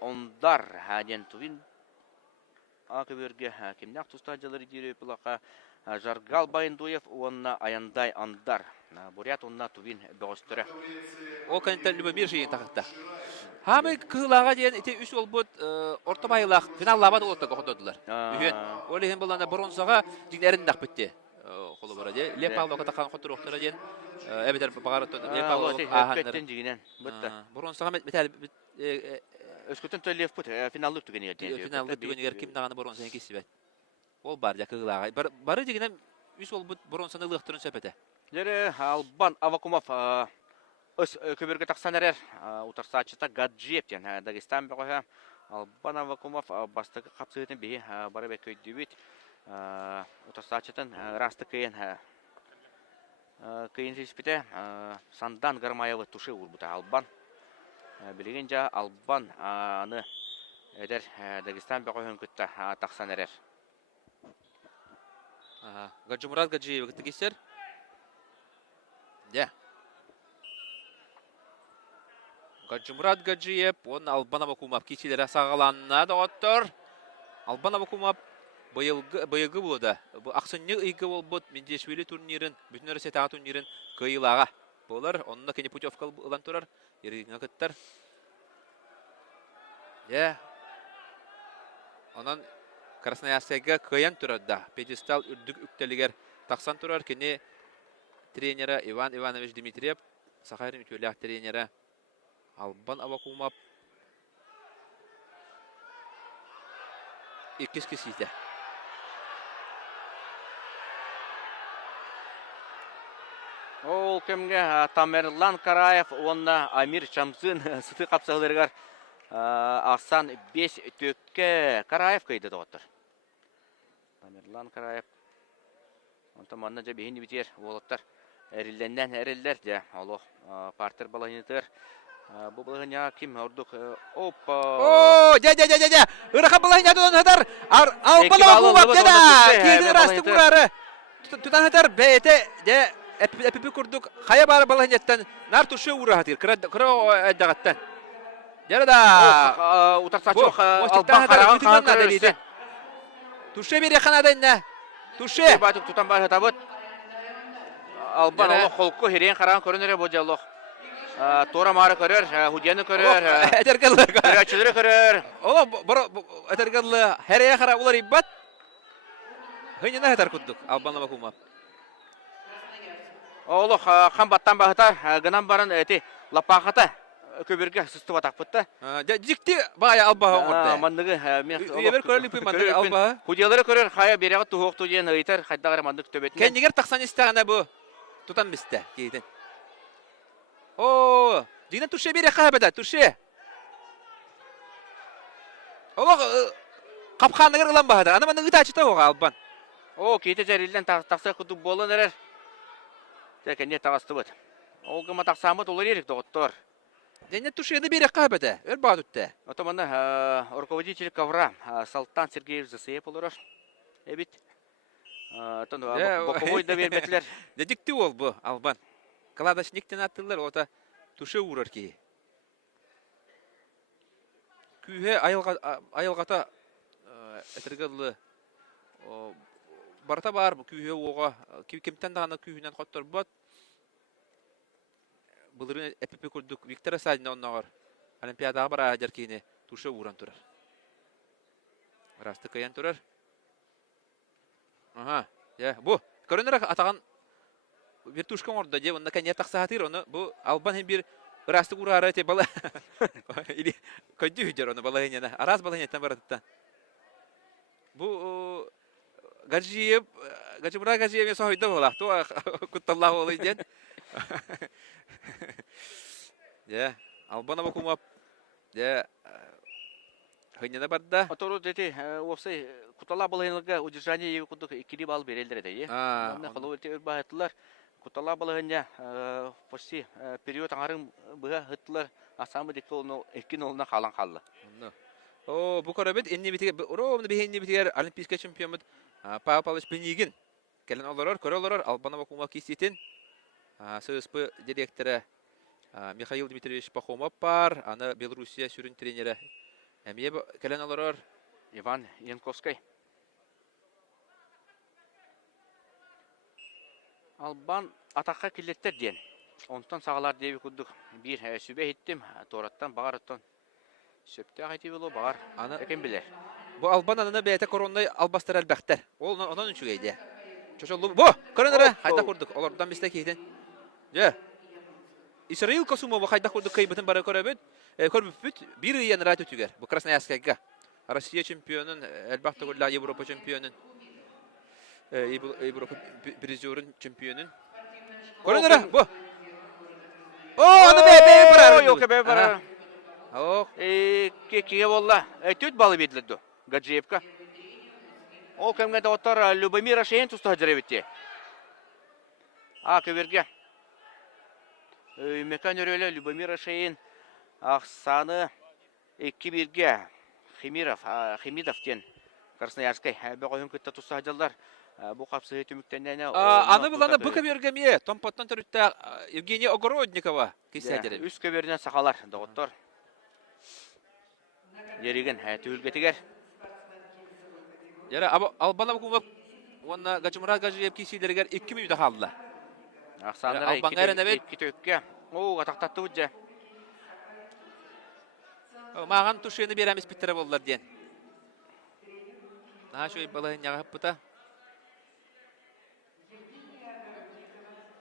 ондар хаден туин А көберге кимнәк туста жаллары диребе плака Жаргал Байындуев онна Аяндай Андар. Бурят онна туин бөгөстөрө. Ол канеттен Любомир Шейин тақытта. Хамы кылага ден ите үс олбут орта байлах финаллаба да олтта коходулар. Үйөн. Ол ehen буланда бронзага дигнерин дак битти. Холу бара де. Лев Павловка такан котуруктара ден. Эбетер багараттан Лев Павлов аханнар. Дигинен. Бутта. Бронзага метал Өскөтөн төлөп бут финаллык түгенге ден. финалда түгөнер ким даганы бронзага кисибет. Ол бар да кылага. Бары дигинен үс олбут бронзаны лыктырын сөпете. Лере Албан Авакумов өс көберге таксан эрер утарсачыта Гаджиев ден Дагестан бөгөһө Албан Авакумов бастыгы капсыгын бии бары бек көйдүбүт утарсачытын расты кыйын кыйын сиспите Сандан Гармаева тушы урбута Албан билеген жа Албан аны эдер Дагестан бөгөһөн күттө таксан эрер Гаджимурат Гаджиев китесер. Да. Гаджимурат Гаджиев, он Албан Авакумов кисилер сагаланна да оттор. Албан Авакумов быйылгы булды. Бу аксынны ыйгы болбут Мендешвили турнирин, бүтүн Россия турнирин кыйлага. Булар онна кене путевка улан турар. Иригне кыттар. Я. Онан Красноярскага кыян турар да. Пьедестал үрдүк үктелигер таксан турар кене тренера Иван Иванович Дмитриев, Сахарин үтөләк тренера Албан Авакумов. Икис-кисите. Ол кемге Тамерлан Караев, онна Амир Чамзын сыты капсалыргар Асан 5 төкке Караев кайды доктор. Тамерлан Караев. Онта манна же бейни битер болоттар. Эрилленнен эриллер же Аллах партер балайнытыр. Бу балайня ким ордук опа. О, ja. Ыраха балайня тон хадар. Албан Авакумов жада. Кийдин расты курары. Тутан хадар бете же эпипи курдук. Хая бар балайняттан нар тушы урахатыр. Кыра дагаттан. Жарада. Утарсачок Албан Караев канада. Тушы бере канадайна. Туше. Батык тутан бар табыт. Албан Аллах холку херен каран көрүнөрө божалык. Тора мары көрөр, худяны көрөр. Этергеллы. Көрөчүлөр көрөр. Ола этергеллы херея кара улар ибат. Хыйнына хатар куддук Албан Авакумов. Олох хан баттан бағытар, гынан барын әти лапақата көберге сұсты батақпытты. Дикти бая албаға орда. Мандығы Үйебер көріліп мандығы албаға. Худиялары көрер, қая береға тұғық тұден ұйтар, қайдағары мандық төбетіне. Кәндегер тақсан істіғана бұ тұтан бісті кейден. О, дегінен түрше бере қағабада, түрше. Олық қапқанығыр ұлан бағады. Ана мандығы тачыта оға албан. О, кейті жәрелден тақса құты болын әрер. Тәкенде тағасты бұд. Олғыма тақсамыд олар ерік доғыттыр. Дегінен түршені бере қағабада, өр бағады үтті. Отоманы руководитель ковра Салтан Сергеев Засыев олар. Эбит. Боковой да бербетлер. Дедикти ол бұ албан. Каладашниктен аттылар, ота түрше ұғырар кей. Күйе айылғата әтіргілі барта бар күйе оға кемтен дағана күйінен қоттыр бұд. Бұлырын әпіпе көрдік Виктор Асадина оннағар. Олимпиадаға бар әдер кейіне түрше ұғыран тұрар. Расты каян тұрар. Ага, бұ. Көрінер атаған вертушкан орда де, онна кәне тақсағатыр, оны бұ албан hem bir расты ұғырары әте бала. Или көйді үйдер оны бала ғынена. Араз бала ғынеттен барадыттан. Бұ Гаджиев, Гаджибра Гаджиев мен соғойды болақ. Туа құтталлағы олай ден. Албана бақумап. Ғынена барды. Отору дети, опсай, құтталла балығынлығы удержание егі құттық ikili бал берелдер еді. Онна қалу өте өр бағыттылар. Құтталла балығыня почти период аңарын бұға ғыттылар. Асамы декі олны еркен олына қалан қалды. О, bu korabet enni bitiger, rovnu behenni bitiger Olimpiska çempiyonut Pavel Pavlovich Benigin. Kelen olarar, körolarar Albana bakuma kisitin. ССП директоры Михаил Дмитриевич Пахомов бар, аны Белоруссия сүрін тренері. Әмие кelen olarar Иван Янковский. Албан атаққа келеттер ден. Онтан сағалар деби күддік. Bir sübe ettim, toratan bağırıttan. Söpte ağayti bulu bağır. Ekin bilir. Bu Alban anını beyete koronayı albastır elbəkter. Onun üçün geydi. Çoşollu bu. Koronara hayda kurduk. Olordan bizde keydin. Ya. İsrail Kosumova hayda kurduk kaybıtın bara korabet. Korbüt bir yan rahat ötüger. Bu Krasnoyarskaya. Россия чемпионын, elbette golla Avrupa çempiyonun. Avrupa prizörün çempiyonun. Koronara bu. Onu be parar. Yok be parar. Oh. Kekiye valla. Tüt balı bedildi. Гаджиевка. Ол кемге de otar Любомира Шейн tustu hacırevitti. Köverge. Mekan öyle Любомира Шейн. Sanı 2-1'ge. Химидов тен. Красноярский. Бөгөйүн кытта tustu hacılar. Bu kapsı tümüktenden Anı bulanda bu köverge miye? Tompattan törütte Evgeniya Ogorodnikova. Keseceğim. Üst köverden sakalar. Doktor. Yerigen tühülgetiger. Yara Albana bakuma ona Gacımra Gacıyev kişilerger 2 minut kaldı. Aksanlara 2 tökke. O ataktattı uca. Mağan tuşunu beremiz bitirip oldular diyen. Daha şöyle balığın yağı buta.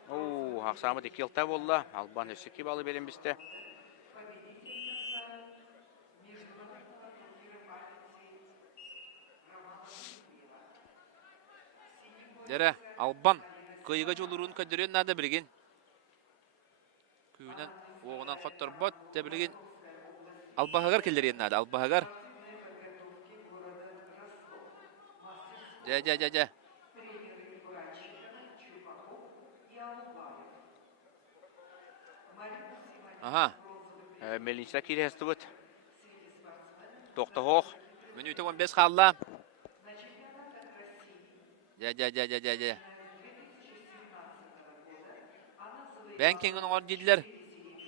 O aksamı 2 yılta oldu. Alban öseki balı benim bizde. Yara Alban kıyıga jolurun ködürün nada bilgin. Kүйінен оғынан қоттар бот дәбілген Албахагар келдер еннады. Албахагар. Ja. Aha. Melinçler kiresti bud. Toqta hoq. Minüte 15 kaldı. Ja. Ben kendin onu dediler.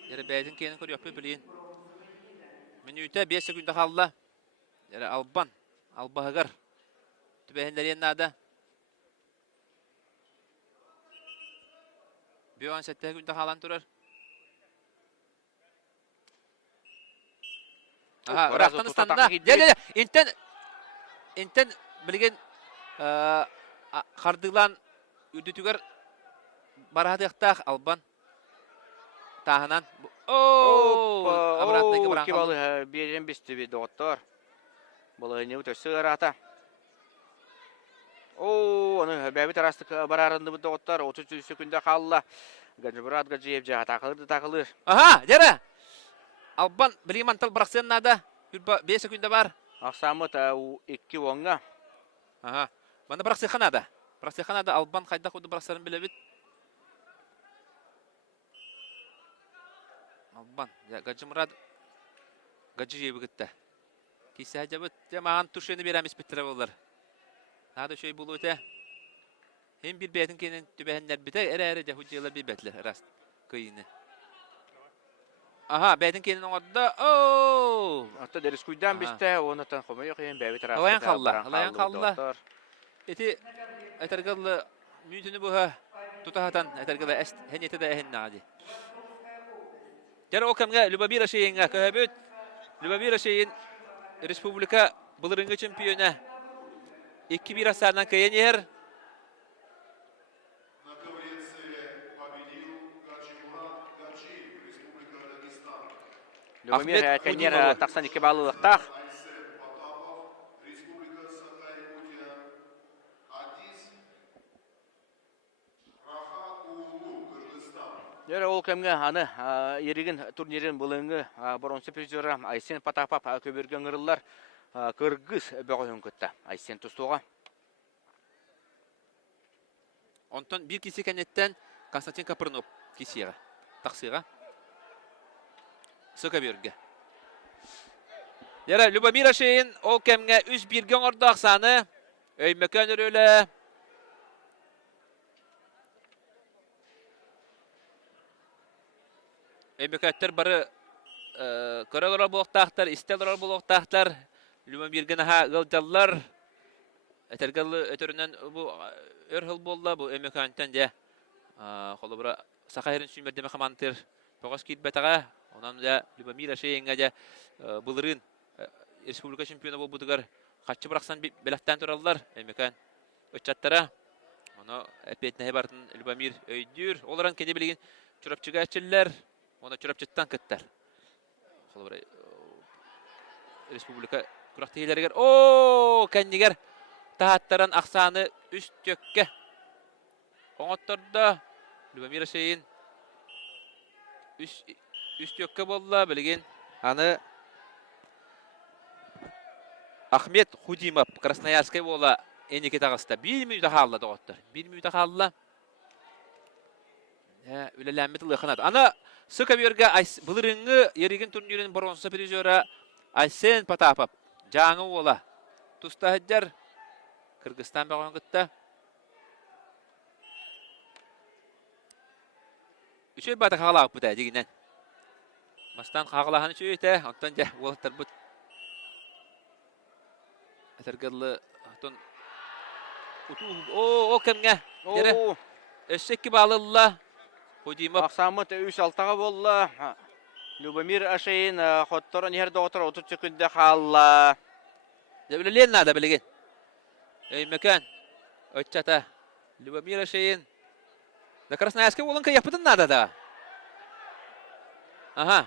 Yere beytin kendin kör yapıyor bilin. Minüte 5 sekunda kaldı. Yere Alban. Albahagar. Tübehenler yenada. Bir 17 sekunda kalan durar. Aha, bıraktın standına. Ja. İnten bilgen kardılan üdütüger барадыктах албан. Тахынан. О! Обратно баран ки қалды. балы берен бисти би доктор. Балы не үтө сырата. Аны бәбі тарастык барарынды бұл доғыттар 33 секунда қалла. Гаджыбырат гаджиев жаға тақылыр. Аха, жара. Албан Блимантал брақсын нада. 5 секунда бар. Ақсамыт 2 оңға. Аха. Банда брақсыханада. Брақсыханада Албан қайда құды брақсарын біле бит. Албан, Гаджымырат гаджиев гітті. Кейсе әжабыт, маған тұшыны береміз біттірі болар. Нада шөй бұл өте. Hem bir beytin kenen tübehenler biter, ere de hücceler bir betler rast kıyını. Aha, beytin kenen orada. Oo! Hatta deriz kuydan biste, onu tan komu yok hem bәбі tarastı. Halayan kalla. Eti etergalı mütünü bu ha tutahatan etergalı est heniyete de ehin nadi. Jara o kamga Lubabira şeyinga köhebüt. Lubabira şeyin Respublika bılırıngı çempiyona. 2-1 asardan kayan yer. На ковреце победил Гаджимурат Гаджиев, Республика Дагестан. Любомир Ахмет кенер Худимова. 92 баллылықтақ. Айсен Потапов, Республика Саха-Якутия. Адиз Рахат Уулу, Кыргызстан. Жара ол кемге аны ерігін турнирин бұлыңы бронза призері Айсен Потапов көберген ұрылар Кыргыз бөғойын көтті. Айсен тұстуға. Ondan bir kişi kennetten Konstantin Kapırnov kişiye taksıga. Sıka bürge. Yara Lubomira şeyin o kemge 3-1 orada aksanı. Öymeken öyle. Öymeketler barı karalar buluqtaqtar, isteler buluqtaqtar. Lubomira ha gılcallar. Etergalı ötöründen bu örhül bolla bu emekanten de xolu bura Sakahirin sümerdeme xamantir Pogas kit betaga ondan da Lubomira şeyinga da bulurun Respublika şampiyonu bu budugar kaçı bıraksan belahtan turallar emekan öçattara onu epeytne hebartın Lubomir öydür olaran kendi bilgin çurapçıga açırlar ona çurapçıttan kıttar xolu bura Respublika kuraktihilerger o kendiger tahattaran aksanı üst tökke. Oňottorda Lubomira şeyin üst tökke bolla bilgin. Аны Ahmet Hudimov Krasnoyarskay bolla eniki tağısta 1 minut halla doğottor. 1 minut halla. Ya ülelenmeti lıqanat. Ana sıka bürge bulurungu yerigin turnirinin bronza prizöre Aysen Potapov. Jaňy bolla. Tusta hajjar Kırgızstan bağın gitti. Üçü batı xalaq bu da diginden. Mastan xalaqını çöyte, ondan ja boltar bu. Etergallı ton o kimge? Dere. Össekki bağlılla. Hudimov. Ақсамыт 3-6-ға болла. Любомир Ашейін қоттырын ер доғытыр 30 секунда қалла. Debelelen nada bilgin. Ey mekan. Öçata. Lubomira şeyin. Da Krasnoyarskay olun ki yapıdın nada da. Aha.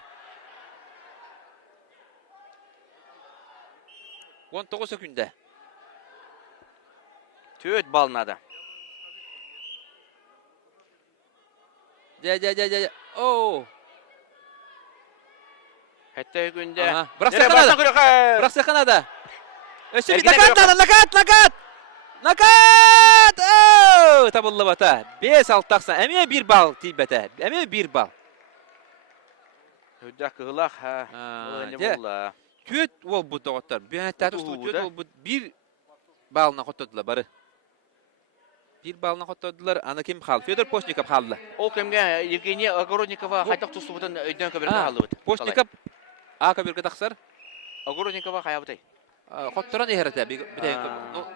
19 sekunda. Төт балнады. Ja. Oh. Хәтті күнде. Aha. Bırak Kanada. Ösü bir nakat. Oh! Tabullu bata. 5-6 taksan. Eme 1 bal tibete. Eme 1 bal. Хөдді қығылақ. de. Болла. Tüt ol bu doğutlar. Bir tane tüt ol bu 1 balına kotadılar bari. 1 balına kotadılar. Ana kim hal? Fyodor Postnikov haldı. Ол кемге Евгений Огородникова қайтақ тұсты бұтын өйден көбірді қалды бұт. Postnikov aka bir taksar. Огородникова қая бұтай. Kottaran ehrete bir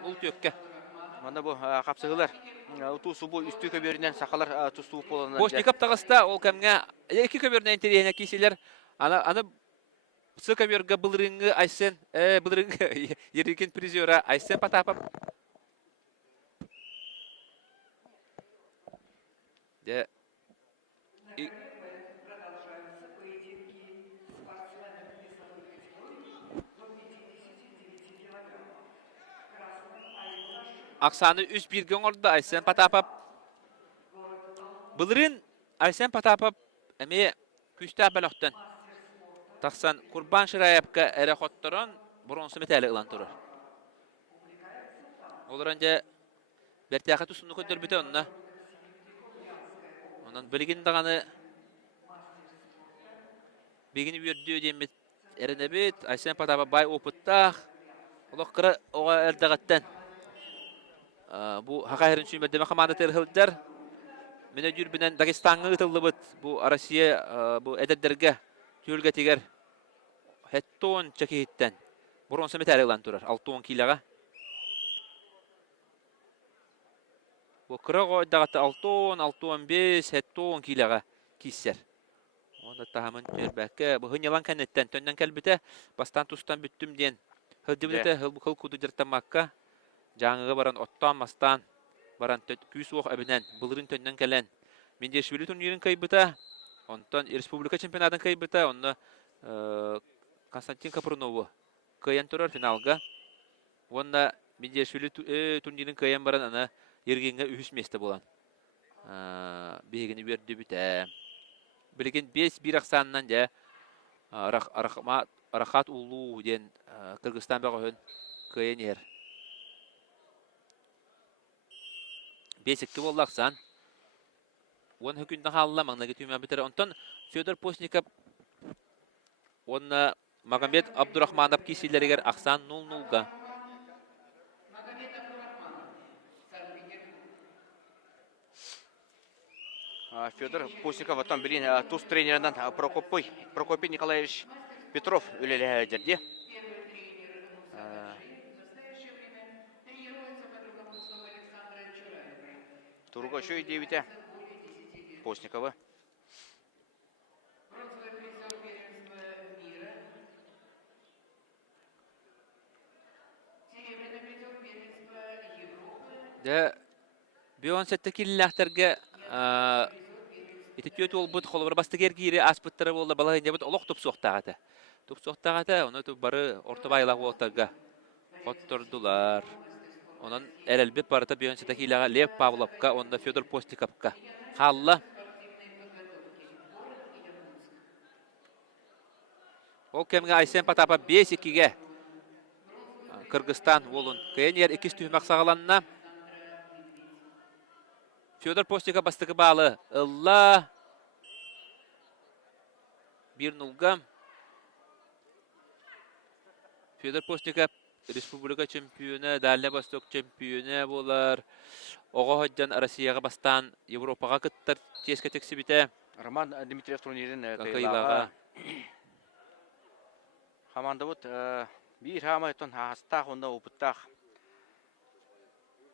ul tökke. Мана бұл қапсығылар. Тұсы бұл үсті көберінен сақалар тұсты болуынан. Postnikov tağısta ol kemge iki köbürüne interiyene kisiler. Ana sıka bir bılırıngı Aysen bılırıngı yerikin prizöre Aysen Potapov. Де На и- КВП продолжаются поединки спортсменов весовой категории до 59 килограммов. Красный Айбулашу, Аксаны 3-1 орда Айсен Потапов. город Алматы, Былырын Айсен Потапов эме күстә бәлөктен. мастер спорта, Тахсан Курбан Шираевка эре хотторон бронза медаль ылан турар. увлекается танцем. Оларынча бертяха тусунну көдөр бите онна. Онан билигин даганы бигини үрдү демет эренебит Айсен Потапов бай опыттах. Олох кыра ога эрдагаттан. Бу хакайрын сүмөдө команда терхилдер. Мене жүрбүнен Дагестанга ытылыбыт. Бу Россия бу эдердерге түүлгө тигер. Хеттон чекиттен. Бронза медаль ылан турар 6 килога. Бу кырого дагаты 6-5 хеттон килога киссер. Онда тахамын жербәккә бу хынялан кәнеттен төннән кәлбите бастан тустан бүттүм ден. Хылдыбыта хыл куду жыртамакка. Жаңыга баран оттан мастан баран күс ох әбинен былырын төннән кәлән. Менде швили турнирын кайбыта. Онтан республика чемпионатын кайбыта. Онда Константин Капрунову каян турар финалга. Онда менде швили турнирын каян баран ана ергенге үһүс месте болан. Бегини берди бите. Билген 5-1 аксаннан ja Арахат улуу ден Кыргызстан багын каян ер. 5-2 боллаксан. Он хүкүндө халла маңнага түмөн битер. Онтон Федор Постников онна Магомед Абдурахманов кисилеригер аксан 0-0га. Федор Постников оттан билин туз тренерынан Прокопий Николаевич Петров үлеле жерде. Туруга шөй дебите Постникова. бронзовый призер первенства мира, серебряный призер первенства Европы, Де бион сетте киллахтерге итетөт ол бут холбар бастыгер кире аспыттары болла бала инде бут олох туп соктагата. Туп соктагата, оны туп бары орта байлаг болтарга. Хоттордулар. Онан эрелбет барыта бион сетте киллага Лев Павловка, онда Федор Постниковка. Халла. Ол кемге Айсен Потапов 5-2-ге. Кыргызстан болун. Кенер 2 түймак сагаланна. Федор Постников бастыгы балы. Ылла 1-0-га. Федор Постников республика чемпионы, Дальний Восток чемпионы болар. Ого ходжан Россияга бастан Европага кыттар теске тексибите. Роман Дмитриев турнирин Кыйлага. кыйлага. Хаманда бут бир хамайтон хастах онда опыттах.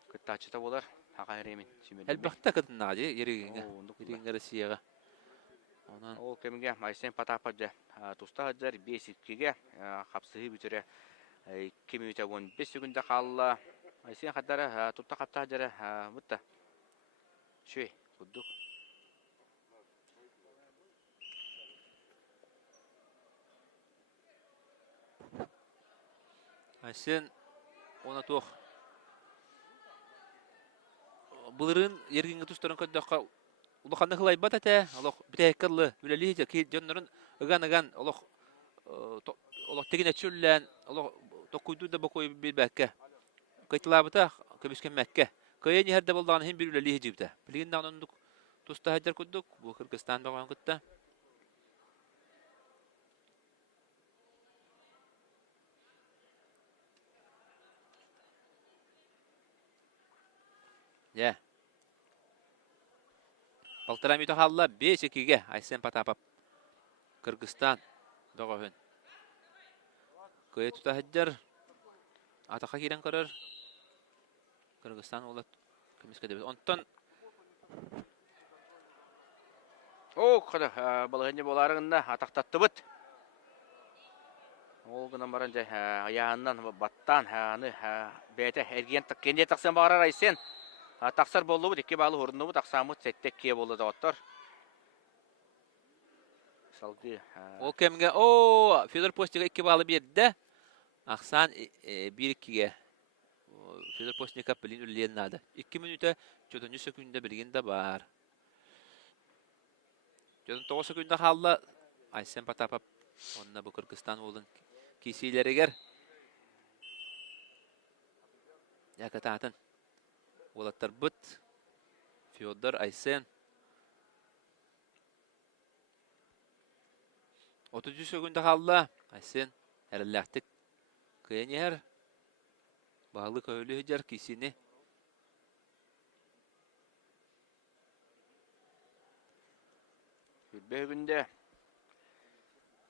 Кыттачыта болар. Хакайремин симедер. Әлбәттә кытыннага ди ерегенге. О, ондук Ерегенге Россияга. Онан Ол кемге Айсен Потапов же туста хаджар 5-2-ге капсыгы бүтүрө. Кеми үтө 15 секундда калла. Айсен хадара тутта капта жара бутта. Шөй, кудук. Айсен она тох. Булырын ерегенге тустарын көддөккә улаханны хылай бат әтә. Алох битәккәлле үләлиҗә ки җоннарын ыган алох олох тегене чүллән олох токуйду да бакой билбәккә. Кайтылабыта көбискән мәккә. Каян һәрдә булган һәм бир үләлиҗә җибдә. Билгән андук туста хаҗар күддүк. Бу Кыргызстан баган кытта. Я. Полтора минута халла 5-2-ге Айсен Потапов. Кыргызстан догоһын. Көй тута хаҗар. Атака кирен көрөр. Кыргызстан олат кемискә дебез. Онтон О, када балыгынчы боларында атактатты бут. Ол гына баранча аяғынан баттан аны бәте эрген таккенде таксан барар Айсен. Тақсар болу бұд, 2 балы орынды бұд, ақсамыт сәттек кие болу доғыттыр. Салғы. Ол кемге, Федор Постников 2 балы берді. Ақсан 1-2-ге. Федор Постников білін үлілен нады. 2 минута 4 секунда білген де бар. 4 секунда қалды. Айсен Потапов. Онына бұл Кыргызстан олын кейсейлерігер. Якататын. Олаттар бұт. Федор, Айсен. 30 секунда қалды. Айсен. Әрілләқтік. Күйенер. Бағылы көйлі жар кейсені. Күлбе күнде.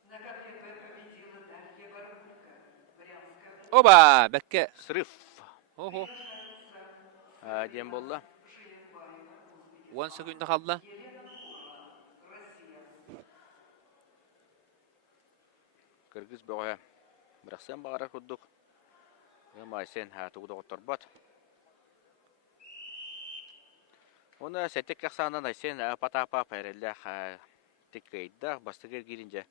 На КПП победила Дарья Барбулька. Брянская Оба! Бәкке. Сырыф. Охо. Дем болды. 10 секунда қалды. Кыргыз бөғая. Бірақсен бағара күрдік. Айсен тұғыда ғыттар бат. Оны сәттек қақсағынан Айсен Потапов әрелі тек қайда бастығыр керінже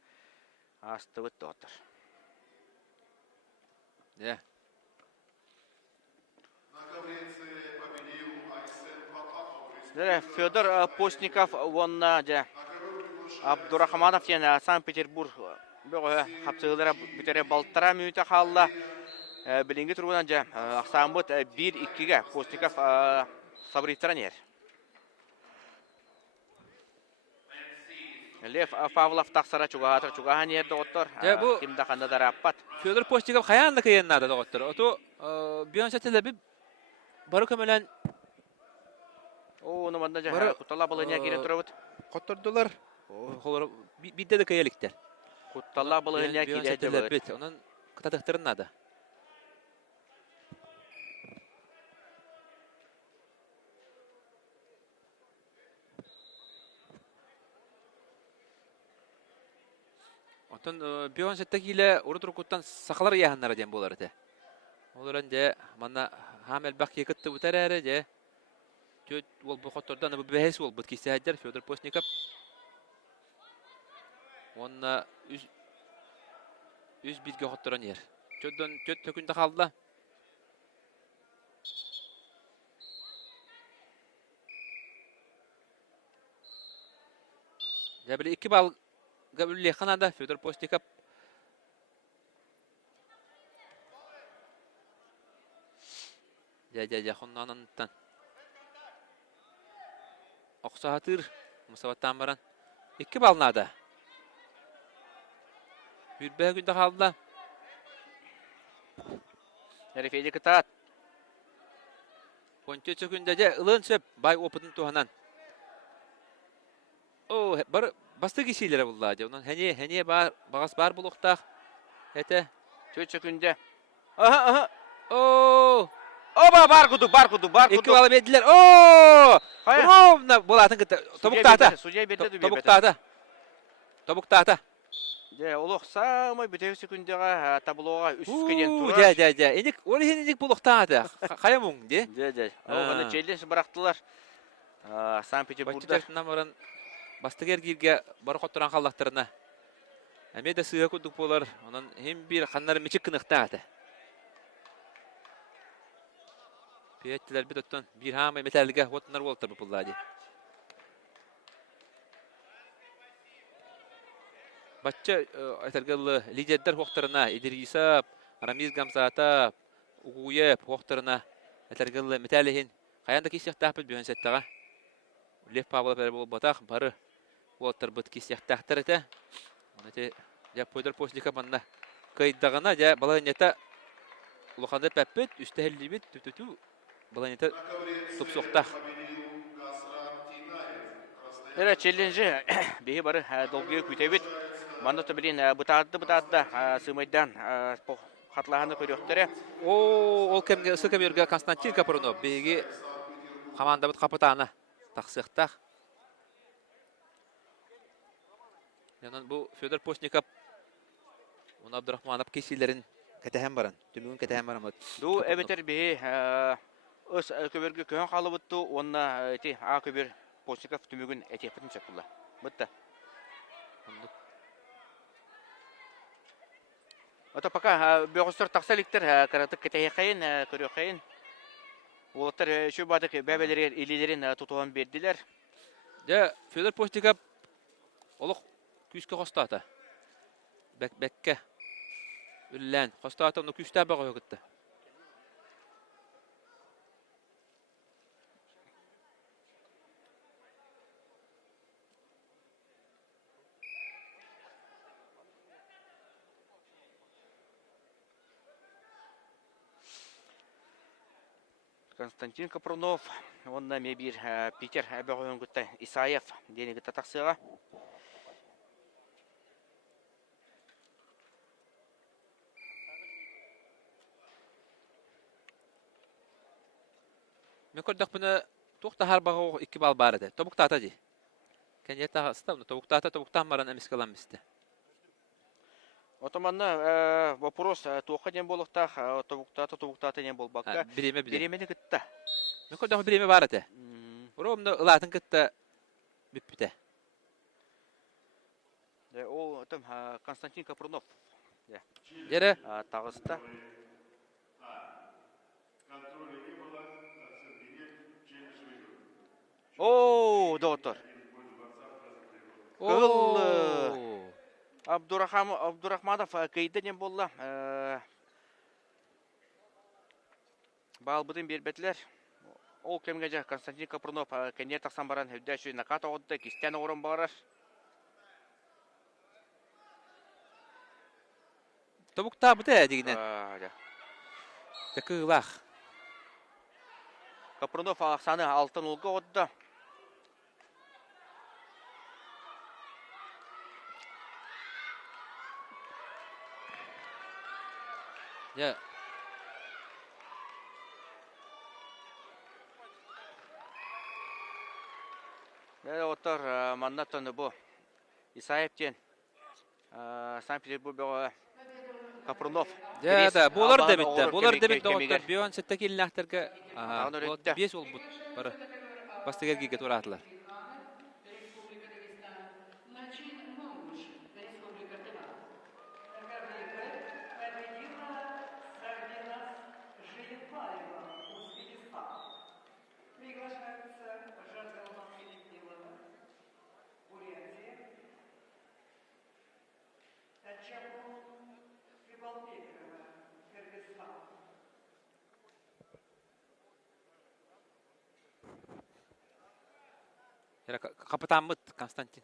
асты бұтты ғыттар. Де. На ковреце победил Айсен Потапов. Федор Постников, онна же Абдурахманов және Санкт-Петербург бөғая қапсығылары бүтері балтара мүйті қалды. Білінгі тұрғынан же ақсамбыт 1-2-ге Постников сабырыттыран ер. Лев Павлов тақсара чуғахан ерді ғыттыр. Кімді қанда дара аппат. Федор Постников қаянды кайеннады доғыттыр. Ото бүйен сәтелі бары көмелен Оны манда же Бары, құттала бұлыня керен тұрабыт. қоттырдылар. Бидді де кайеліктер. Құттала бұлыня Бүйен керен сәтелі тұрабыт. бит. Onun қытатықтырын нады. Отын бүйен сәттекейлі ұры-тұрқыттан сақалар яғаннары ден болар әті. Оларын де, манна хамел бақ екітті бұтар әрі де, төт ол бұқыттырдан бұл бәйес ол бұт кесті әддер Федор Постников. Онна үз бітке құттыран ер. Төт төкінді қалды. Жәбілі 2 бал Габриле Ханада, Федор Постников. Жа, хоннанынтан. Оқсағатыр, мұсабаттан баран. 2 балнады. Үрбәй күнді қалды. Әрефейді күтат. 14 секунда жа ылын сөп, бай опытын туғанан. Бар басты кесейлері бұлла. Онан хәне бағас бар бұл ұқтақ. Әті. 4 секунде. Аха. Оба, бар құды. 2 балы беділер. Ровно болатын күтті. Тобуқтата. Олық самай бүтек секундеға табылуға үскеден тұрар. Жа. Олы хенедік бұл ұқтағады. Қая мұң, де? Жа. Оғаны желдесі бірақтылар. Санкт-Петербургда. Бастығер кирге бары қоттыран қалдақтарына. Әмеді сыға күдік болар. Онын hem bir қаннары мечік кынықтағады. Пейеттілер бет оттан bir хамай металліге отынар болтар бұпыллади. Батча айтарғылы лидердер хоқтарына Идрисап, Рамиз Гамзатап, Угуеп хоқтарына айтарғылы металлихин қаянда кесектақпыд бүйен сәттіға. Лев Павлов әрі бол батақ бары болтар бұт кесектақтар әті. Федор Постников манна кайдағына балайнета ұлықанды пәппет, үсті әлі бет, түтүту балайнета тұп-соқтақ. Әрі челленжі бейі бары долгығы күйтәбет. Мандаты білін бұтады сымайдан қатлағаны көріқтері. Ол кәмге ұсы көмерге Константин Капырынов бейге қаманда бұт қапытағына тақсықтақ. Бұл Федор Постников оны Абдурахманов кесейлерін кәтәхен баран, түмігін кәтәхен баран. Ду әбетер бейі ыс көбөргө көһөн халыбытту онна эти а көбөр Постников түмүгүн этепитин чакула. Бытта. Ото пока бөгөстөр таксаликтер каратык кетейкайын көрөкайын. Олар шо бадык бәбелерге илилерин тутуган бердилер. Же Федор Постников олық күскө қостата. Бәкке үллән. Қостата оны күстә бағы өкітті. Константин Капрунов, он на мебир Питер Бөгөңгүтtä Исаев денеги татаксыга. Мен көрдік бұны тоқта har bağı 2 bal бар еді. Тобуктата ди. Кенета ставны тобуктан маран эмискалам мисте. Отоманна вопрос тоқа ден болуктах тобуктата ден болбакка. Биремени кытта. Мен көрдік биреме бар еді. Уромны ылатын кытта бүппіте. Ол Константин Капрунов. Жері Тағыста. Контроля не было, оценки нет, челюсть выиграл. О, доктор. Абдурахманов кайден болла. Балбытын бербетлер. Ол кемге Константин Капрунов кенер таксан баран хөддәшү накат огытты кистен орын барар. тобукта бұты дегенен. Тәкілақ. Капрунов ақсаны алтын ұлғы отды. Я. Отыр маннаттан бұ Исаевтен Санкт-Петербургға Капрунов. Да, болар демекте. Болар демек доктор бион сеттеки илнахтерге. Вот 5 ол бут. Бара. Бастыгерге туратылар. Республика Дагестан. Начин Мамуш, Республика Тыва. Победила Сардинас Жилипаева, Узбекистан. Приглашается Жадгалма Филиппилова, Бурятия. Тачапов Фибалпетрова, Кыргызстан. Яра капитан мыт Константин.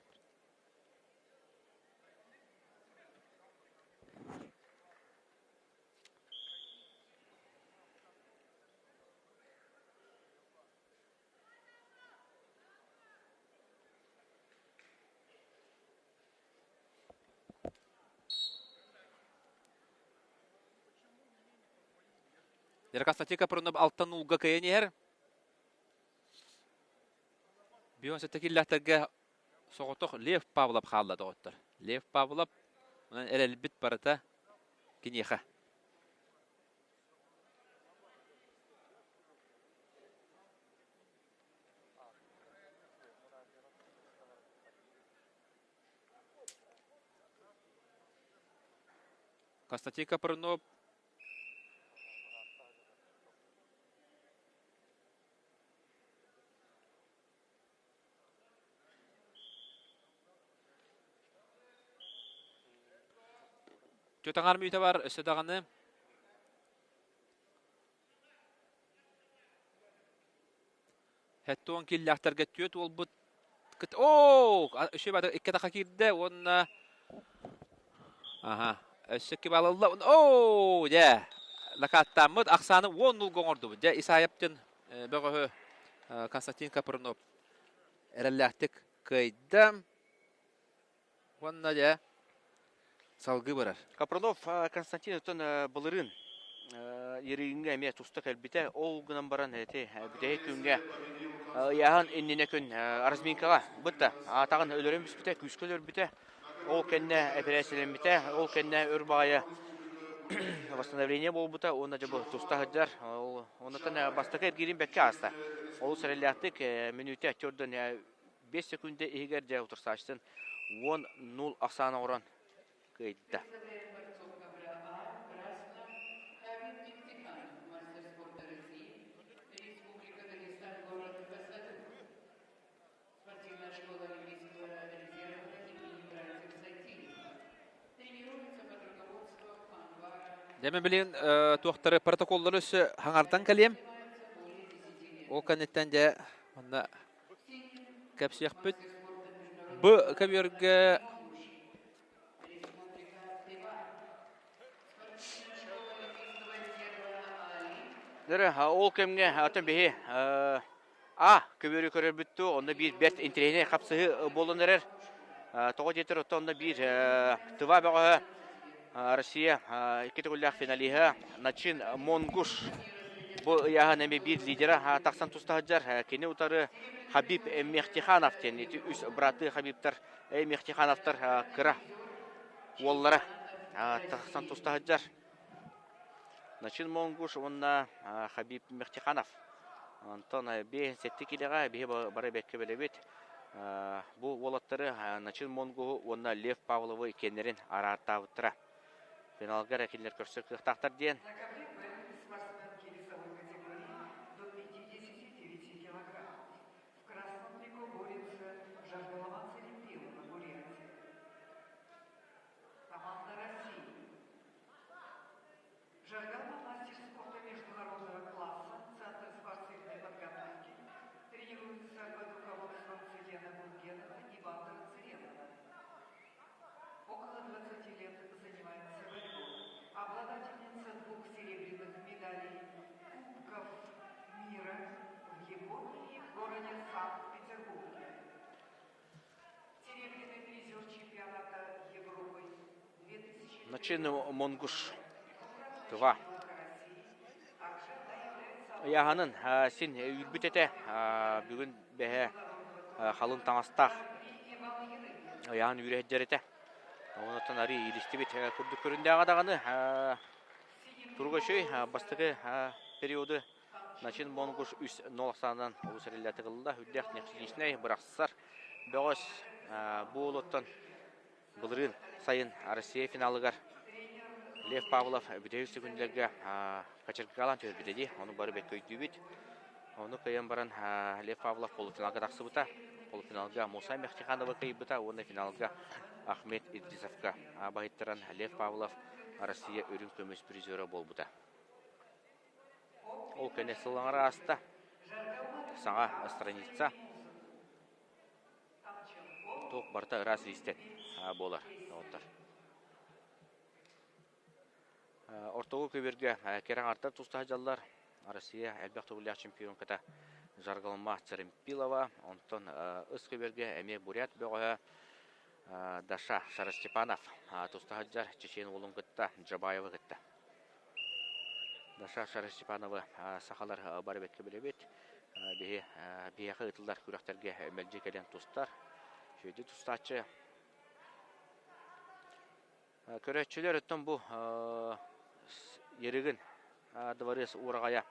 Яра Константин Капрунов алтын улга кайынер. Бион сеттекиллахтерге соғытық Лев Павлов қалады оттыр. Лев Павлов онан әрелбіт барыта кенеха. Константин Капрунов Төтаңар мүйті бар, өсі дағаны. Хәтті он келләқтарға төт ол бұд. Ооо! Өші бады, үкі даққа керді, онына... Өсі ке балылы, ооо! Дә, лақаттамыд, ақсаны 10 ұл қоңырды бұд. Дә, Исаевтен бұғы Константин Капрунов әрәләқтік көйдім. Онына дә, салғы барар. Капрунов Константин өтін бұлырын ерігінге әме тұстық әлбіті ол ғынан баран әте бүтәйі күнге яғын еннене күн аразминкаға бұтта. Атағын өлерін біспіті, күскөл өрбіті. Ол кәнне әперәсілен біті, ол кәнне өрбағайы восстановление болбута, он жабы туста хаджар, оннотан бастакай гирин бекке аста. Ол сареляттык минуте актёрден 5 секунде игер жа утурсаштын 10-0 аксана оран кыйда. Представляет борцов ковра А, красном, Хабиб Нефтеканов, мастер спорта России, Республика Дагестан, город Хасатур. Спортивная школа Олимпийского резерва имени братьев Сайтиева. Тренируется под руководством Фанвара. Деме билин туактары протоколлары өсө хаңардан калем. Ол канеттен же онда кепсиякпыт. Бу каберге Дәрі, ол кемге атын бейі көбері көрер бүтті, онда бір бәт интерейне қапсығы болын әрер. Тоғы жетір отта онда бір тұва бәғі Россия екеті күлләқ финалиға Начин Монгуш. Бұл яғын әме бір лидері тақсан тұстағы жар. Кені ұтары Хабиб Мехтиханов тен. Үс браты Хабибтар Мехтихановтар кыра оллары тақсан тұстағы жар. Начин Монгуш, онна Хабиб Мехтиханов. Антон бе сетті келеға, бе бары бәкке білебет. Бұл олаттары Начин Монгу, онна Лев Павловы кенерін арартауыттыра. Финалға рәкелер көрсі қықтақтар дейін. На ковре Б спортсменки весовой категории до 59 килограммов. В красном трико борется Жаргалова Церепилова, Бурятия. Команда России. Жаргалова мастер спорта международного класса, Центр спортивной подготовки. Тренируется под руководством Цыгена Бургенова и Бандера Цыренова. Около 20 лет занимается борьбой. Обладательница 2 серебряных медалей Кубков мира в Японии и в городе Санкт-Петербурге. Серебряный призер чемпионата Европы 2000. Начин Монгуш. Тұва. Яғанын сен үлбіт әті бүгін бәе қалын таңастақ. Яғын үйрет жар әті. Онытын ари елісті бет күрді көрінде ағадағаны. Тұрғы шөй бастығы периоды Начин Монгуш 3-0 ұлы сәрелі қылында. Үддәқ нәқсілесіне бірақсызар. Бәғыз бұл оттан бұлырын сайын Россия финалығар. Лев Павлов бітеу секунділерге качырғалан төр бітеді. Оны бары бәк көйді бет. Оны көйен баран Лев Павлов полуфиналға тақсы бұта. Полуфиналға Муса Мехтиханова көй бұта. Оны финалға Ахмет Идрисовқа бағыттыран Лев Павлов Россия өрін көмес призері бол бұта. Ол көне сылаңыр аста. Саңа страница. Тоқ барта ұрас рейстен болар. Ортоғы көберге керен артар тұстағы жаллар. Россия әлбәқті ұлық чемпион ката Жаргалма Церепилова. Онтон ұс көберге әме Бурят бөғі Даша Шарастепанов. Тұстағы жар Чечен олың күтті Джабаевы күтті. Даша Шарастепановы сақалар бары бәткі білебет. Бейеқі ұтылдар күректерге мәлже келен тұстар. Жөйді тұстачы. Көрәтшілер өттін бұл ерігін дворец урағая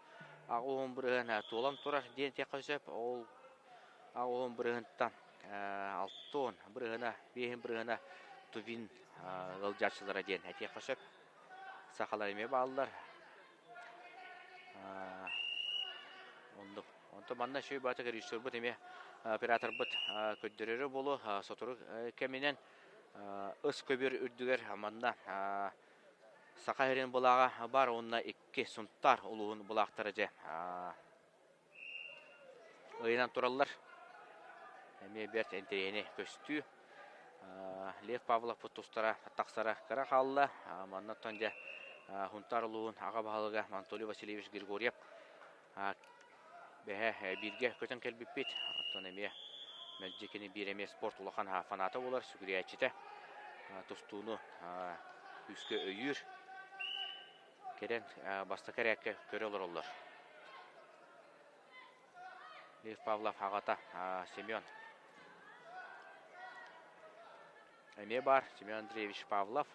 ағуын бірігін толан тұрар ден тек өсіп, ол ағуын бірігінттан алтон бірігіна, бейін бірігіна тувин ғылжатшылара ден тек өсіп, сақалар еме бағылар. Онты манна шөй баты көрейшір бұд еме оператор бұд көддерері болу, сотыры кәменен ұс көбір үрдігер манна Сақа ерен бұлаға бар, онына 2 сұнттар ұлуын бұлақтары же ұйынан тұралар. Әме бәрт әнтерейіне көстүү. Лев Павлов тұстара тақсара қара қалыла. Маннаттан же хунтар ұлуын аға бағалыға Анатолий Васильевич Григорьев бәе бірге көтін кәлбіппет. Аттан әме мәлжекені бір әме спорт ұлақан фаната олар сүгірі әчеті. Тұстуыны үскі өйір. Керен бастакар әкке көрі олар олар. Лев Павлов ағата Семен. Әме бар Семен Андреевич Павлов.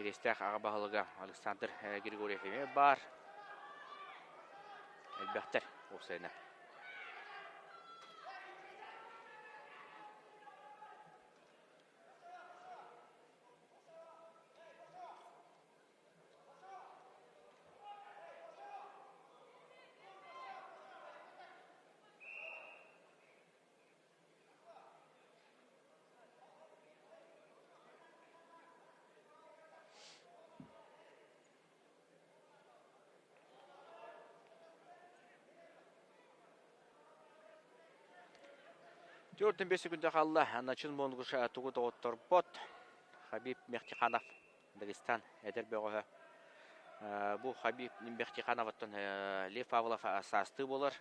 Керестек ағабағылыға Александр Григорьев еме бар. Әлбәқтер осайына. Төртін бесі күнде қалла начин монгуша тугу тоғыттыр бот. Хабиб Мехтиханов, Дагестан, әдір бөғі. Бұл Хабиб Мехтихановаттың Лев Павлов састы болыр.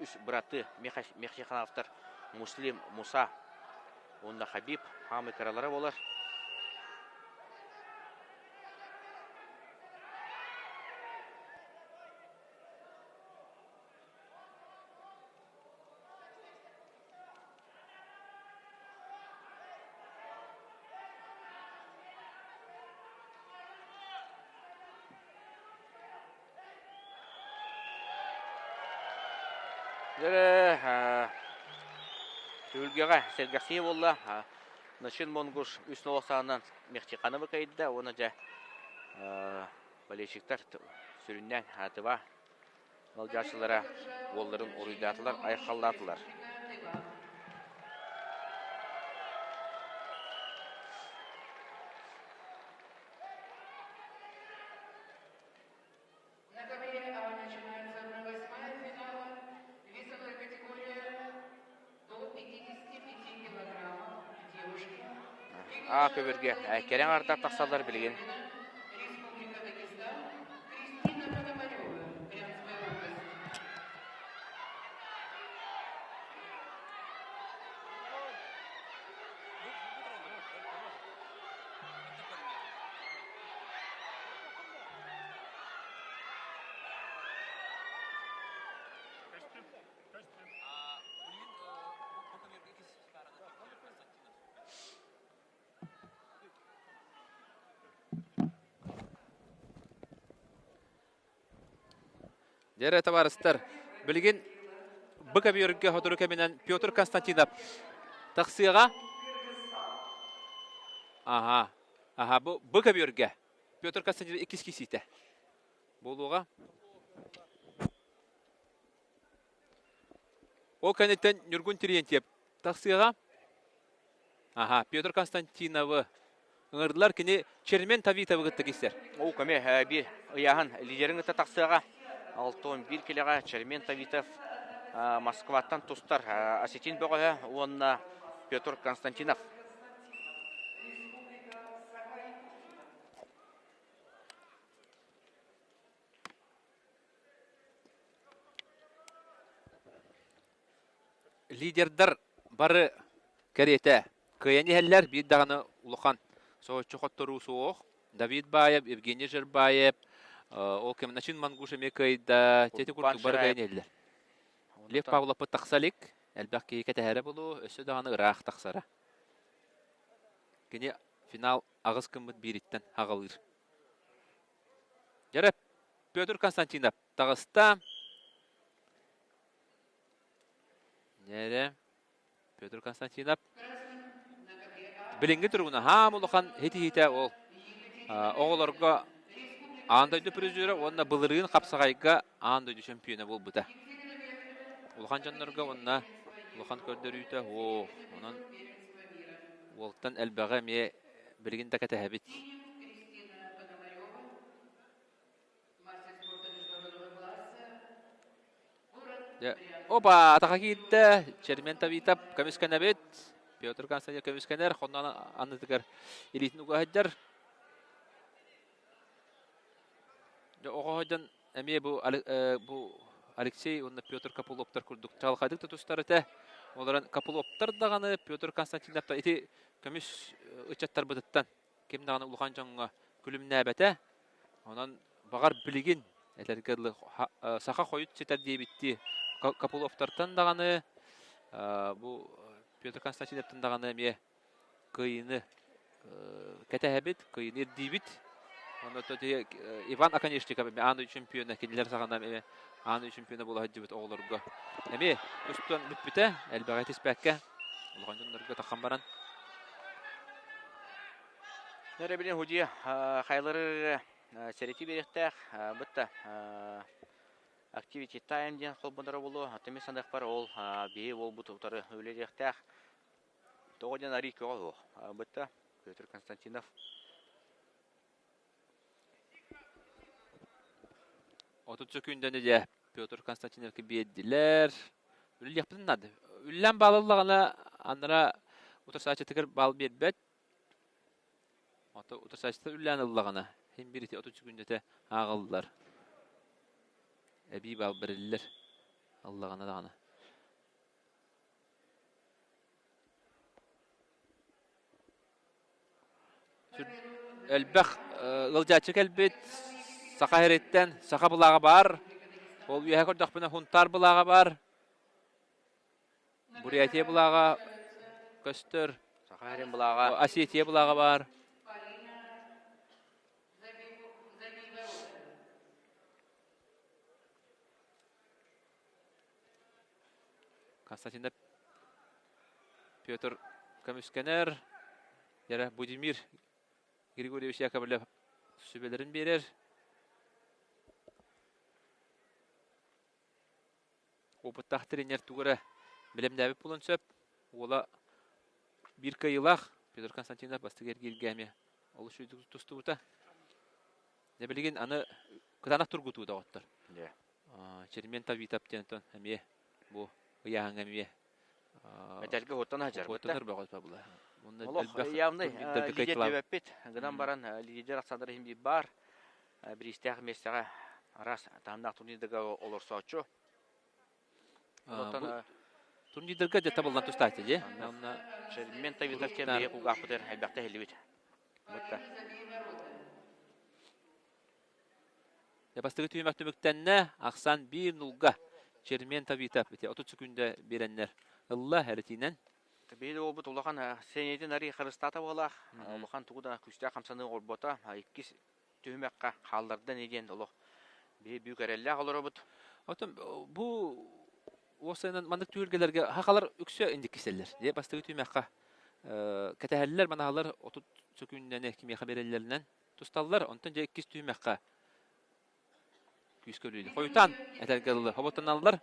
Үш браты Мехтихановтар Муслим Муса, онда Хабиб, хамы каралары болыр. Түлгеға сәргәсие болла. Начин Монгуш үс нолсағынан Мехтихановы кайдда. Оны жа болельщиктар сүріннен атыва балжашылара оларын орыйдатылар, айқалдатылар. Көберге керен артар тақсалар білген. Дәрі товарыстар, білген бұқа бүйірге хотыру кәменен Петр Константинов тақсыға. Бұқа бүйірге Петр Константинов 2 кесейті. Болуға. Ол кәнеттен Нүргін Терентьев тақсыға. Петр Константиновы ұңырдылар кені Чермен Тавитовы ғытты кестер. Ол көме бір ұяғын лидерің ұта тақсыға. 6-11 келеға Чермен Тавитов Москваттан тұстар Осетин бөғі, онына Петр Константинов. Лидердар бары кәреті. Күйені әллер бір дағаны ұлыған. Соғытшы қоттыру соғық. Давид Баев, Евгений Жербаев, ол кем начин Монгуша мекайда тети куртук бары күйені әллер. Лев Павлов тақсалик, әлбәқ кейке тәәрі болу, өсі дағаны ұрақ тақсара. Кені финал ағыз кімбіт беріттен ағалыр. Жарап, Петр Константинов тағыста. Нере, Петр Константинов. Білінгі тұрғына хам ұлыған хеті-хеті ол. Оғыларға андайды призері, онына бұлырығын қапсағайға андайды чемпионы бол бұта. Улхан жаннарға онна улхан көрдер үйті, онын олықтан әлбәға ме білгін дәкәті әбет. Опа, атаға кейді, Чермен Тавитов көміскен әбет, Петр Константинов көміскен әр, қоннан анытығар елейтін ұға әддер. Оға әдден әме бұл Алексей, онна Петр Капулоптар күрдік. Чалқайдық тұтыстар әті. Оларын Капулоптар дағаны Петр Константиновта еті көміс ұчаттар бұдыттан. Кем дағаны ұлған жаңға күлімні әбәті. Онан бағар білген әлергерлі сақа қойыт сетер дейбітті. Капулоптартан дағаны бұл Петр Константиновтың дағаны әме кыйыны кәтәһәбит, кыйыны ирдибит. Оны төте Иван Аконечников әме аны чемпионы келер сағанда әме аны чемпионы бола һәҗибит оғларга. Әме үстен бүтбите, әлбәгәт испәккә. Улганнарга таққан баран. Нәре билен худи хайлары серети беректәк, бутта activity time ден холбындыры болу, атымен сандық бар ол бейі ол бұтықтары өлеректәк. Тоғыден ари көғал ол. Бұтта Петр Константинов. Отутчу күндені де Петр Константиновке бейділер. Үлі яқпытын нады. Үллән балылығына аныра ұтырсачы тікір бал бербет. Ұтырсачы үллән ұлығына. Хем біріте отутчу күндеті ағылдылар. Әбей бал бірілілер. Аллағына дағына. Әлбәқ ғылжачы кәлбет сақа әреттен сақа бұлаға бар. Ол үйәе көрдіқпіні хунтар бұлаға бар. Бурятия бұлаға көстір. Сақа әрен бұлаға. Осетия бұлаға бар. Константинов Петр Камюскенер Яра Будимир Григорьевич Яковлев сүбелерін берер. Опыттақ тренер туғыры білімдәбі пұлын сөп. Ола бір кайылақ Петр Константинов бастығыр келгәме. Олы шүйді тұсты бұта. Не білген аны күтанақ тұрғыту да оттыр. Чермен табитап тентон әме бұ ұяғын әме. Мәтәлгі оттан ажар. Оттаныр бағыз ба бұла. Олық явный лидер дебәппет. Гынан баран лидер Александр Химби бар. Bir istəyək местəға раз тамнақ турнирдəgə olur soğucu. Турнирдерге де табылдан тұстайды, де? Мен табитар кем бейі құлғақ бұтыр әлбәқті әлі Бастығы түймәк түміктенне ақсан 1-0-ға Чермен табитап. 30 күнде беренлер. Алла әрітінен. Бейді ол бұт олаған сенейден әрі қырыстата болақ. Олған тұғыда күсті қамсаны орбота. 2 түймәкқа қалдардан еден олық. Бей бүйк әрелі қалыр бұт. Бұл осының мандық түйіргелерге хақалар үксі індік кеселер. Бастығы түймәкқа кәтәхәлілер манағалар 30 күннен кемеға берелерінен тұсталылар. Онтан 2 түймәкқа күскөлілі. Қойытан әтәргелі хоботан алылар.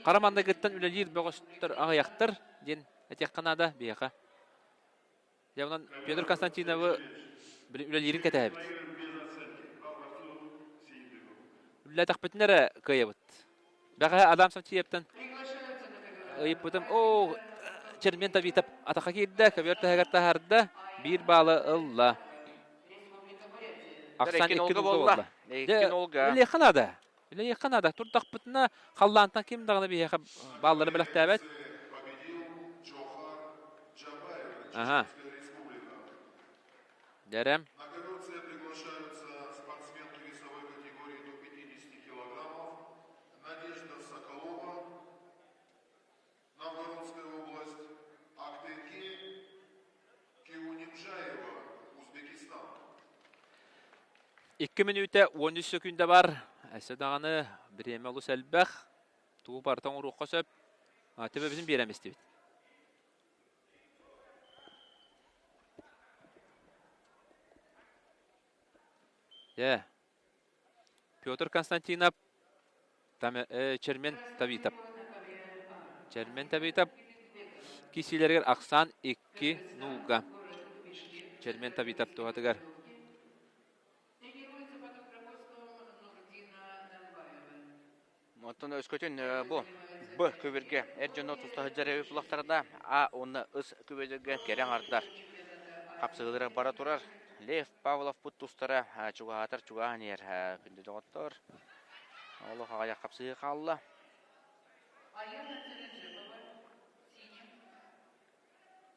Қараманда кеттен үлелер бөғістір ағаяқтыр ден әтек қанада бейіға. Яғынан Петр Константиновы үлелерін кәтәбіт. Үлі тақпетінері көйебіт. Бәға адам сам тиептен ұйып бұтым. Чермен табитап атақа келді, көберті әгірті әрді. Bir балы ұлла. Ақсан 2 ұлға болды. Үлі қанада. Үлі қанада. Тұрдақ бұтына қаллантан кем дағына бейіға баллары біліқ тәбәт. Ага. Дәрем. На КВЦ приглашаются спортсменки весовой категории до 50 килограммов. Надежда Соколова, Новгородская область, Актеки Кеунимжаева, Узбекистан. 2 минута 13 секунда бар. Әсі дағаны бір еме ұлыс әлбәқ. Туы бартан ұруққа сөп. Төбі біздің береместі бет. Петр Константинов Чермен табитап. Чермен табитап. Кисилергер ақсан 2-0-ға. Чермен табитап туғатығар. Оттан өскөтін бұ көберге әржен отуста ғыджар әуі бұлақтарында оны ұс көберге керен ардар. Қапсығылары бара тұрар. Лев Павлов бұт тұстары чуғатыр чуған ер күнді жоғыттыр. Олы қағая қапсығы қалды.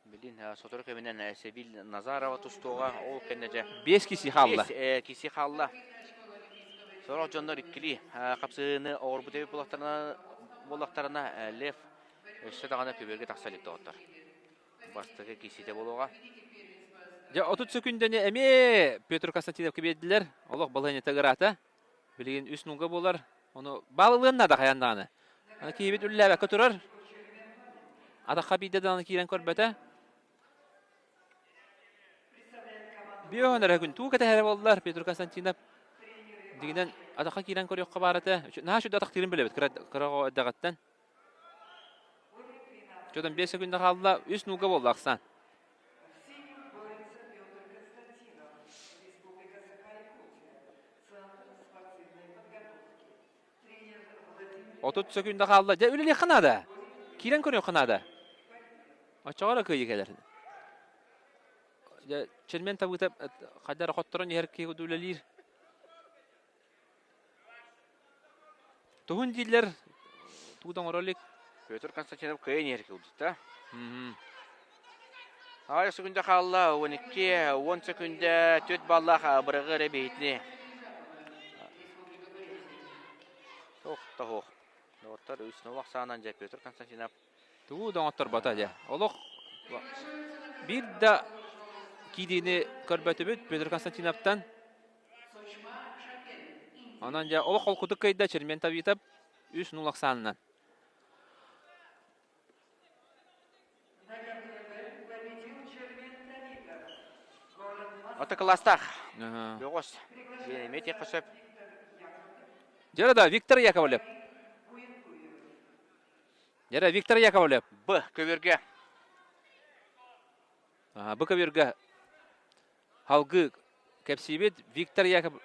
Білін сотыр көмінен Севил Назарова тұстуға ол кәннеже 5 киси қалды. 5 киси қалды. Sonra jonlar ikkili qapsığını ağır bu tebi bulaqlarına Lев Эшсе дагана көберге тахсалык доттор. Бастыгы кисите болуга. Я 30 секундене эме Петр Константинов кебедилер. Олох балыны тагырата. Билген үс нуга болар. Оны балылынна да каянданы. Аны кебет үлләбә көтөрөр. Ада хабиде аны кирен көрбәтә. Бионер күн ту кете болдылар Петр Константинов. Дигенен атака кирен көрөккө бараты. Нашы да атак тирин белебет. Кырага дагаттан. Жодан 5 секунд калды. Үс нуга болду аксан. В синем борется Петр Константинов, Республика Саха-Якутия, Центр спортивной подготовки. Тренер Владимир 30 секунд калды. Же үлеле ханада. Кирен көрөк ханада. Ачагара кыйгелер. Же чермен табыта кадар хотторон ерке үлелер. Тухун дилер тудан ролик. Петр Константинов кыйын ерке удута. Мм. Ай секунда халла 12 10 секунда төт баллах бырыгы ребейтне. Тох. Доттор үснө ваксанан же Петр Константинов. Тудан оттор бата же. Олох бир да кидини көрбөтүбүт Петр Константиновтан. Анан же олох колкудук кайда чермен табитап үс нулаксанынан. победил Чермен Давидов. Город Москва. Ата класстах. Ага. Бөгөс. Мете кысып. Жарада Виктор Яковлев. Жара Виктор Яковлев. Б көберге. Ага, бу каберге халгы кепсибет Виктор Яковлев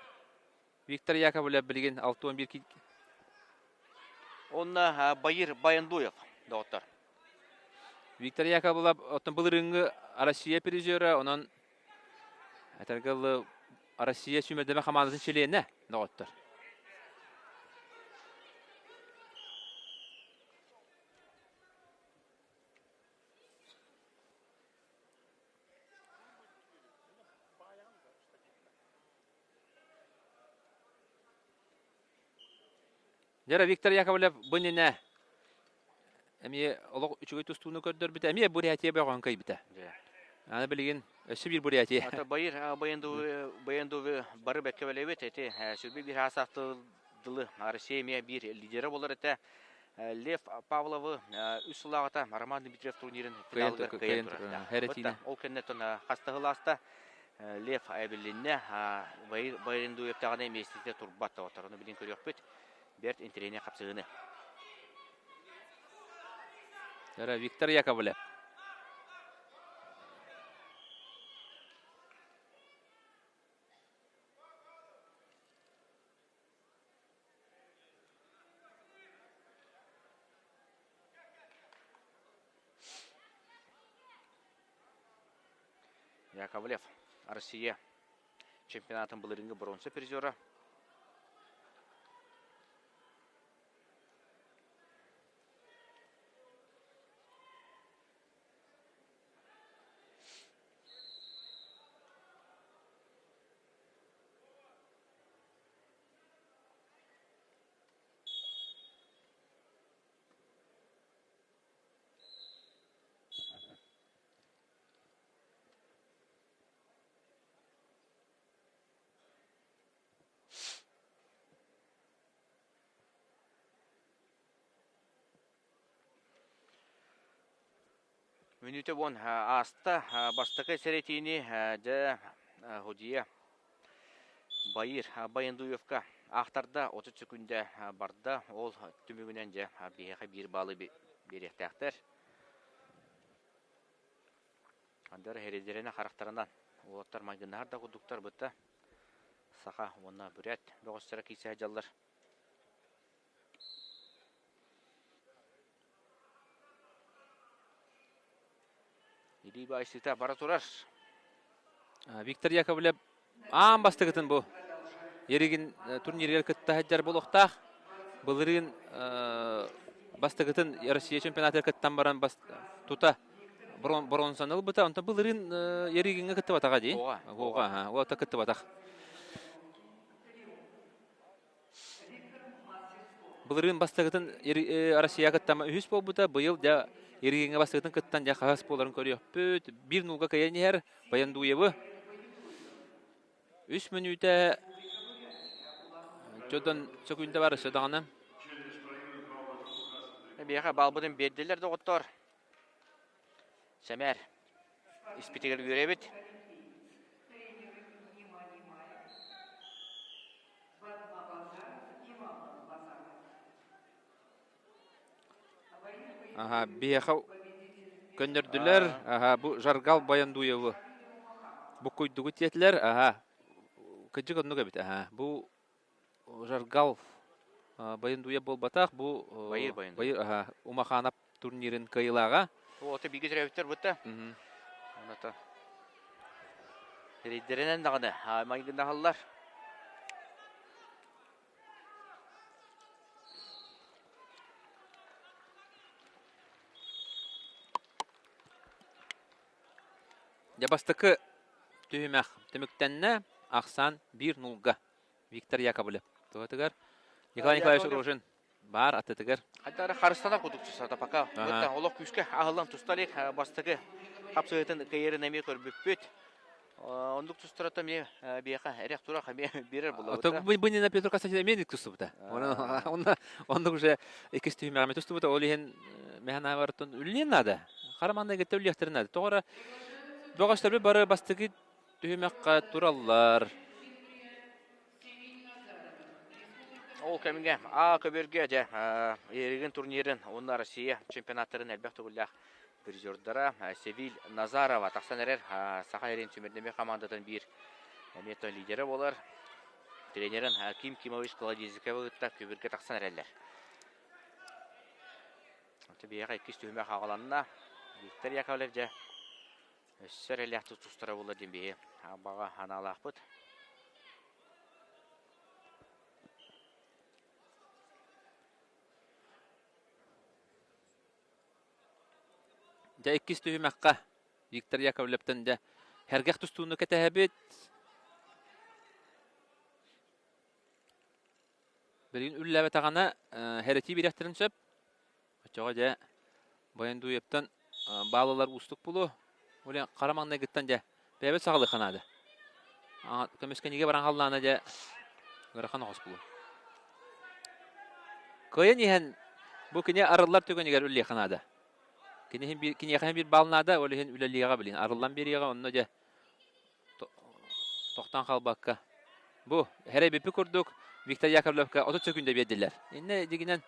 билген 6-11 Онна Байыр Баяндуев доктор. Виктор Яковлев оттон былырыңы Россия призеры, онан атаргалы Россия сүмедеме командасын челене доктор. Жара Виктор Яковлев бынене. Эми олог үчүгөй тустууну көрдөр бите. Эми Бурятия байган кай бите. Аны билген өсү бир Бурятия. Ата Байыр Баяндуев бары беккебелебет эти сүрбе бир асафтылы Россия бир лидері болар эте. Лев Павловы үс сулагата Роман Дмитриев турнирин финалга кыйын турат. Ол кеннетон хастагыласта Лев Айбелинне Баяндуев тагына эместите турбатта отарыны билин көрөкпөт. Берт интерене капсыгыны. Жара Виктор Яковлев. Яковлев, Россия чемпионатын былырыңы бронза призері. Минуте вон аста бастакы серетини же Ходия Байыр Баяндуевка ахтарда 30 секунда барда ол түмүгүнөн же бияка бир балы беректактер. Андар херезерене характарынан олаттар магынар да кудуктар бытта. Саха онна бүрет бөгөстөрө кийсе жаллар. Иди байсыта бара турар. Виктор Яковлев бастыгытын бу. Еригин турнирге кытта хаджар болохтах. Былырын бастыгытын Россия чемпионаты кыттан баран тута бронзаныл быта. Онта былырын еригинге кытта батага ди. Ога, о та кытта батак. Былырын бастыгытын Россия кыттама үһүс болбута, быйыл да эригеңе бастыгытын кыттан да хас боларын көрөппүт. 1-0 кыянер Баяндуевы. 3 минутта жодон сөкүндө бар сөдөгөнө. Бияха балбыдын бердилер доғыттар. Сәмәр. Испитегер görебит. Ага, бияха көндөрдүлөр. Ага, бу Жаргал Баяндуевы. Бу койдугу тиетлер. Ага. Кыжык оннуга бит. Ага, бу Жаргал Баяндуев болбатак, бу Байыр Баяндуев. Байыр, ага, Умаханап турнирин кыйлага. Оты биги төрөбүттөр бутта. Оната. Рейдеренен дагыны. Майгында халлар. Жабастыкы түймәк төмөктәнне Аксан 1-0-га. Виктор Яковлев. Тугатыгар. Николай Николаевич Рожин бар атытыгар. Хаттары Харыстана кудукчуса да пока. Бутта олох күскә агылдан тусталык бастыгы. Хапсыгытын кайырын эме көрбүппүт. Ондук тустырата ме бияка эрек тура хаме берер булды. Ото бунина Петр Касатин меник тустубута. Онда уже экис түймәгә тустубута. Олиһен механа бартын үллен нада. Хараманда гетте үллехтернәде. Тогра Богоштар бары бастыгы түймәккә тураллар. Ол кеминге көбөргө жа эригин турнирин онна Россия чемпионаттарын әлбәттә гүлләх призердара Севиль Назарова таксан эрер Сахарин Тюмердеме командатын бир метон лидери болар. Тренерин Ким Кимович Кладизикова та көбөргө таксан эрелер. Табияга икки түймә хагаланна Виктор Яковлев жа Сөреләх тустыра булды димбе. Бага аналахпыт. Да иккис түймәккә Виктор Яковлевтен дә һәргәх тустууну кетәбит. Берин үлләбе тагана хәрәти бирәхтерен сөп. Ачага да Баяндуевтан балалар устук булу. Оле карамаңна гыттан да бәбе сагылы ханады. Көмескенеге баран халлана да гырахан хос булу. Кыйын иһен бу кине арыллар төгөнегер үлле ханада. Кинеһен бир балнада олеһен үлелига билин. Арыллан берига онно да токтан халбакка. Бу хәрәй бипи күрдүк. Виктор Яковлевка 30 секундда бердиләр. Инде дигенен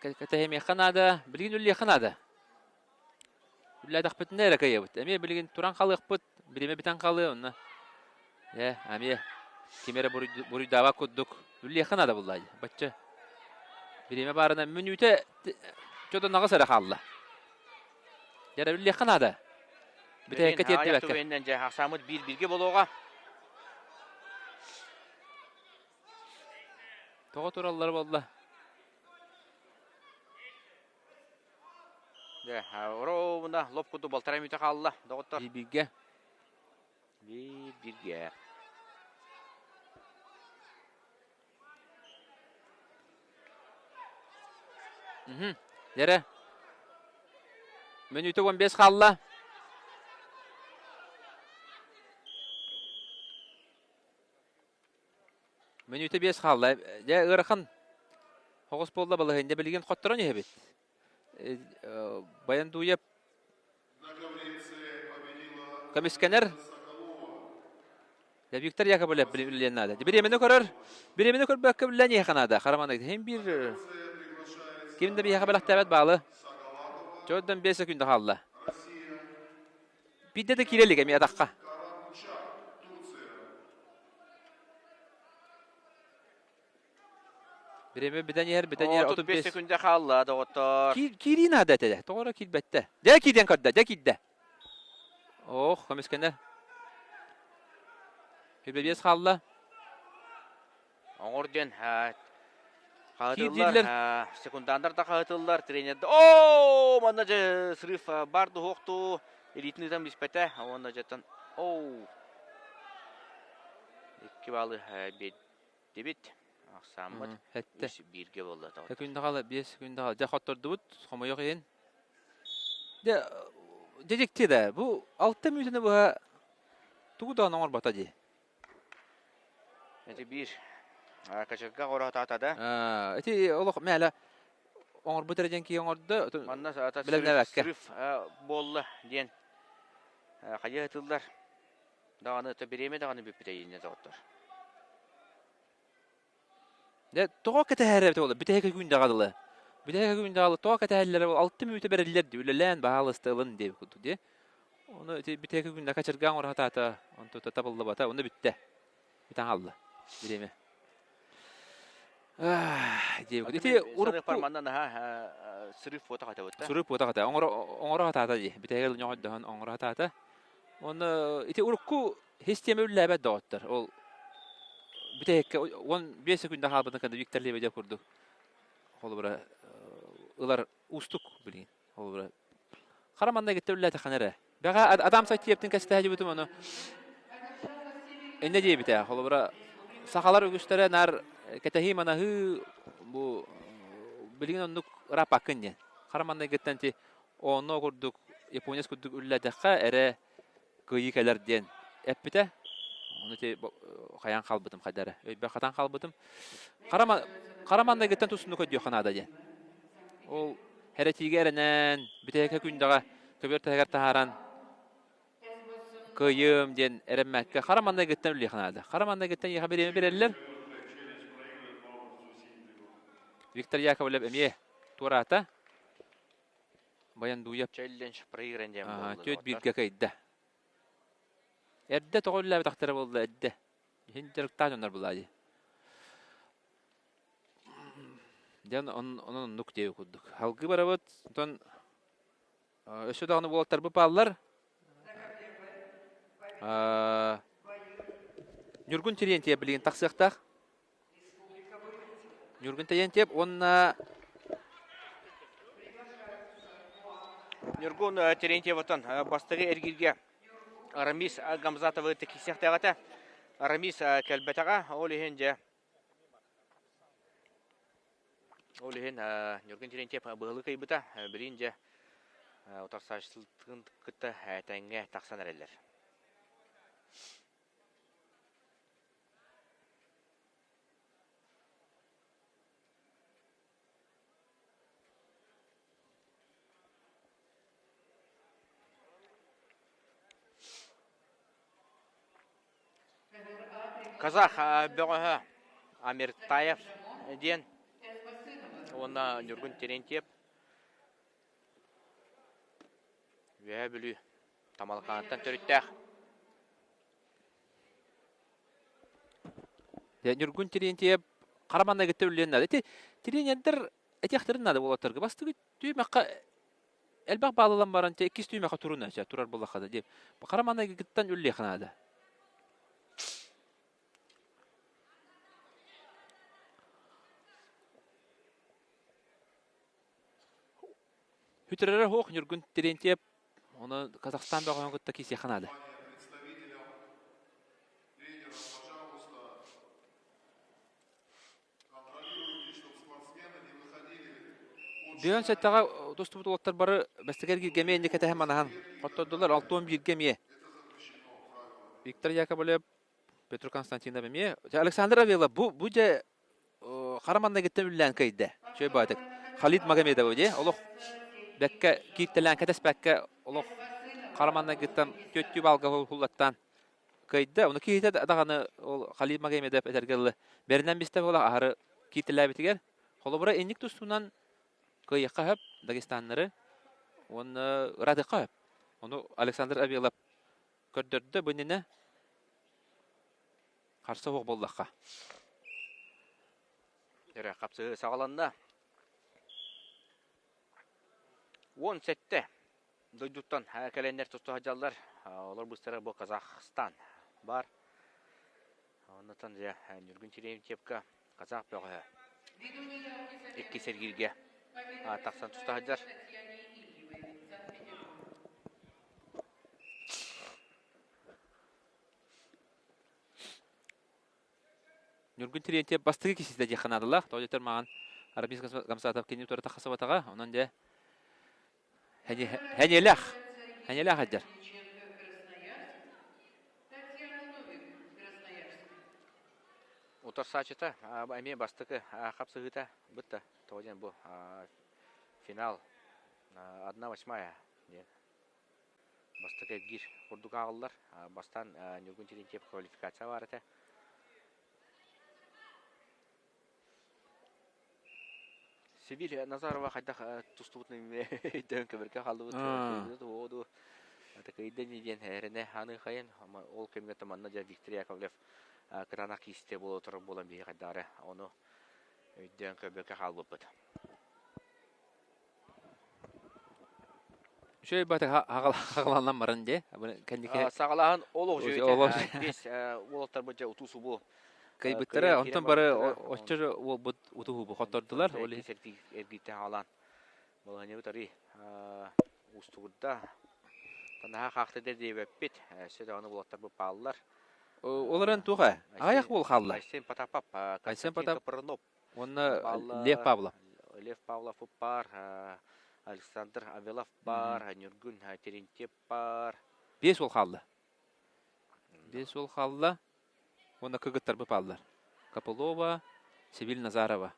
кәтәһеме ханада, билин үлле ханада. Үлләдә хпетнәре каябыт. Әме билген туран халык пут, биреме битан калы онна. Әме кемере буридава куддук. Үлле ханада буллайды. Бачча. Биреме барына минуте Чөдө нагысара халла. Яра үлле ханада. Бите кететти бакка. Төбеннән жа Аксамыт 1-1 болууга. Тога тураллар болду. Оро мына лопкуду балтара мүйте қалла, доғыттар. 1-1-ге. 1-1-ге. Яра. Минуты 15 қалла. Минуты 5 қалла. Я ырахан. Хоғыс болда балығында білген қоттыран ебет. Баяндуев комиссионер Виктор Яковлев билен надо. Биремени көрөр. Биремени көрбөккө билен яханада. Караманда hem bir kimde bir yakalak tabat bağlı. Жодон 5 секунд қалды. Бидде де кирелик эми атакка. Биреме биденер 35 секундда қалды доғыттар. Кирин адәтеде. Тоғра килбетте. Дә киден кадда, дә кидде. Ох, комиссионер. Хибебес қалды. Оңорден қағытылар, секундандар да қағытылар, тренерді. Ооо, манда жа сырыф барды хоқты, элитніден біспәті, онда жаттан, ооо. Екі балы дебет, Ақсаммыт Хәтте. бирге болды тоғыттар. Күндә кала 5 күндә кала. Жахаттырды бут. Хома юк ен. Де дедикте дә. Бу 6 минутны бу тугудан оңор бата ди. Эти бир качырга ората атада. Эти олох мәле оңор бөтөрдән ки оңорды. Манна ата Белән нәвәккә. сырыф болла ден. Хая тылдар. Даганы та береме даганы бипетейне тоғыттар. Де тоға кетәһәре бит ул. Битәһә күндә калды. Битәһә күндә калды. Тоға кетәһәләр 6 минут берәләр ди. Үләлән баһалы стылын дип куды ди. Оны битәһә күндә качырган ор хатата. Онто табылды бата. Оны битте. Битән алды. Биреме. Дип куды. Эти Урып пармандан сырыф фото ката бутта. Сурып бота ката. Оңор хатата ди. Битәһә ньоһдан оңор хатата. Оны эти урукку система үлләбә доттыр. Ол битәһә 15 секундда халбыны канда Виктор Лебедев деп курдук. Ол бара улар устук билин. Ол бара Караманда кетте үлләтә ханара. Бага адам сайтептин кастә җибетем аны. Энде ди битә. Ол бара сахалар үгүстәре нар кетәһи манахы бу билин оннук рапакын. Караманда кеттен ти оны курдук Япония курдук үлләтәккә эре кыйыкалардан эппите. Оны те хаян калбытым кадары. Өйбә хатан калбытым. Караманда кеттен тусуну көдү ханада ди. Ол хәрәтигәренән битәкә күндәгә көбөртәгәр таһаран кыйым ден эремәккә Караманда кеттен үлли ханада. Караманда кеттен яга берәләр. Виктор Яковлев эмие турата. Баян дуяп Челлендж проигран дем. төт биргә кайда. Эрдә тоғылла тахтары булды әддә. Хинтерктан оннар булады. Дән onun нук дип куддук. Халгы барабыт, тон өсө дагыны булаттар бу баллар. Нюргун Терентьев билген таксыктак. Нюргун Терентьев онна Нюргун Терентьевтан бастыгы эргирге Рамис Гамзатовы текисехтагата. Рамис кәлбәтәгә ул иһенҗә. Ул иһен Нюргун Терентьев быгылы кыйбыта билинҗә утарсачлыгын кытта тәңгә таксан әрәләр. Казах бөгөһө Амиртаев ден. Онна Нюргун Терентьев. Вә билү тамалканаттан төрүттәк. Нюргун Терентьев Караманда кетте үлленнәде. Терентьевдер этехтернәде булатырга. Бастыгы түймәккә элбәк балалан баран те 2 түймәккә турунача турар булахада дип. Караманда кеттен үлле ханада. Хүтрәре хок Нюргун Терентьев оны Казахстан багын гытта кисе ханада. Дүйөн сәттәгә доступ булаттар бары бәстәгәргә геме инде кәтә һәм анаһан. $6 611 геме. Виктор Яковлев, Петр Константинов геме. Александр Авелов бу же Караманда кеттен үллән кайда. Чөй бадык. Халид Магомедов ди. Олох бәккә киттелән кәтәс бәккә олох Караманда кеттен төттү балга хуллаттан кайда. Уны китә даганы ол Халид Магомедов этергәле. Бернән бистә була ахыры киттелә битгән. Холобра энник тустунан кыйыкка хөп Дагестаннары оны радыкка хөп. Оны Александр Авелов көрдөрдө бунене каршы хок болдакка. Дөрә капсы сагаланда. 17 дойдуттан календар тусту хаҗаллар. Олар бустары бу Казахстан бар. Оннан я Нюргун Терентьевка Казах бөгөһө. 2 сергирге таксан туста хаҗар. Нургун Терентьев бастыгы кисиде жаханадылар. Тоҗетер маған Арабис Гамсатов кенеп тора тахасабатага. Онан де хәнелях. Хәнелях хаҗар. Утар сачыта, әме бастықы қапсығыта бұтты. Тоғын бұл финал 1/8. Бастықы гир құрдық ағылар. Бастан Нургун Терентьев квалификация бар әті. Севиль Назарова қайдақ тұстығытын дөң көбірге қалды бұд. Такайда неден әріне аны қайын. Ол көмге таманна жа Виктор Яковлев Крана кисте болу тұрып болан бейі қайдары. Оны дөң көбірге қалды бұд. Şöyle batı haqalanlan marın de. Сағалағын олық жүйеті. Бес олықтар бұд жа ұтусу бұл. Кайбыттары онтан бары оччыр ол бут утуһу бу хотордулар. Ол эргите алан. Болане бутари устугда. Тана хакты дебеппит. Сөдө аны булаттар бу паллар. Оларын туга. Аяк бул халла. Айсен Потапов, Айсен Потапов. Пырнов. Онна Лев Павлов. Лев Павлов бар. Александр Авелов бар. Нургун Терентьев бар. 5 ол халла. 5 ол халла. Онда кыгыттар бу паллар. Капылова, Севиль Назарова.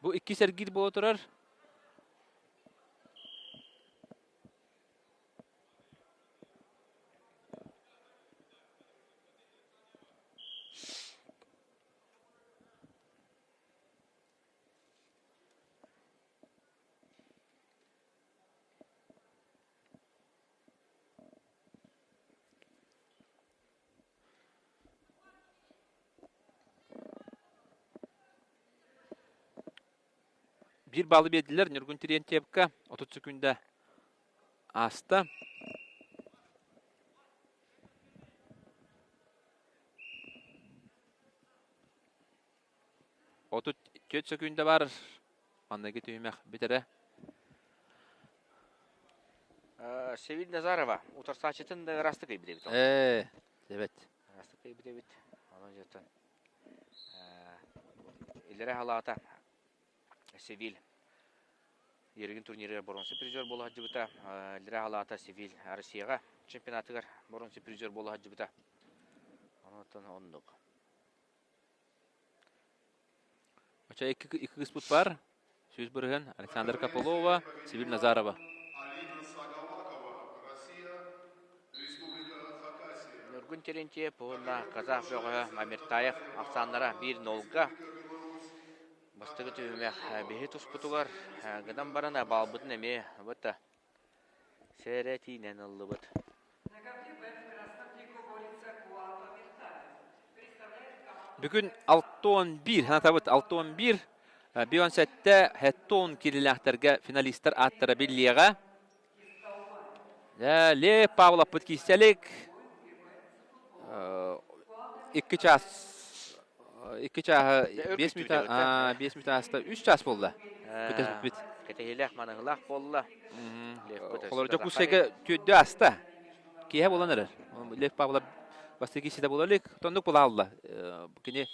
Бу 2 сергир боло турар. Bir balı beddiler Nurgun Terentьевка 30 sekunda asta. Otuz 4 sekunda var. Andaki tüymek bitere. Севиль Назарова. Утар сачытын расты кайбидебит. Evet. Расты кайбидебит. Анан жатын. Илере халата. Севиль. Ерген турнирге бронза призер болу хаджыбыта. Илере халата Севиль Россияга чемпионатыгар бронза призер болу хаджыбыта. Анатан ондук. Оча iki кыспут бар. Сөз бирген Александр Капылова, Севиль Назарова. Алина Сагалакова, Россия, Республика Хакасия. Нургун Терентьев, Казах жоғы Мамертаев, Ақсандара 1-0-га. Бастығы түйімек бейі тұспытуғар. Ғыдан барына балбытын әме бұтта. Сәрәтінен ұлы бұт. На ковре Б в красном трико борется Куапа Миртаев. Представляет команду Бүгін 6-11, ханатабыт 6-11. Бион сәтті хәттон кириләхтәргә финалистер аттыра биллиға. Ле Павлов подкистелик. 2 час 5 минут аста 3 час болды. Бит. Кәтәйеләк манығылақ болла. Олар жоқ үсеге төдді аста. Кейе боланыр. Лев Павлов бастығы сиде болалык. Тондық бола алла. Кене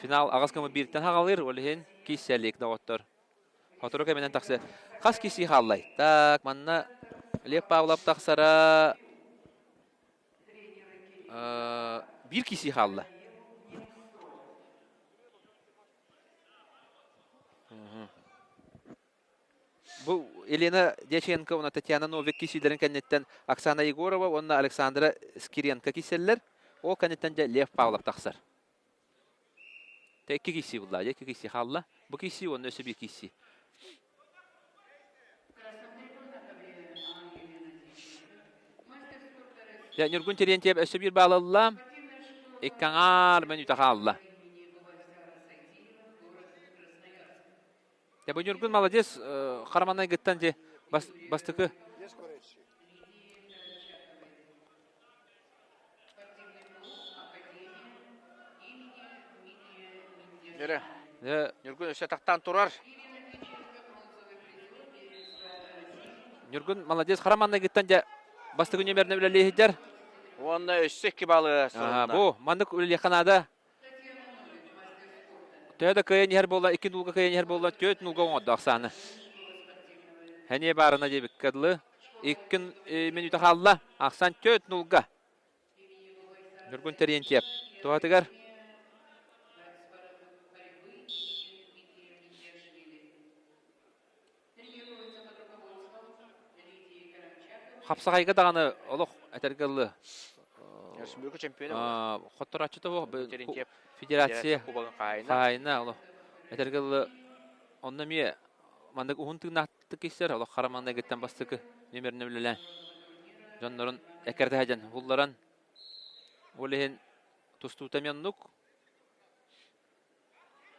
финал ағаскамы бірттен хағалыр. Олеген кейселік дауаттар. Хотору кәменен тақсы. Қас кейсі қалай. Так, манна Лев Павлов тақсара bir kişi kaldı. Bu Elena Dyachenkova, ona Tatyana Novik kişilerin kendinden Oksana Yegorova, ona Alexandra Skirenka kişiler. O kendinden de Lev Pavlov taksar. Tek kişi bunlar, iki kişi kaldı. Bu kişi onun öse bir kişi. Ya Nurgun Terentьев öse bir bağladılar. İkkanar ben yutakalla. Ya bu Nurgun молодец, Karaman'a gittin de bastıkı. Nere? Nurgun öse taqtan turar. Нюргун молодец, хараманна гиттан жа бастыгы нөмеріне үлелейдер. Оны өссек кебалы Ага, сылына. бу мандык үлелейханада. Төйді кайын ер болла, 2 нулга кайын ер болла, 4 нулга оңадды ақсаны. Хәне барына дебік кәділі. 2 минута қалла, ақсан 4 нулга. Нюргун Терентьев. Туатыгар. Хапсағайға дағаны олық әтергілі. Республика чемпионы. Хоттар ачыты бұл. Терентьев. Федерация. Кубогын қайына. Қайына олық. Әтергілі. Онна мие. Мандық ұғын нақты кестер. Олық қараманда кеттен бастықы. Нөмеріне білілен. Жонларын әкерді әжен. Ғулларан. Олеген тұстуытамен нүк.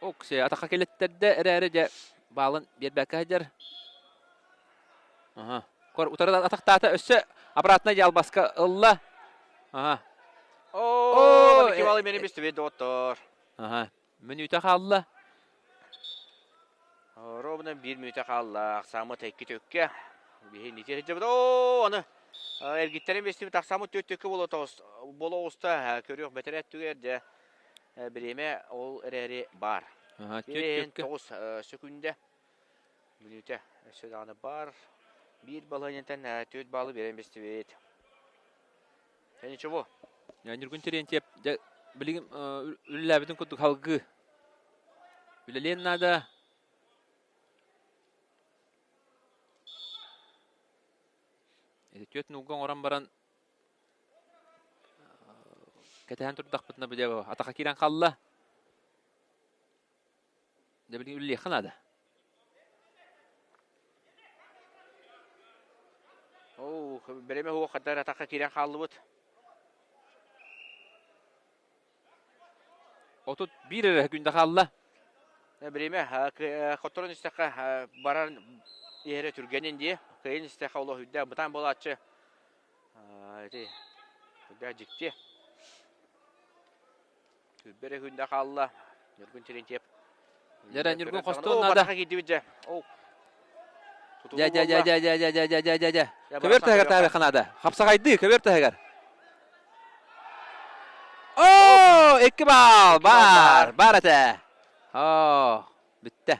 Оксе. Атақа келеттерді әрі жа балын бербәкі әжер. Ага. Кор утарда атақтаты өссі аппаратына жалбасқа ылла. Ага. О, кебалы мені бесті беді оттор. Ага. Минута қалла. Робынан 1 минута қалла. Ақсамы тәйкі төкке. Бейін нетер еді бұд. О, оны. Әргеттерін бесті бі тақсамы төк-төкке болу ұста. Көрек бәтір әттігерді. Біреме ол әрі бар. Ага. Бейін Төк-төкке. 9 секунде. Минута. Сөдағаны бар. 1 баланеттен 4 балы берен бесті бейді. Сәне чөбу? Нюргун Терентьев. Білігім үліләбідің күттік халғы. Үлілен нада. Төт нуган оран баран. Кәтәһән тұрдақ бұтына біле бау. Атақа керен қалла. Білігім үліле қанада. Береме хуа қадар атаққа керен қалды бұд. Отут бір әрі күнді қалла. Береме қотырын істеққа баран ері түргенен де. Қайын істеққа олы хүдді бұтан болатшы. Хүдді жікте. Күббері күнді қалла. Нұргын Терентьев. Нұргын Нұргын қостуын ада. Батақа кеді біді. Ja. Көберті әгер тәбі қанады. Қапсағайды, көберті әгер. Ооо, 2 бал, бар әті. Бітті.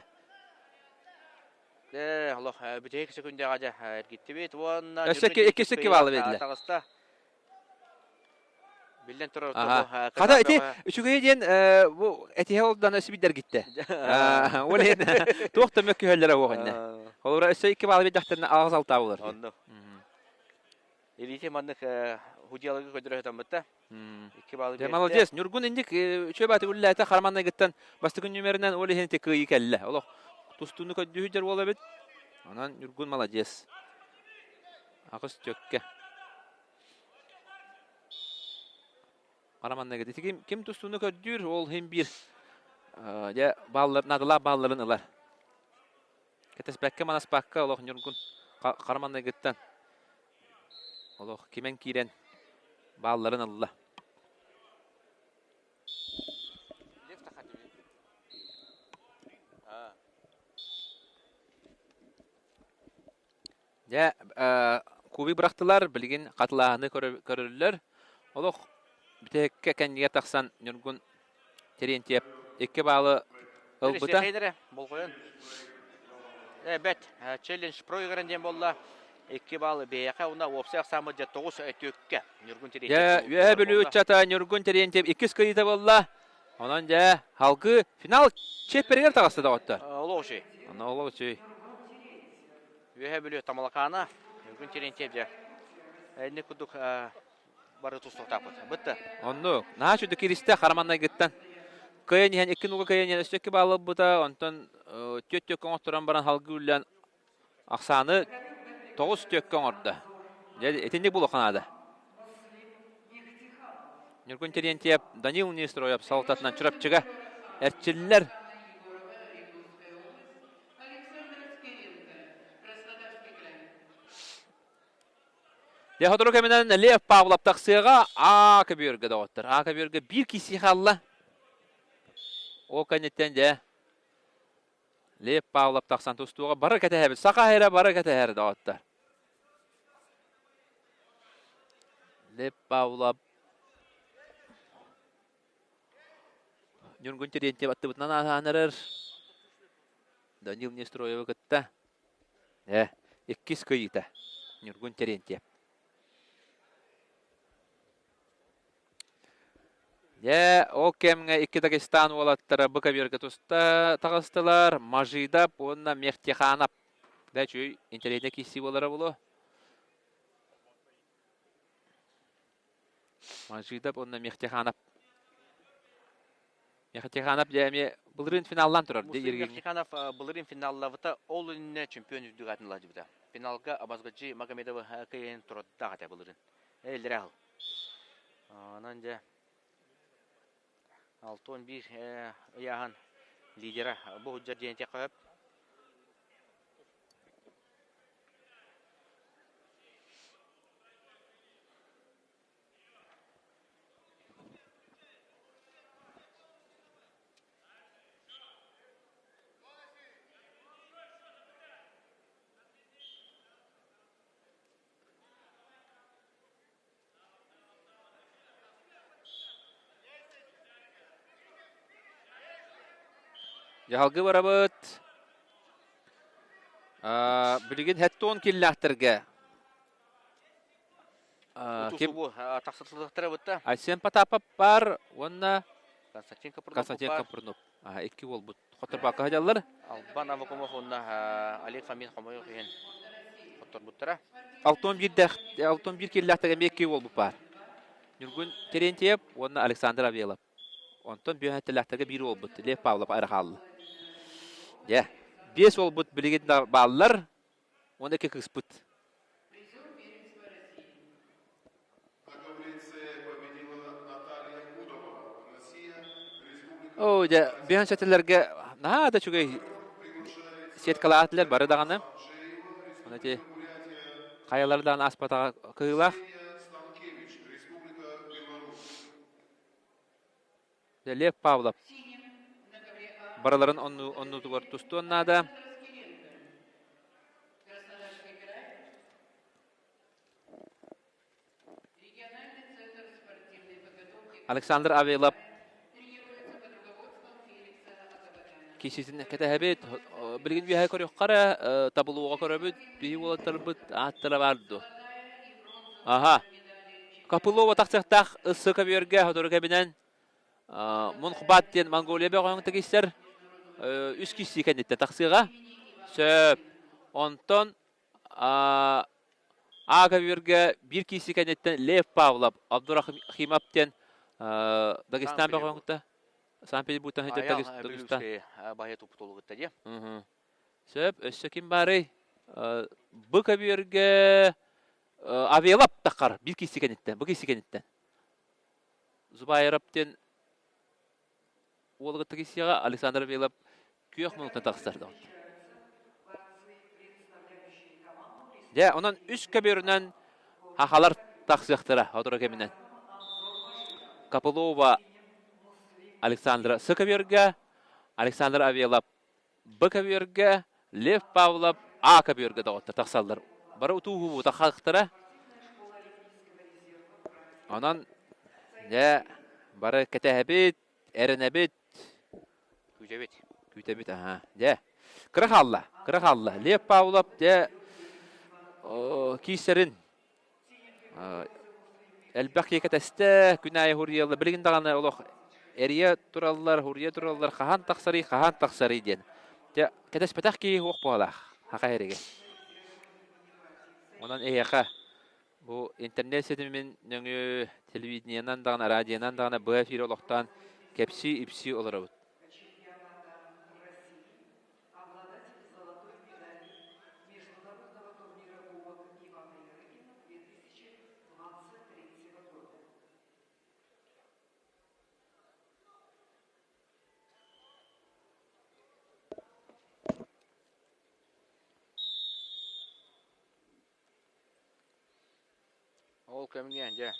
Allah, bütün 2 sekünde ağaca gitti bit. Өсі балы беділі. Bilden тұрыр. Қада әте, үшіге дейін әте олдан өсі бидер кетті. Ол ең тоқты мөккі өлдері оғынды. Олар өсі 2 балы бет жақтарына ağız алта олар. Ondu. Elite mandık hudiyalığı köydürü öten bitti. 2 balı beti. Молодец. Нюргун индик чөбаты үлләті қарманна кеттен бастығын нөмерінен ол ең тек күйі кәлі. Олық тұстуыны көдді хүдер ола бет. Онан Нюргун молодец. Ақыс төкке. Қараманна кетті. Кем тұстуыны көддір ол хем бір надыла балларын ылар. Кетес бәкке манас бәкке олық Нюргун қараманна кеттен. Олық кемен кейрен балларын ылла. Куби бұрақтылар, білген қатылағыны көрілілер. Олық бітекке кәнеге тақсан Нюргун Терентьев 2 балы ылбыта. Бұл қойын. Бәт, челлендж пройғырын дем болла. 2 балы бейеқе, ona опсақ самы 9 өтөкке. Нюргун Терентьев. Үйе білі өтчата Нюргун Терентьев 2 скайыта болла. Онан халқы финал чеппергер тағасты да өтті. Олығы шей. Олығы шей. Үйе білі тамалақаны. Нюргун Терентьев же. Әйні күдік бары тұстықтап бұд. Бұдды. Онды. Наға шүді керісті қараманнай кеттен. Кайын ең 2 нуға кайын ең өстөкі балы бұда. Онтан төт-төккен оқтыран баран халқы үллен ақсаны 9 төккен орды. Етендек бұл оқанады. Нюргун Терентьев Данил Нестроев салататынан чұрап чыға. Әртчілілер. Дехотыру кәменен Лев Павлов тақсыға Ақа бөргі дауыттыр. Ақа бөргі бір кесі қалла. О кәнеттен Лев Павлов тақсан тұстуға бары кәтәхәбі. Сақа әрі бары кәтәхәрі дауыттыр. Леп Павлов. Нюргун теренте батты бутнан анарыр. Данил Нестроева кытта. Иккис кыйыта. Нюргун теренте. О кемге икки Дагестан олаттары быка берге туста тағыстылар. Мажидап, онна Мехтиханап. Да чүй интернетте киси болары болу. Мажидап, онна Мехтиханап. Мехтиханап жәме бұлырын финаллан тұрар. Муслим Мехтиханов былырын финаллавыта ол үнне чемпион үздігатын ладжыбыда. Финалга Абазгаджи Магомедова кайын тұротта ғата былырын. Әлдір ағыл. Анан жа 6-11 яған лидера бұл үджар дейінте қойып. Яғалғы барабыт. Білген хәттон келләқтірге. Утусы бұл тақсырсыздықтары бұтта. Айсен Потапов бар, онна Константин Капырнов. Екі ол бұт. Хотыр бақы хадялар. Албан Авакумов онна Олег Фомин Хомойы қиын қоттыр бұттыра. 6-11 келләқтірге мекке ол бұт бар. Нұргүн Терентьев, онна Александр Авелов. Онтон бүйін хәттіләқтірге бір ол бұт. Лев Павлов айрақалды. 5 ол бұт білеген балылар, 12 кыз бұт. На таблице победила Наталья Удова. Россия, Республика О, бүйін шәттілерге, да чүгей сеткала атылар бары дағаны. Онаты қайалардан аспатаға кыйлақ. Станкевич, Республика Беларусь. Лев Павлов. Бараларын онну тугар тусту оннада. Александр Авелов. Кисесін кәтәбет. Білген бейхай көрек қара, табылуға көребет, бейі олаттар бұт, аттыра барды. Капылова тақсықтақ ұсы көберге, ғадыры кәбінен. Мұнқыбат ден Монголия бе қойыңды кейстер. Үс киси кәнеттен тақсыға. Сөп. Онтон аға берге бір киси кәнеттен Лев Павлов, Абдурахимовтен Дагестан бе қойыңды. Сан-Петербургтан хәтер Дагестан. Бахет ұпытолығытта де. Сөп, өссі кем бары. Бұқа берге Авелов таққар. Bir kisi кәнеттен, бұл киси кәнеттен. Зубайыраптен олғы тігісіға Александр Авелов күйек мұнықтан тақыстарды. Онан үш көберінен хақалар тақсықтыра, отыр кемінен. Капылова Александра С көберге, Александр Авелов Б көберге, Лев Павлов А көберге дауыттыр тақсалдар. Бары ұтуғы бұта қақтыра. Онан бары кәтәбет, әрінәбет, күйтәбет, Қырықалла. Лев Павлов, кейсерін, әлбәқ екетәсті, күнәйі хұриялы, білген дағаны олық, әрия тұралылар, хұрия тұралылар, қаған тақсары ден. Кәтәс пәтәқ кейі оқ болақ, хақа әреге. Онан әйеқа, бұл интернет сетімен нөңі телевидениянан дағына, радиянан дағына бұл әфир олықтан кәпсі, ипсі олар өт. Обладатель золотой медали Международного турнира Кубок Ивана Ярыгина 2023 года. Ол көмген же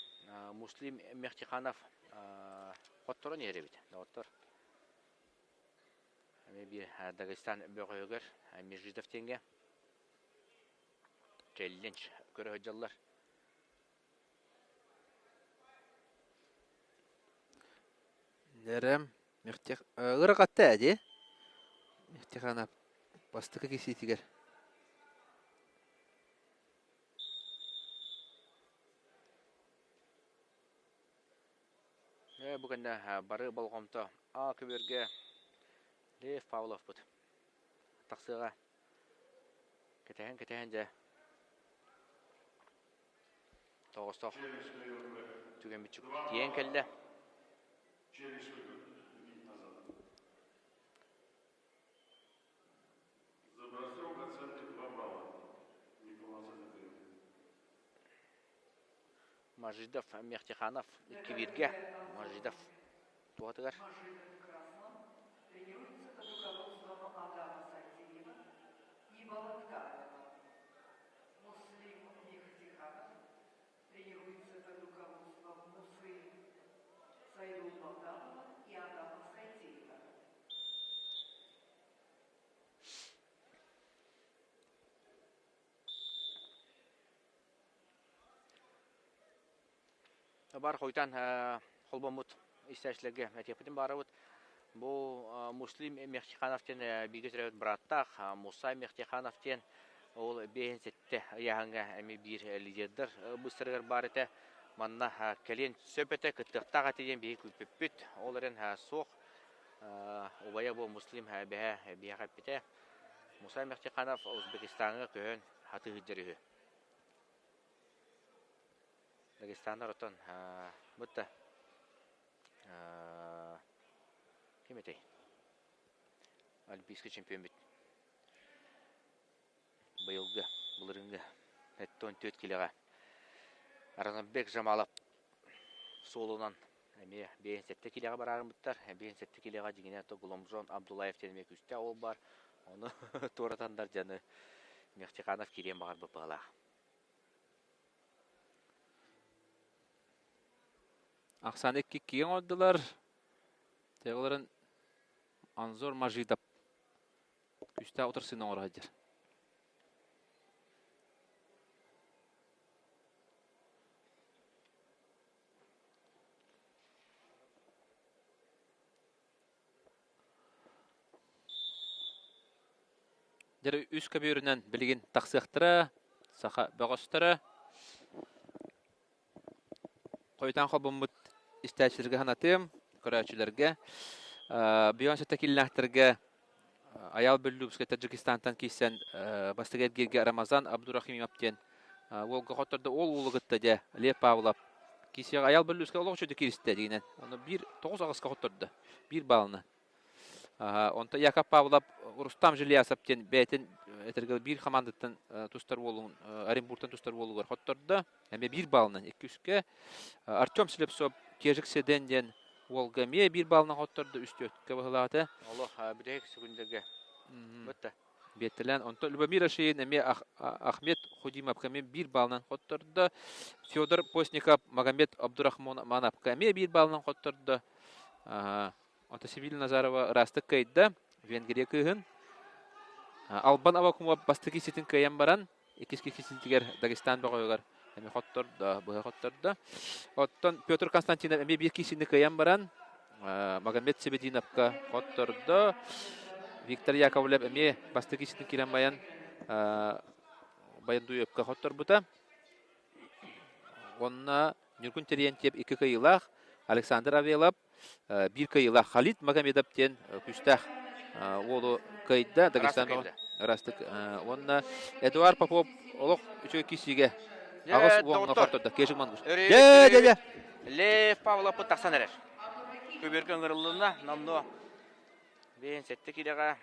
Муслим Мехтиханов қоттырын еребет. Дауыттыр. Bir Dagestan böğüger Mirjidov tenge. Challenge göre hocalar. Дәрем. Мехтех ыракатта әди. Мехтехана бастыкы киситигер. Бүгін бары болғымты А көберге Лев Павлов бұд. Тақсыға кетеген де тоғыстық түген бітчік дейін келді. Через выход вид назад. За бросок оценка 2 балла. Николас Анатольевич. Мажидов Мехтиханов Кибирге. Мажидов туғатығар. Мажидов в красном тренируется под руководством Адама Сайтиева и Балаткаева. Муслим Мехтиханов тренируется под руководством Мусы Сайрул Балдамова и Адама Сайтиева. Бар қойтан қолбамыт истәшілерге мәтепетін бары бұд. Бұл Муслим Мехтихановтен бігізірәуіт бұраттақ, Муса Мехтихановтен ол бейін сетті яғанға әмі бір лидердер бұстырғыр бар еті. Манна кәлен сөпеті күттіқтақ әтеден бейі көппет. Оларын соқ обая бұл Муслим бейі қаппеті. Муса Мехтиханов Өзбекистанға көхін хаты хүддері. Дагестандар отон бұтты кеметей олимпийский чемпион бит бұйылғы бұлырыңғы 14 келеға Аранабек Жамалов солынан әме бейін сәтті келеға барағын бұттар бейін сәтті келеға дегене Гуломжон Абдулаев тенемек үсті ол бар оны торатандар жаны Мехтиханов керен бағар бұпығала. Ақсан екке кейін олдылар. Теғыларын Анзор Мажидап. Күшті отырсының ора жер. Дәрі үз көбеурінен білген тақсықтыра, сақа бағыстыра. Қойтан қолбымыт истәчілерге ханатым, көрәчілерге. Бүйон сөттәкілінәқтерге аял бүлігіске Таджикистантан кейсен бастығергерге Рамазан Абдурахим аптен. Олғы қоттырды ол ұлығытты де Лев Павлов. Кейсеге аял бүлігіске олығы шөді керісті дегенен. Оны 9 ағысқа қоттырды. 1 балыны. Онта Яков Павлов Рустам Жилясаптен бәйтін әтіргіл 1 командаттан тұстар болуын, Оренбургтан тұстар болуғар қоттырды. Әме 1 балынан 2-3-ке. Артем Слепцов Тежік Седенден Волгаме 1 балынан қоттырды. Үсті өткіке бағылағыты. Олық бірек секундерге бұтты. Беттілен. Онта Любомир Ашейін әме Ахмет Худимовкаме 1 балынан қоттырды. Федор Постников Магомед Абдурахмановкаме 1 балынан қоттырды. Онта Сибиль Назарова Растық кайдда, Венгрия күйін. Албан Авакумов бастығы сетін кайын баран, екеске кесінтігер Дагестан бағойығар. Әме қоттырды, бұға қоттырды. Оттан Петр Константинов әме бір кесінді кайын баран, Магомед Себединовқа қоттырды. Виктор Яковлев әме бастығы сетін келен баян, баян дуйыпқа қоттыр бұта. Онна Нюргун Терентьев 2 кайылақ, Александр Авелов 1 кайыла Халид Магомедовтен күстәх олы кайда Дагестанға растық. Онна Эдуард Попов олық үші кесіге ағыз оңына қортырды. Кежік маңғыш. Лев Павлов тақсан әрер. Көберген ғырылына намны бейін сәтті келеға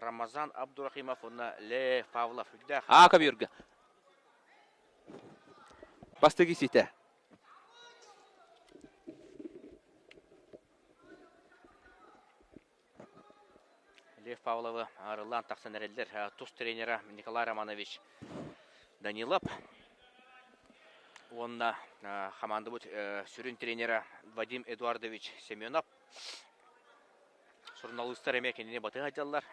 Рамазан Абдурахимов онна Лев Павлов үдді. Көберге. Басты кесейті. Лев Павловы арылан тақсан әрелдер. Тұс тренері Николай Романович Данилов. Онна команда бұд сүрін тренері Вадим Эдуардович Семенов. Журналистер емекеніне баты ғадялар.